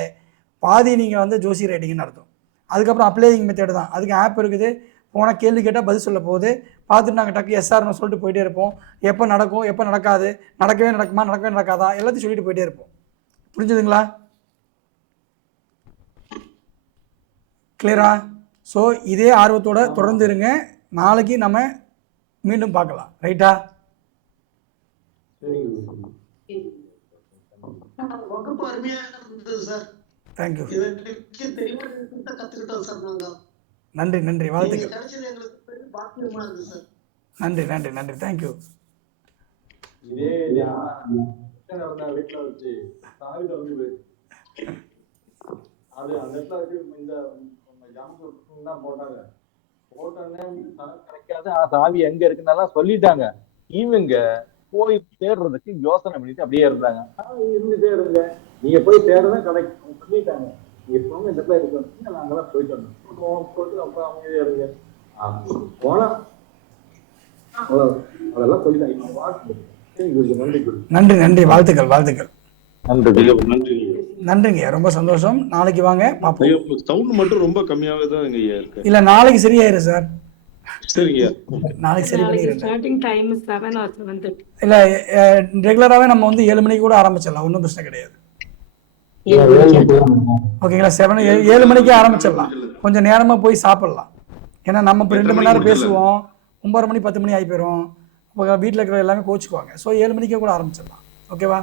பாதி நீங்கள் வந்து ஜோசியர் ஆகிட்டீங்கன்னு அர்த்தம். அதுக்கப்புறம் அப்ளையிங் மெத்தேடு தான். அதுக்கு ஆப் இருக்குது. போனால் கேள்வி கேட்டால் பதில் சொல்ல போகுது. பார்த்துட்டு நாங்கள் டக்கு எஸ்ஆர்னு சொல்லிட்டு போயிட்டே இருப்போம். எப்போ நடக்கும், எப்போ நடக்காது, நடக்கவே நடக்குமா, நடக்கவே நடக்காதா, எல்லாத்தையும் சொல்லிட்டு போயிட்டே இருப்போம். புரிஞ்சுதுங்களா? கிளியரா? ஸோ இதே ஆர்வத்தோட தொடர்ந்து இருங்க. நாளைக்கு நம்ம மீண்டும் பார்க்கலாம். ரைட்டா? வகுப்பு அருமையாக இருந்தது சார். தேங்க்யூ. கத்துக்கிட்டோம் சார். நாங்க நன்றி நன்றி, வாழ்த்துக்கள். கிடைச்சது எங்களுக்கு பாக்கியமா இருக்கு சார். நன்றி நன்றி நன்றி, தேங்க்யூ. இதே வீட்டுல வச்சு சாவி திறந்து போயிடுச்சு. அது அந்த இடத்துல வச்சு இந்த ஜாமக்கோல் தான் போட்டாங்க. போட்டோன்னே கிடைக்காது. சாவி எங்க இருக்குன்னெல்லாம் சொல்லிட்டாங்க. இவங்க போய் தேடுறதுக்கு யோசனை பண்ணிட்டு அப்படியே இருந்தாங்க. இருந்துட்டே இருங்க, நீங்க போய் தேடுறதான் கிடைக்கும் சொல்லிட்டாங்க. நீங்க போங்க, இந்த இடத்துல இருக்கு, நாங்கெல்லாம் போயிட்டு வந்தோம். போட்டு ரொம்ப அமைதியா இருங்க போனா அதெல்லாம் சொல்லிட்டாங்க. நன்றி நன்றி, வாழ்த்துக்கள் வாழ்த்துக்கள். நன்றி. நன்றிங்க, ரொம்ப சந்தோஷம். நாளைக்கு வாங்க பார்ப்போம். சவுண்ட் மட்டும் ரொம்ப கம்மியாவே தான் இருக்கு. இல்ல நாளைக்கு சரியாயிரும் சார். சரிங்க, நாளைக்கு சரி பண்ணிடுறேன். Starting time 7 or 7:30. இல்ல ரெகுலராகவே நம்ம வந்து 7 மணிக்கு கூட ஆரம்பிச்சிடலாம், ஒன்றும் பிரச்சனை கிடையாது. ஓகேங்களா? 7 மணிக்கு ஆரம்பிச்சிடலாம். கொஞ்சம் நேரமா போய் சாப்பிடலாம். ஏன்னா நம்ம இப்போ 2 மணி நேரம் பேசுவோம், 9:30 மணி 10 மணி ஆகி போயிடும். இப்போ வீட்டில் இருக்கிற எல்லாமே கோச்சுக்குவாங்க. ஸோ 7 மணிக்கே கூட ஆரம்பிச்சிடலாம். ஓகேவா?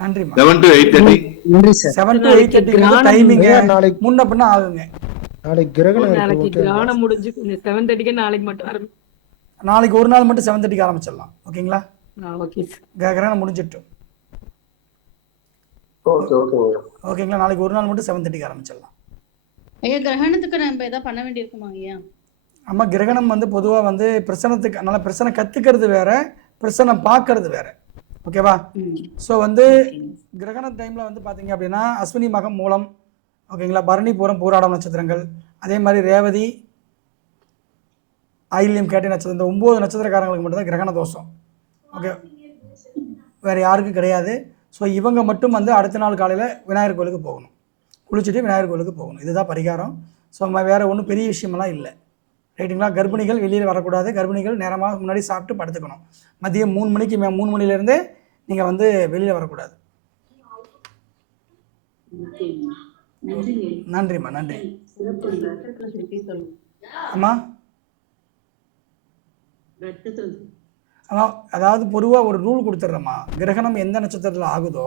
நன்றிம்மா. 7 to 8:30. 7 to 8:30 டைமிங் முன்ன பின்ன ஆகுங்க. நாளைக்கு கிரகணம் முடிஞ்சு கொஞ்சம் 7:30க்கு நாளைக்கு மட்டும் ஆரம்பி. நாளைக்கு ஒரு நாள் மட்டும் 7:30க்கு ஆரம்பிச்சிடலாம். ஓகேங்களா? ஓகே. கிரகணம் முடிஞ்சிட்டோம். ஓகேங்களா? நாளைக்கு ஒரு நாள் மட்டும் 7:30க்கு ஆரம்பிச்சிடலாம். ஐயா, கிரகணத்துக்கு நம்ம ஏதாவது பண்ண வேண்டியிருக்குமா ஐயா? அம்மா, கிரகணம் வந்து பொதுவாக வந்து பிரசனத்துக்கு, அதனால் பிரசனை கற்றுக்கிறது வேற, பிரசனை பார்க்கறது வேற. ஓகேவா? ஸோ வந்து கிரகண டைமில் வந்து பார்த்தீங்க அப்படின்னா அஸ்வினி மகம் மூலம், ஓகேங்களா, பரணி பூரம் பூராடம் நட்சத்திரங்கள், அதே மாதிரி ரேவதி ஆயில்யம் கேட்டை நட்சத்திரம், இந்த 9 நட்சத்திரக்காரங்களுக்கு மட்டும்தான் கிரகண தோஷம். ஓகே, வேறு யாருக்கும் கிடையாது. ஸோ இவங்க மட்டும் வந்து அடுத்த நாள் காலையில் விநாயகர் கோயிலுக்கு போகணும், குளிச்சுட்டு விநாயகர் கோயிலுக்கு போகணும். இதுதான் பரிகாரம். ஸோ வேறு ஒன்றும் பெரிய விஷயமெல்லாம் இல்லை. ரைட்டுங்களா? கர்ப்பிணிகள் வெளியில் வரக்கூடாது. கர்ப்பிணிகள் நேரமாக முன்னாடி சாப்பிட்டு படுத்துக்கணும். மதியம் 3 மணிக்கு 3 மணிலேருந்தே நீங்கள் வந்து வெளியில் வரக்கூடாது. நன்றிம்மா, நன்றி. அம்மா அதாவது பொதுவாக ஒரு ரூல் கொடுத்துட்றேம்மா. கிரகணம் எந்த நட்சத்திரத்தில் ஆகுதோ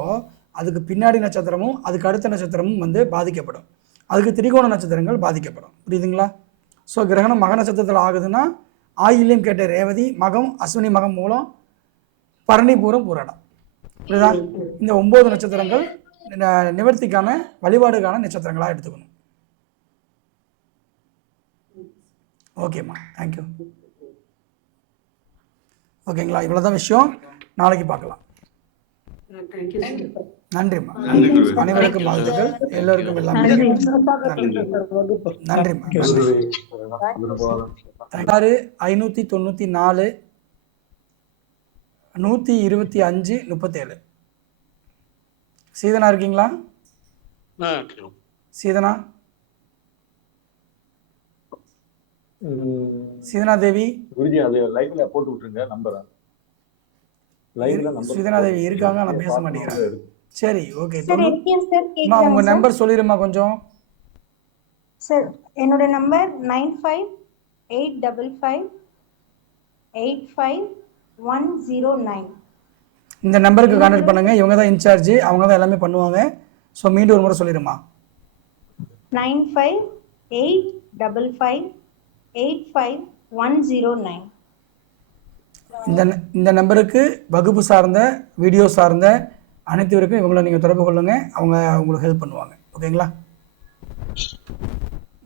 அதுக்கு பின்னாடி நட்சத்திரமும் அதுக்கு அடுத்த நட்சத்திரமும் வந்து பாதிக்கப்படும். அதுக்கு திரிகோண நட்சத்திரங்கள் பாதிக்கப்படும். புரியுதுங்களா? ஸோ கிரகணம் மக நட்சத்திரத்தில் ஆகுதுன்னா ஆயில்யம் கேட்ட ரேவதி மகம், அஸ்வினி மகம் மூலம், பரணி பூரம் பூராடம். புரியுதா? இந்த 9 நட்சத்திரங்கள் நிவர்த்திக்கான வழிபாடுக்கான நட்சத்திரங்களாக எடுத்துக்கணும். ஓகேம்மா, தேங்க்யூ. ஓகேங்களா? இவ்வளோதான் விஷயம். நாளைக்கு பார்க்கலாம். நன்றிம்மா. அனைவருக்கும் வாழ்த்துக்கள். எல்லோருக்கும் எல்லாம் நன்றிம்மா. 594 125 37. சீதனா இருக்கீங்களா? சீதனா, சீதனா தேவி குருஜி, அது லைவ்ல போட்டு விட்டுருங்க நம்பரை. சீதனா தேவி இருக்காங்க, நான் பேச மாட்டேங்கிறேன். சரி, ஓகே. சார், உங்க நம்பர் சொல்லிருமா கொஞ்சம். சார், என்னோட நம்பர் 9585585109. இந்த நம்பருக்கு கான்டாக்ட் பண்ணுங்க. இவங்க தான் இன்சார்ஜ், அவங்க தான் எல்லாமே பண்ணுவாங்க. ஸோ மீண்டும் ஒரு முறை சொல்லிடுமா. 9585585109. இந்த நம்பருக்கு வகுப்பு சார்ந்த வீடியோ சார்ந்த அனைத்துவருக்கும் இவங்களை நீங்கள் தொடர்பு கொள்ளுங்கள். அவங்க உங்களுக்கு ஹெல்ப் பண்ணுவாங்க. ஓகேங்களா?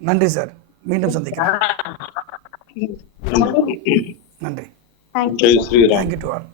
நன்றி சார். மீண்டும் சந்திக்கிறேன். நன்றி. தேங்க்யூ. Thank you to all.